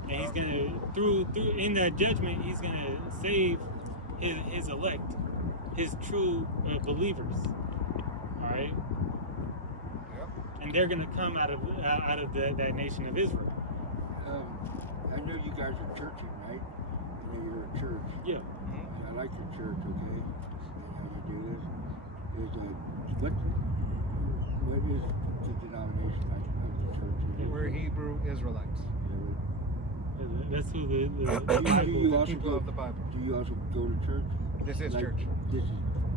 And He's going to, through in that judgment, He's going to save his elect, His true believers. All right? Yep. And they're going to come out of that nation of Israel. I know you guys are churching, right? I know you're a church. Yeah. I like your church, okay? And how you do this. What is the denomination like of the church? We're Hebrew Israelites. That's who the Do you also People go? of the Bible. Do you also go to church? This is Like, church. This is.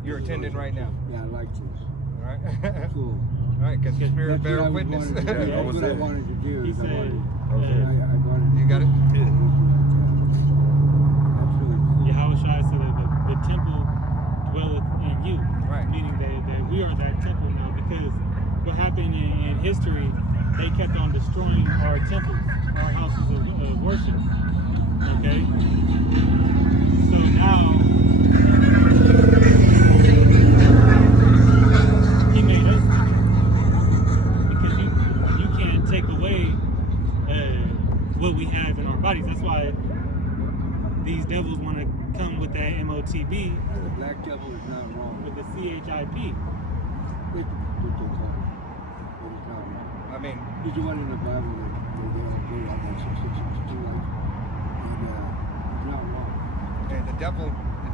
You're attending right now. Yeah, I like this. All right. Cool. All right, because the Spirit That's what bear I witness. wanted to do. Yeah, I That's was what I there. wanted to do. He is I said, wanted- Okay. I wanted You got it? That's really cool. Yahushua said that the temple dwelleth in in you. Right. Meaning that we are that temple now, because what happened in history, they kept on destroying our temples, our houses of worship. Okay? So now, he made us temple. Because you can't take away what we have in our bodies. That's why these devils want to come with that MOTB, The black devil is not wrong. with the CHIP. It's what they call it. But it's not wrong. I mean, He's the one in the Bible that they all agree on that 666 like. And it's not wrong. okay, the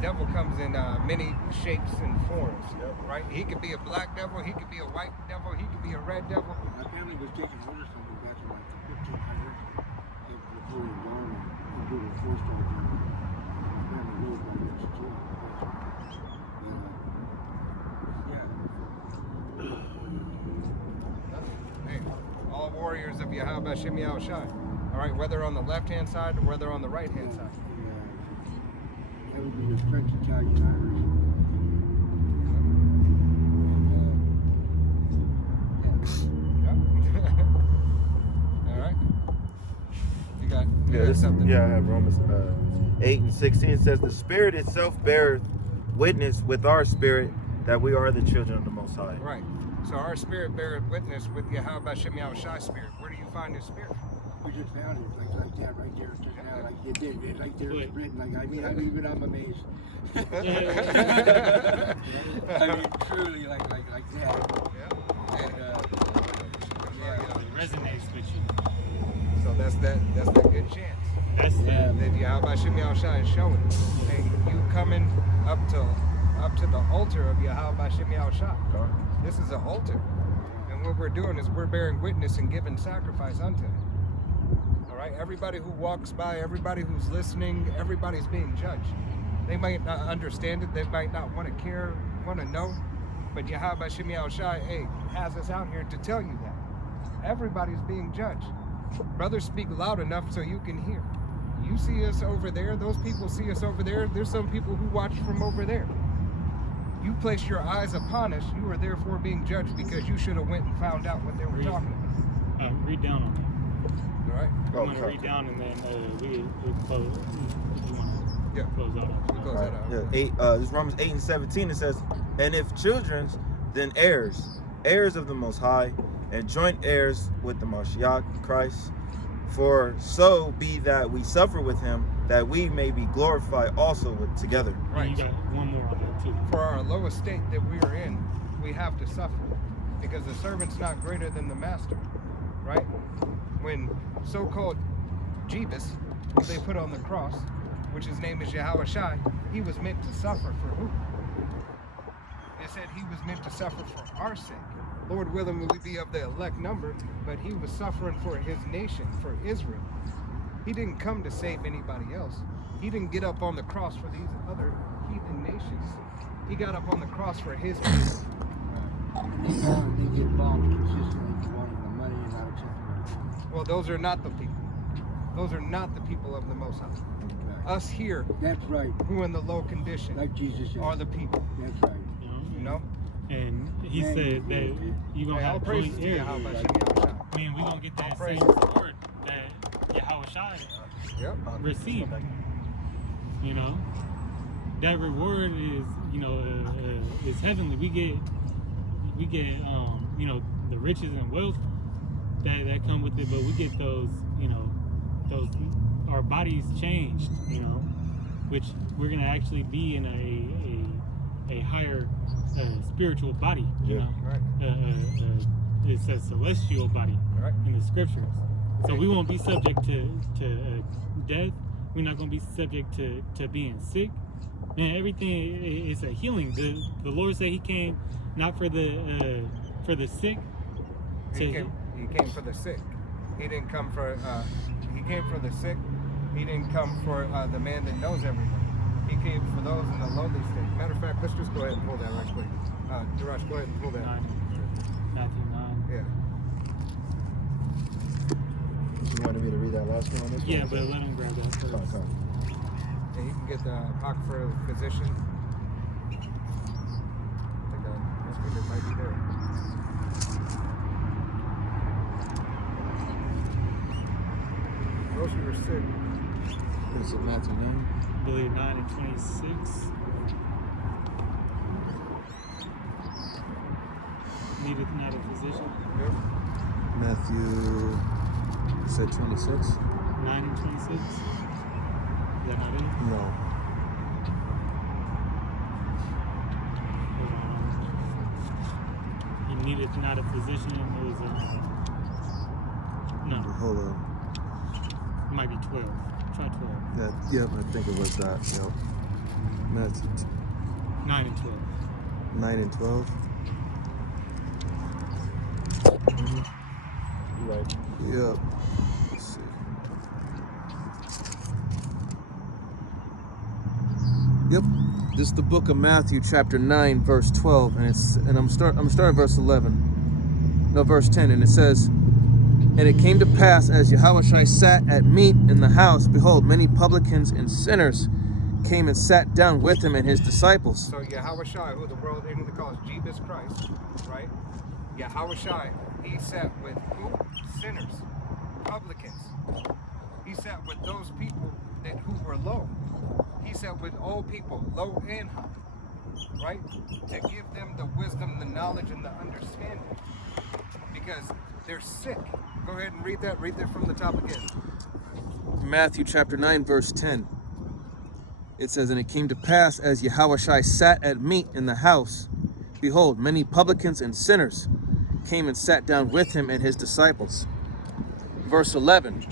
devil comes in many shapes and forms, right? He could be a black devil, he could be a white devil, he could be a red devil. My family was taking orders from me back in like the 1500s. Of Napoleon's army. They did a 4-star general. My family lived right next to him. Hey, all warriors of Yahweh Shem Yahushai. All right, whether on the left-hand side or whether on the right-hand side. That would be the French, Italian, Irish. All right. You got this- something. Yeah, I have Romans 8:16 says, "The Spirit itself beareth witness with our spirit that we are the children of the Most High." Right. So our spirit beareth witness with Yahweh Shem Yahushai's spirit. Where do you find his spirit? We just found it like that right there just now, like it did, it, like there it's written. Like I mean, I'm amazed. I mean, truly, like that. Yeah. And It resonates with you. So that's that good chance. That's Yeah. That Yahweh Shem Yahushai is showing. Hey, you coming up to the altar of Yahweh Shem Yahushai. This is an altar. And what we're doing is we're bearing witness and giving sacrifice unto him. All right? Everybody who walks by, everybody who's listening, everybody's being judged. They might not understand it. They might not want to care, want to know. But Yahweh Shem Yahushai, hey, has us out here to tell you that. Everybody's being judged. Brothers, speak loud enough so you can hear. You see us over there. Those people see us over there. There's some people who watch from over there. You place your eyes upon us. You are therefore being judged because you should have went and found out what they were talking about. read down on that. All right? I'm gonna read down and then we close. If you want Yeah. to close out. We'll close that out. Yeah, this Romans 8:17 it says, "And if children, then heirs, heirs of the Most High, and joint heirs with the Mashiach Christ. For so be that we suffer with him, that we may be glorified also with together." And Right. you got one more on that too. For our lowest state that we are in, we have to suffer because the servant's not greater than the master, right? When so-called Jebus, who they put on the cross, which his name is Yahweh Shai, he was meant to suffer for who? They said he was meant to suffer for our sake. Lord willing, will we be of the elect number, but he was suffering for his nation, for Israel. He didn't come to save anybody else. He didn't get up on the cross for these other heathen nations. He got up on the cross for his people. they get bombed consistently for wanting the money and not accepting Well, those are not the people. Those are not the people of the Most High. it. Us here, That's right. who in the low condition, Like Jesus said. are the people. That's right. You know? And he Man, said that you gonna Hey, all have praises joint to heirs. Yahweh Shem Yahushua. I mean, we gonna get that All same praises. reward that Yahweh Shai Yep. received. You know, that reward is, is heavenly. We get, the riches and wealth that come with it, but we get those, our bodies changed, which we're gonna actually be in a higher spiritual body, Right. It's a celestial body Right. in the scriptures. So Okay. we won't be subject to death. We're not going to be subject to being sick. Man, everything is a healing. The Lord said He came not for the sick. He came for the sick. He didn't come for. He came for the sick. He didn't come for the man that knows everything. He came for those in the lowly state. Matter of fact, let's just go ahead and pull that right quick. Darash, go ahead and pull that. Matthew 9. Yeah. You wanted me to read that last one on this Yeah, one? but let him grab that first. Come. Yeah, you can get the apocryphal physician. Those who were sick. Is it Matthew 9? I believe 9 and 26. Needeth not a physician. Yep. Matthew, you said 26? 9 and 26. Is that not it? No. He needeth not a physician. It was no, Hold on. it might be 12. Try 12. Yep, I think it was that. Yep. Matthew 9 and 12. 9 and 12. Right. Yep. Let's see. Yep. This is the book of Matthew, chapter 9, verse 12, and I'm starting verse 11. No, verse 10, and it says, "And it came to pass as Yahushua sat at meat in the house, behold, many publicans and sinners came and sat down with him and his disciples." So Yahushua, who the world ignorantly calls Jesus Christ, right? Yahushua, he sat with who? Sinners, publicans. He sat with those people who were low. He sat with all people, low and high, right? To give them the wisdom, the knowledge, and the understanding. Because they're sick. Go ahead and read that. Read that from the top again. Matthew chapter 9, verse 10. It says, "And it came to pass as Yahushua sat at meat in the house, behold, many publicans and sinners came and sat down with him and his disciples." Verse 11.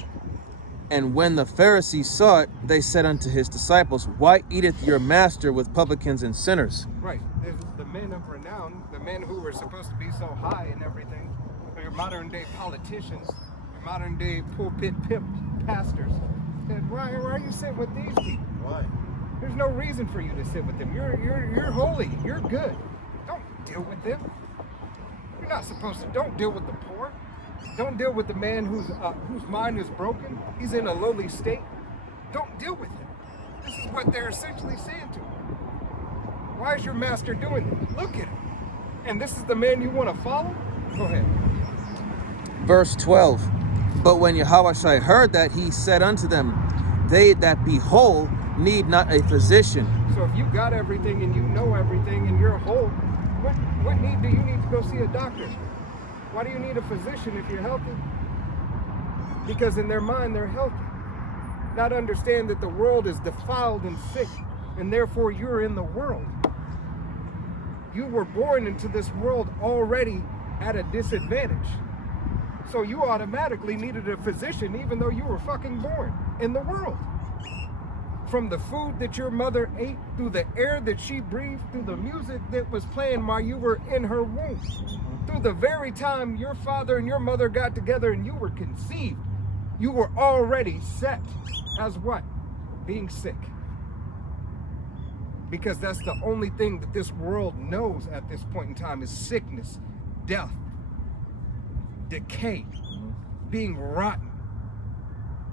"And when the Pharisees saw it, they said unto his disciples, Why eateth your master with publicans and sinners?" Right. There's the men of renown, the men who were supposed to be so high and everything, your modern day politicians, your modern day pulpit pimp pastors, said, why are you sitting with these people? Why? There's no reason for you to sit with them. You're holy. You're good. Don't deal with them. You're not supposed to. Don't deal with the poor. Don't deal with the man whose mind is broken. He's in a lowly state. Don't deal with him. This is what they're essentially saying to him. Why is your master doing this? Look at him. And this is the man you want to follow? Go ahead. Verse 12. "But when Yahushua heard that, he said unto them, They that be whole need not a physician." So if you got everything and you know everything and you're whole, what need do you need to go see a doctor? Why do you need a physician if you're healthy? Because in their mind, they're healthy. Not understand that the world is defiled and sick, and therefore you're in the world. You were born into this world already at a disadvantage. So you automatically needed a physician even though you were fucking born in the world. From the food that your mother ate, through the air that she breathed, through the music that was playing while you were in her womb, through the very time your father and your mother got together and you were conceived, you were already set as what? Being sick. Because that's the only thing that this world knows at this point in time is sickness, death, decay, being rotten.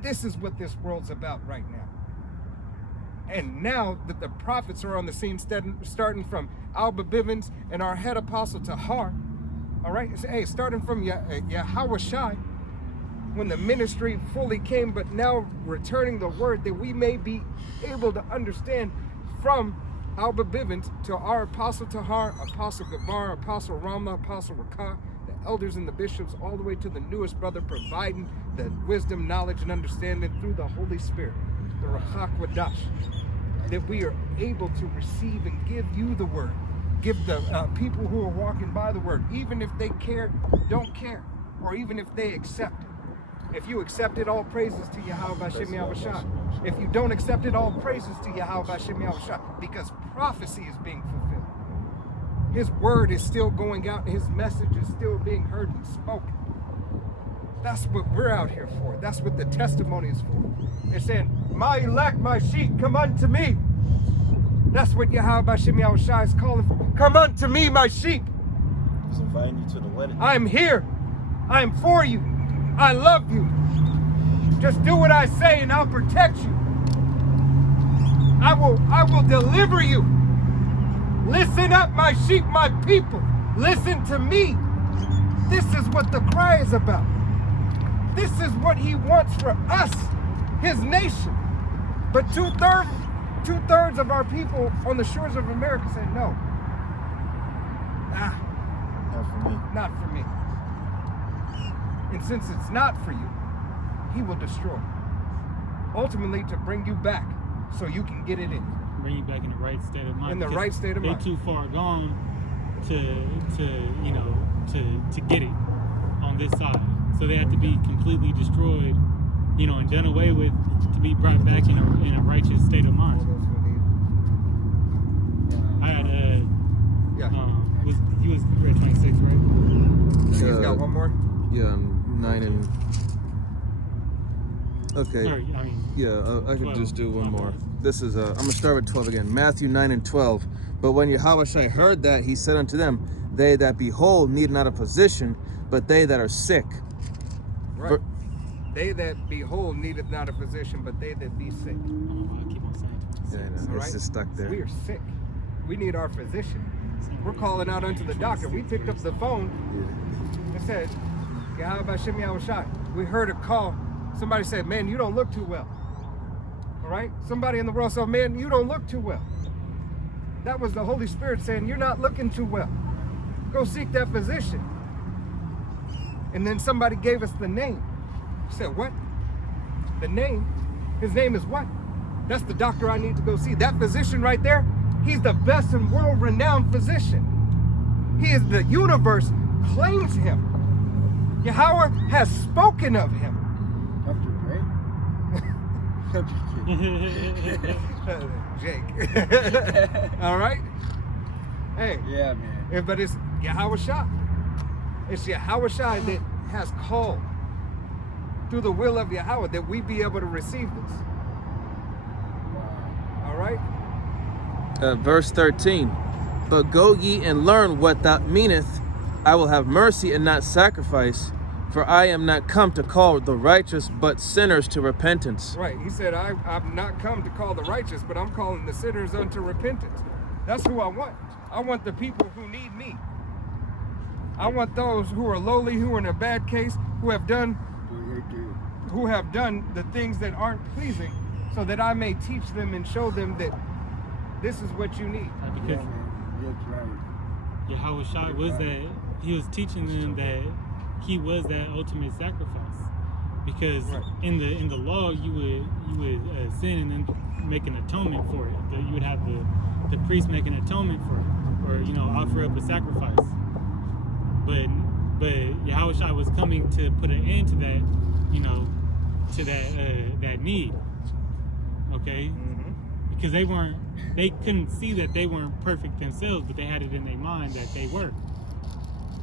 This is what this world's about right now. And now that the prophets are on the scene, starting from Alba Bivens and our head apostle Tahar, all right, hey, starting from Yahushua, when the ministry fully came, but now returning the word that we may be able to understand from Alba Bivens to our apostle Tahar, apostle Gabar, apostle Rama, apostle Rakah, the elders and the bishops, all the way to the newest brother, providing the wisdom, knowledge, and understanding through the Holy Spirit, the Ruach Wadash, that we are able to receive and give you the word, give the people who are walking by the word, even if they care, don't care, or even if they accept it. If you accept it, all praises to Yahweh B'Shem Yahushua. If you don't accept it, all praises to Yahweh B'Shem Yahushua, because prophecy is being fulfilled. His word is still going out, and his message is still being heard and spoken. That's what we're out here for. That's what the testimony is for. It's saying, my elect, my sheep, come unto me. That's what Yahweh B'Shem Yahushua is calling for. Come unto me, my sheep. He's inviting you to the wedding. I'm here. I'm for you. I love you. Just do what I say and I'll protect you. I will deliver you. Listen up, my sheep, my people. Listen to me. This is what the cry is about. This is what he wants for us his nation. But two-thirds of our people on the shores of America said no. Not for me. Not for me. And since it's not for you, he will destroy. Ultimately to bring you back so you can get it in. Bring you back in the right state of mind. In the because right state of mind. They're too far gone to get it on this side. So they have to be completely destroyed, and done away with to be brought back in a righteous state of mind. I had he was read 26, right? He's got one more? Yeah, 9 and. Okay. Sorry, I mean, Yeah, I could 12. just do one more. This is I'm gonna start with 12 again. Matthew 9 and 12. But when Yahushua heard that, he said unto them, they that be whole need not a physician, but they that are sick. Right. They that be whole needeth not a physician, but they that be sick. I keep on saying Yeah, I know. All It's right? just stuck there. We are sick. We need our physician. We're calling out unto the doctor. We picked up the phone and said, Yahweh Shem Yahushai. We heard a call. Somebody said, man, you don't look too well. All right? Somebody in the world said, man, you don't look too well. That was the Holy Spirit saying, you're not looking too well. Go seek that physician. And then somebody gave us the name. We said, what? The name? His name is what? That's the doctor I need to go see. That physician right there, he's the best and world-renowned physician. He is the universe claims him. Yahweh has spoken of him. Jake. All right? Hey. Yeah, man. But it's Yahweh Shai. It's Yahweh Shai that has called through the will of Yahweh that we be able to receive this. All right? Verse 13. But go ye and learn what that meaneth. I will have mercy and not sacrifice, for I am not come to call the righteous, but sinners to repentance. Right. He said, I've not come to call the righteous, but I'm calling the sinners unto repentance. That's who I want. I want the people who need me. I want those who are lowly, who are in a bad case, who have done the things that aren't pleasing, so that I may teach them and show them that this is what you need. because That's right. Yahweh Shai was that, he was teaching them that he was that ultimate sacrifice. Because Right. in the law, you would sin and then make an atonement for it. You would have the priest make an atonement for it, or offer up a sacrifice. But Yahweh Shai was coming to put an end to that, to that need. Okay, because they couldn't see that they weren't perfect themselves, but they had it in their mind that they were,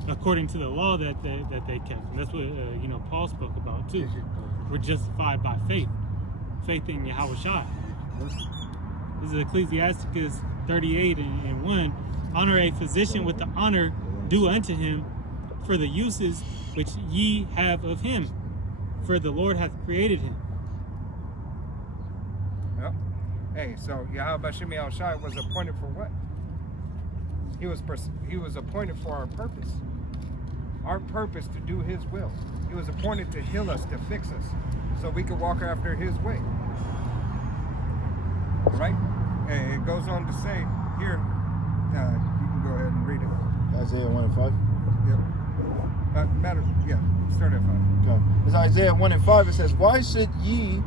according to the law that they kept. And that's what Paul spoke about too. We're justified by faith in Yahweh Shai. This is Ecclesiasticus 38 and 1. Honor a physician with the honor due unto him for the uses which ye have of him, for the Lord hath created him. Yep. Hey, so Yahweh Shem Yahushai was appointed for what? He was appointed for our purpose. Our purpose to do his will. He was appointed to heal us, to fix us, so we could walk after his way. Right? And it goes on to say here, you can go ahead and read it. Isaiah 1 and 5. Yep. Start at 5. Okay. It's Isaiah 1 and 5. It says, why should ye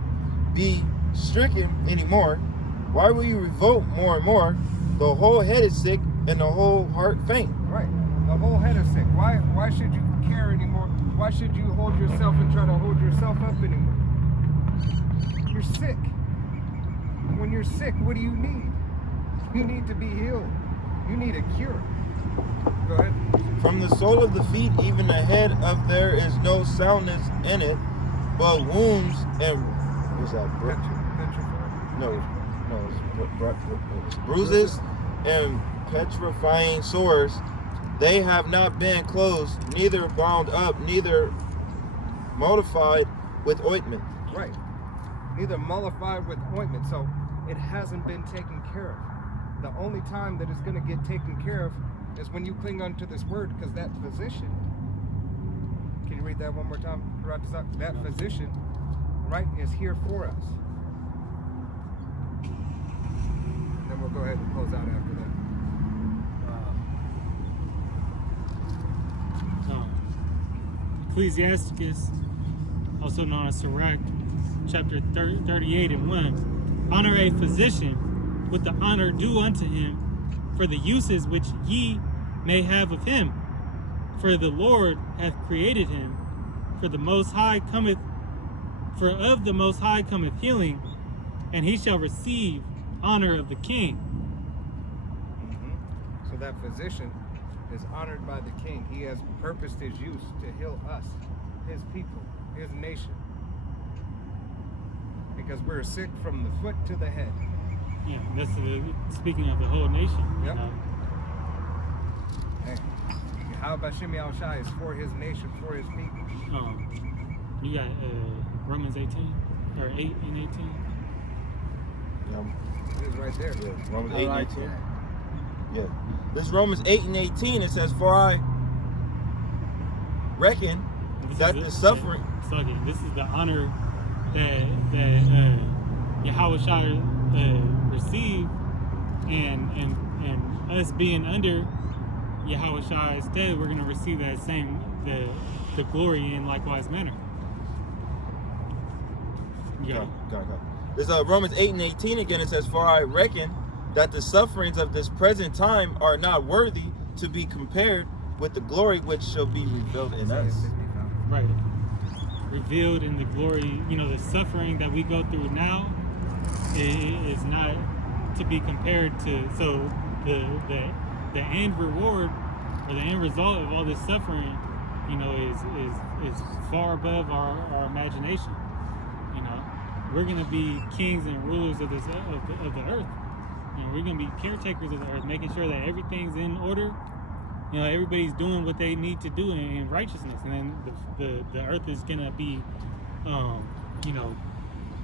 be stricken anymore? Why will you revolt more and more? The whole head is sick and the whole heart faint. Right. The whole head is sick. Why should you care anymore? Why should you hold yourself and try to hold yourself up anymore? You're sick. When you're sick, what do you need? You need to be healed. You need a cure. Go ahead. From the sole of the feet, even the head of there is no soundness in it, but wounds and what's that? It's bruises and petrifying sores. They have not been closed, neither bound up, neither mollified with ointment. Right. Neither mollified with ointment. So it hasn't been taken care of. The only time that it's going to get taken care of is when you cling onto this word, because that physician, can you read that one more time? That physician right, is here for us. And then we'll go ahead and close out after that. Ecclesiasticus, also known as Sirach, chapter 38 and 1. Honor a physician with the honor due unto him for the uses which ye may have of him. For the Lord hath created him. For of the Most High cometh healing, and he shall receive honor of the king. So that physician is honored by the king. He has purposed his use to heal us, his people, his nation. Because we're sick from the foot to the head. Yeah, that's speaking of the whole nation. Yep. You know? Hey, how about Shem Yahushai is for his nation, for his people. You got Romans 18 or 8 and 18. Yeah, It is right there. yeah. Romans I 8 like and 18. that. Yeah. This Romans 8 and 18, it says, for I reckon that the suffering. This is the honor that Yahushua received, and us being under Yahushua instead, we're gonna receive that same the glory in likewise manner. Yeah. Go. This Romans 8 and 18 again, it says, for I reckon that the sufferings of this present time are not worthy to be compared with the glory which shall be revealed in us. Right. Revealed in the glory, the suffering that we go through now is not to be compared to. So the end reward or the end result of all this suffering, is far above our imagination. We're gonna be kings and rulers of this of the earth. We're gonna be caretakers of the earth, making sure that everything's in order. Everybody's doing what they need to do in righteousness, and then the earth is gonna be,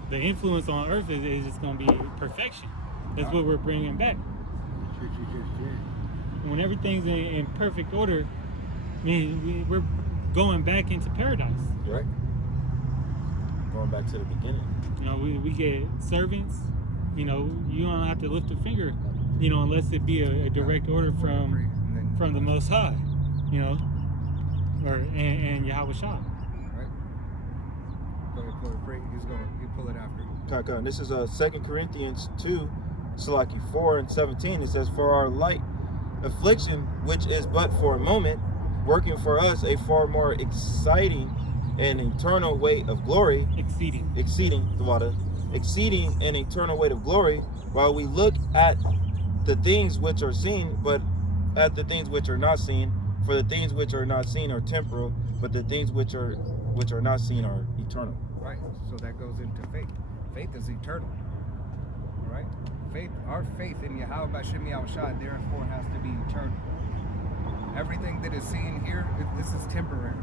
the influence on earth is just gonna be perfection. That's what we're bringing back. That's what you just said. When everything's in perfect order, we're going back into paradise. Right? Going back to the beginning. We get servants. You don't have to lift a finger, unless it be a direct order from the Most High, and Yahweh Shah. Right? Go ahead, pull it free. You pull it after. Okay. This is 2 Corinthians 2, Salaki 4 and 17. It says, for our light affliction, which is but for a moment, working for us a far more exciting and eternal weight of glory, exceeding an eternal weight of glory, while we look at the things which are seen, but at the things which are not seen. For the things which are not seen are temporal, but the things which are not seen are eternal. Right. So that goes into faith. Faith is eternal. All right. Our faith in Yahweh B'Shem Yahushua therefore has to be eternal. Everything that is seen here, this is temporary.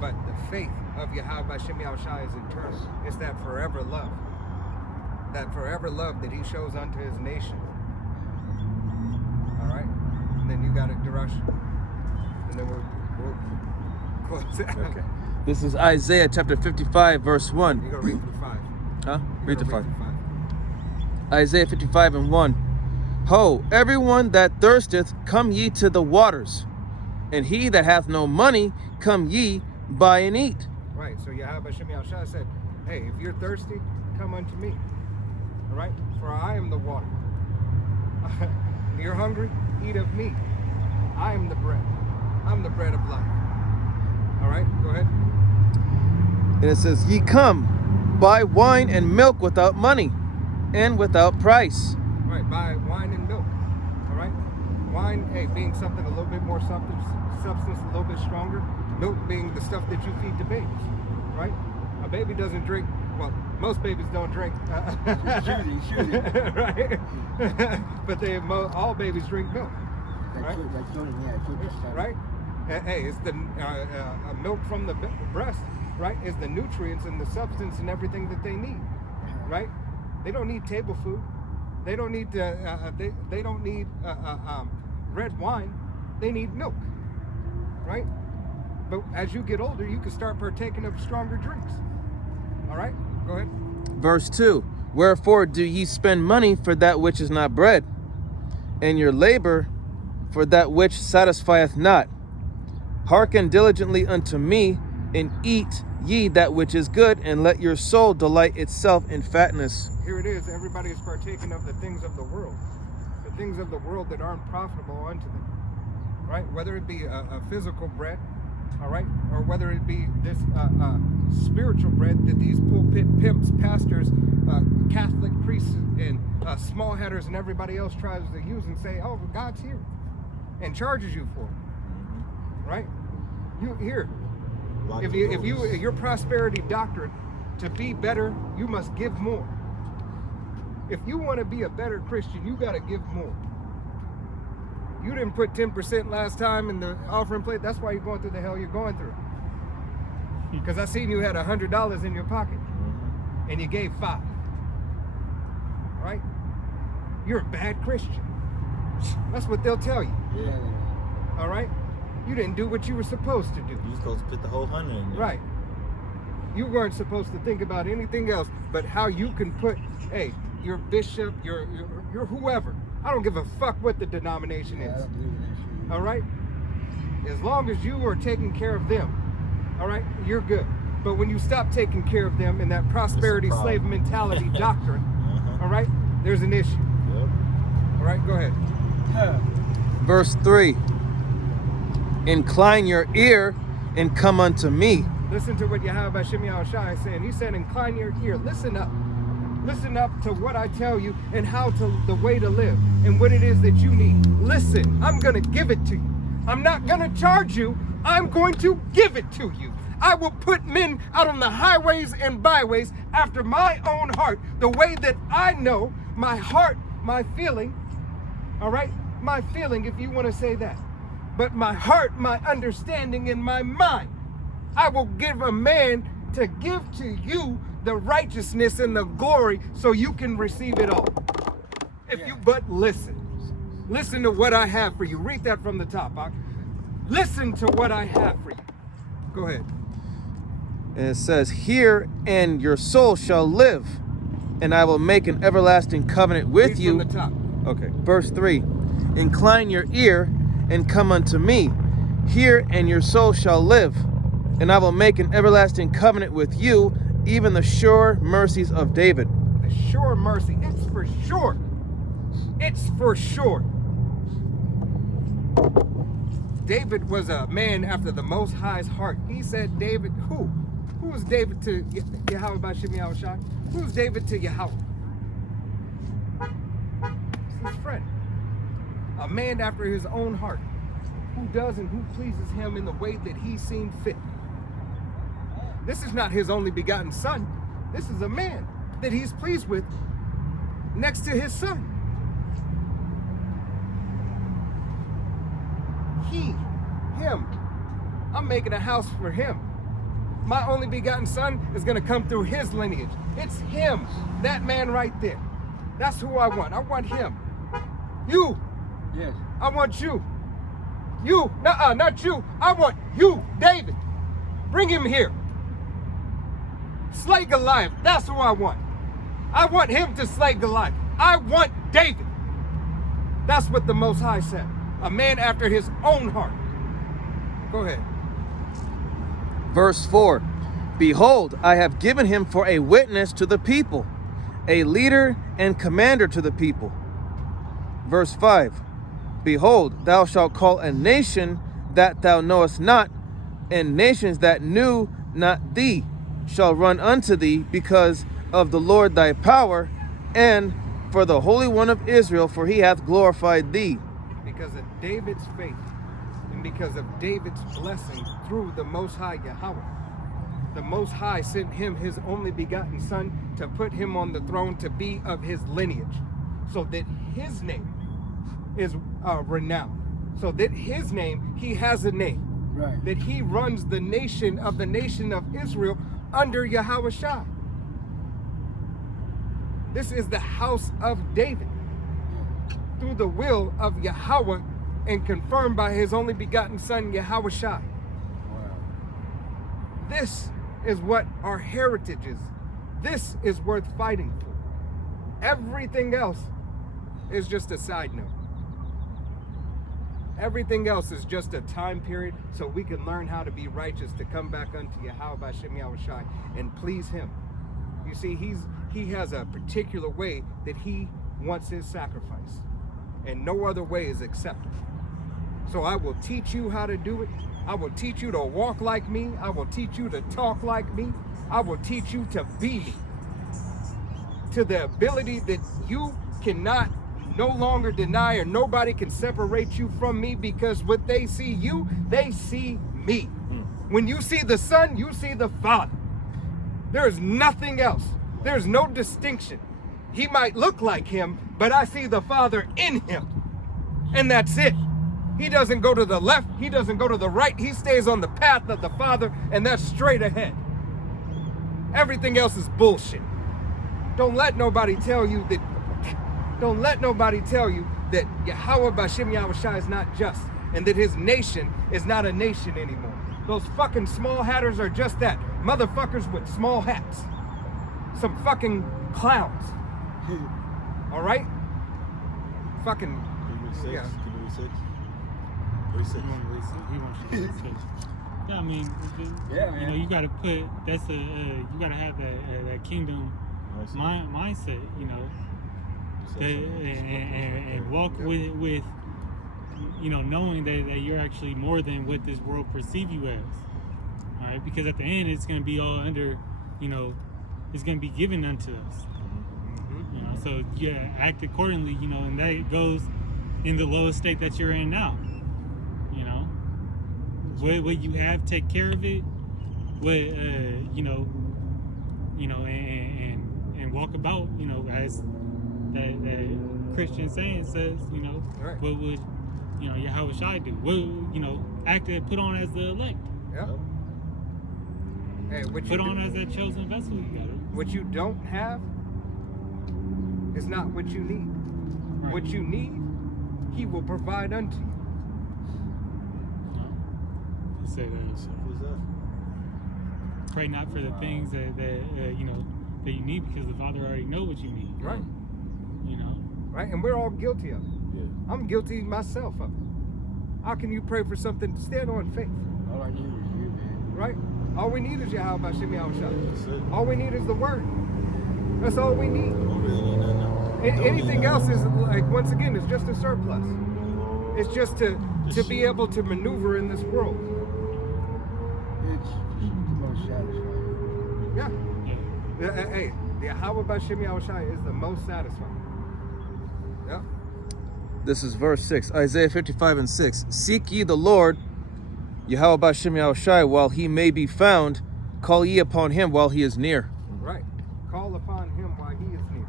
But the faith of Yahweh B'Shem Yahushua is eternal. It's that forever love. That forever love that he shows unto his nation. All right? And then you got it, Darash. And then we'll close it. Okay. This is Isaiah chapter 55, verse 1. You gotta read through 5. Huh? Read the 5. through 5. Isaiah 55 and 1. Ho, everyone that thirsteth, come ye to the waters, and he that hath no money, come ye, buy and eat. Right, so Yahweh B'Shem Yahushua said, hey, if you're thirsty, come unto me. All right, for I am the water. You're hungry, eat of me. I am the bread. I'm the bread of life. All right, go ahead. And it says, ye come, buy wine and milk without money, and without price. Right, buy wine and milk. All right, wine, hey, being something a little bit more substance, a little bit stronger. Milk being the stuff that you feed to babies, right? A baby doesn't drink. Well, most babies don't drink. Shooting. Right? But all babies drink milk. Right? Right? Hey, it's the milk from the breast, right? Is the nutrients and the substance and everything that they need, right? They don't need table food. They don't need they don't need red wine. They need milk, right? But as you get older, you can start partaking of stronger drinks. All right, go ahead. Verse 2, wherefore do ye spend money for that which is not bread, and your labor for that which satisfieth not? Hearken diligently unto me, and eat ye that which is good, and let your soul delight itself in fatness. Here it is. Everybody is partaking of the things of the world that aren't profitable unto them, right? Whether it be a physical bread, all right, or whether it be this spiritual bread that these pulpit pimps, pastors, Catholic priests, and small headers and everybody else tries to use and say, oh, God's here, and charges you for it, right? You here. If your prosperity doctrine, to be better, you must give more. If you want to be a better Christian, you got to give more. You didn't put 10% last time in the offering plate. That's why you're going through the hell you're going through. Because I seen you had $100 in your pocket and you gave $5. Right? You're a bad Christian. That's what they'll tell you. Yeah. All right? You didn't do what you were supposed to do. You're supposed to put the whole 100 in there. Right. You weren't supposed to think about anything else but how you can put, hey, your bishop, your whoever. I don't give a fuck what the denomination Yeah, I is. don't believe in that shit. All right? As long as you are taking care of them, all right, you're good. But when you stop taking care of them in that prosperity slave mentality doctrine, all right, there's an issue. Yep. All right, go ahead. Verse 3, incline your ear and come unto me. Listen to what Yahweh Shemi Shai is saying. He said, incline your ear. Listen up. Listen up to what I tell you and how to the way to live and what it is that you need. Listen, I'm going to give it to you. I'm not going to charge you. I'm going to give it to you. I will put men out on the highways and byways after my own heart, the way that I know, my heart, my feeling, all right? My feeling, if you want to say that. But my heart, my understanding, and my mind. I will give a man to give to you the righteousness and the glory so you can receive it all. If you but listen. Listen to what I have for you. Read that from the top, Ak. Listen to what I have for you. Go ahead. And it says, hear and your soul shall live, and I will make an everlasting covenant with Read you. from the top. Okay. Verse 3, incline your ear and come unto me. Hear and your soul shall live, and I will make an everlasting covenant with you, even the sure mercies of David. The sure mercy. It's for sure. It's for sure. David was a man after the Most High's heart. He said, David, who? Who was David to Yahweh by Shemi Shai? Who's David to Yahweh? It's his friend. A man after his own heart. Who does and who pleases him in the way that he seen fit. This is not his only begotten son. This is a man that he's pleased with next to his son. Him. I'm making a house for him. My only begotten son is going to come through his lineage. It's him, that man right there. That's who I want. I want him. You. Yes. I want you. You. Nuh-uh, not you. I want you, David. Bring him here. Slay Goliath. That's who I want. I want him to slay Goliath. I want David. That's what the Most High said. A man after his own heart. Go ahead. Verse 4, behold, I have given him for a witness to the people, a leader and commander to the people. Verse 5, behold, thou shalt call a nation that thou knowest not, and nations that knew not thee shall run unto thee because of the Lord thy power, and for the Holy One of Israel, for he hath glorified thee. Because of David's faith and because of David's blessing through the Most High Yahweh. The Most High sent him his only begotten son to put him on the throne to be of his lineage, so that his name is renowned. So that his name, he has a name. Right. That he runs the nation of Israel under Yahweh Shai. This is the house of David. Through the will of Yahweh and confirmed by his only begotten son, Yahweh Shai. Wow. This is what our heritage is. This is worth fighting for. Everything else is just a side note. Everything else is just a time period so we can learn how to be righteous, to come back unto Yahweh B'Shem Yahushai and please him. You see, he has a particular way that he wants his sacrifice, and no other way is acceptable. So I will teach you how to do it. I will teach you to walk like me. I will teach you to talk like me. I will teach you to be me. To the ability that you cannot no longer deny, or nobody can separate you from me, because what they see you, they see me. When you see the Son, you see the Father. There is nothing else. There's no distinction. He might look like him, but I see the Father in him. And that's it. He doesn't go to the left. He doesn't go to the right. He stays on the path of the Father, and that's straight ahead. Everything else is bullshit. Don't let nobody tell you that Yahweh B'Shem Yahushai is not just, and that his nation is not a nation anymore. Those fucking small hatters are just that. Motherfuckers with small hats. Some fucking clowns. All right? Fucking, yeah. Yeah, I mean, Yeah, you know, man. you got to put, you got to have that kingdom mindset, you know, and walk with, you know, knowing that you're actually more than what this world perceive you as. All right, because at the end it's going to be all under, you know, it's going to be given unto us. You know, so yeah, act accordingly, you know, and that goes in the lowest state that you're in now. You know, what you have, take care of it. What you know, and walk about, you know, as that Christian saying says, you know, Right. what would, you know, Yahweh Shai do? What, you know, act and put on as the elect. Yeah. Hey, what Put you on do, as that chosen vessel you got. what you don't have is not what you need. Right. What you need, he will provide unto you. He said, pray not for the things that you know that you need, because the Father already know what you need. Right. You know. Right? And we're all guilty of it. Yeah. I'm guilty myself of it. How can you pray for something? Stand on faith. All I need is you, man. Right? All we need is Yahweh B'Shem Yahushai. That's it. All we need is the word. That's all we need. Don't really need nothing else. Don't need Anything nothing else is, like, once again, it's just a surplus. It's just to be able to maneuver in this world. It's the most satisfying. Yeah. Yeah. Hey, the Yahweh B'Shem Yahushai is the most satisfying. Yeah. This is verse 6, Isaiah 55:6. Seek ye the Lord, Yahweh B'Shem Yahushai, while he may be found. Call ye upon him while he is near. Right. Call upon him while he is near.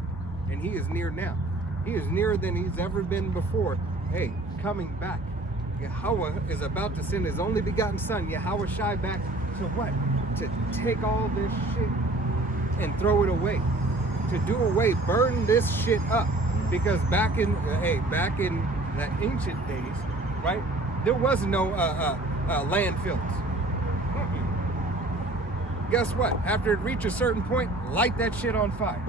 And he is near now. He is nearer than he's ever been before. Hey, coming back. Yahweh is about to send his only begotten son, Yahweh Shai, back to what? To take all this shit and throw it away. To do away, burn this shit up. Because back in the ancient days, right, there was no landfills. Guess what? After it reached a certain point, light that shit on fire.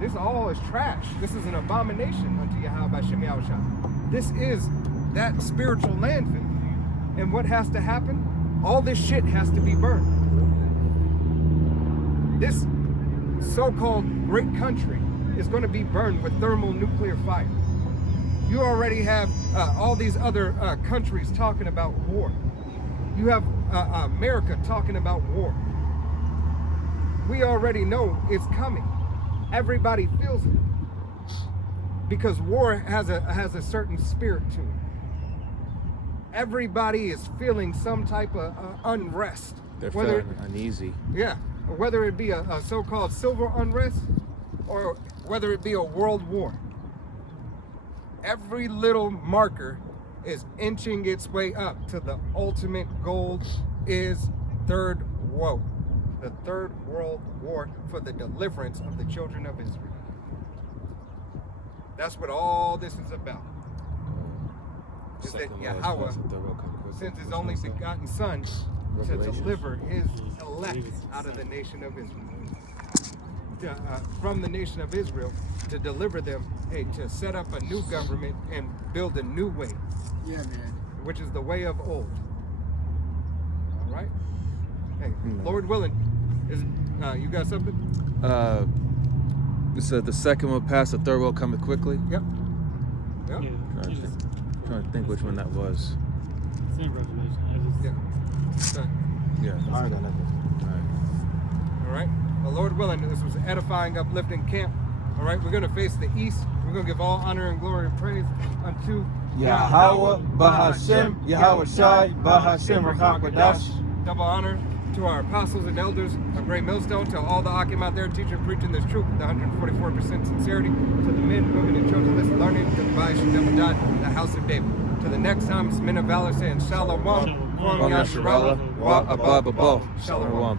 This all is trash. This is an abomination unto Yahweh B'Shem Yahushai. This is that spiritual landfill. And what has to happen? All this shit has to be burned. This so-called great country is going to be burned with thermonuclear fire. You already have all these other countries talking about war. You have America talking about war. We already know it's coming. Everybody feels it, because war has a certain spirit to it. Everybody is feeling some type of unrest. They're Whether feeling uneasy. Yeah, whether it be a so-called civil unrest or whether it be a world war. Every little marker is inching its way up to the ultimate goal is third woe. The third world war for the deliverance of the children of Israel. That's what all this is about. Is that Yahweh sends his only begotten son to Revelation. deliver his elect out of the nation of Israel. From the nation of Israel, to deliver them, hey, to set up a new government and build a new way, Yeah, man. which is the way of old. All right? Hey, Amen. Lord willing, you got something? It said the second will pass, the third will come quickly. Yep. Yeah, Yep. Trying to think which one that was. It's in Revelation. I just, Yeah. Yeah. I got nothing. All right. Well, Lord willing, this was edifying, uplifting camp. All right. We're going to face the east. We're going to give all honor and glory and praise unto Yahweh, Bahashem, Yahweh Shai, Bahashem, Rakakwadash. Double honor to our apostles and elders of Great Millstone, to all the Akim out there teaching and preaching this truth with 144% sincerity, to the men, women, and children listening, learning, to the Baal Shem the house of David. To the next time, it's men of valor saying Shalom, Shalom. Kwam Yasharallah, Wa Abba Babo. Shalom.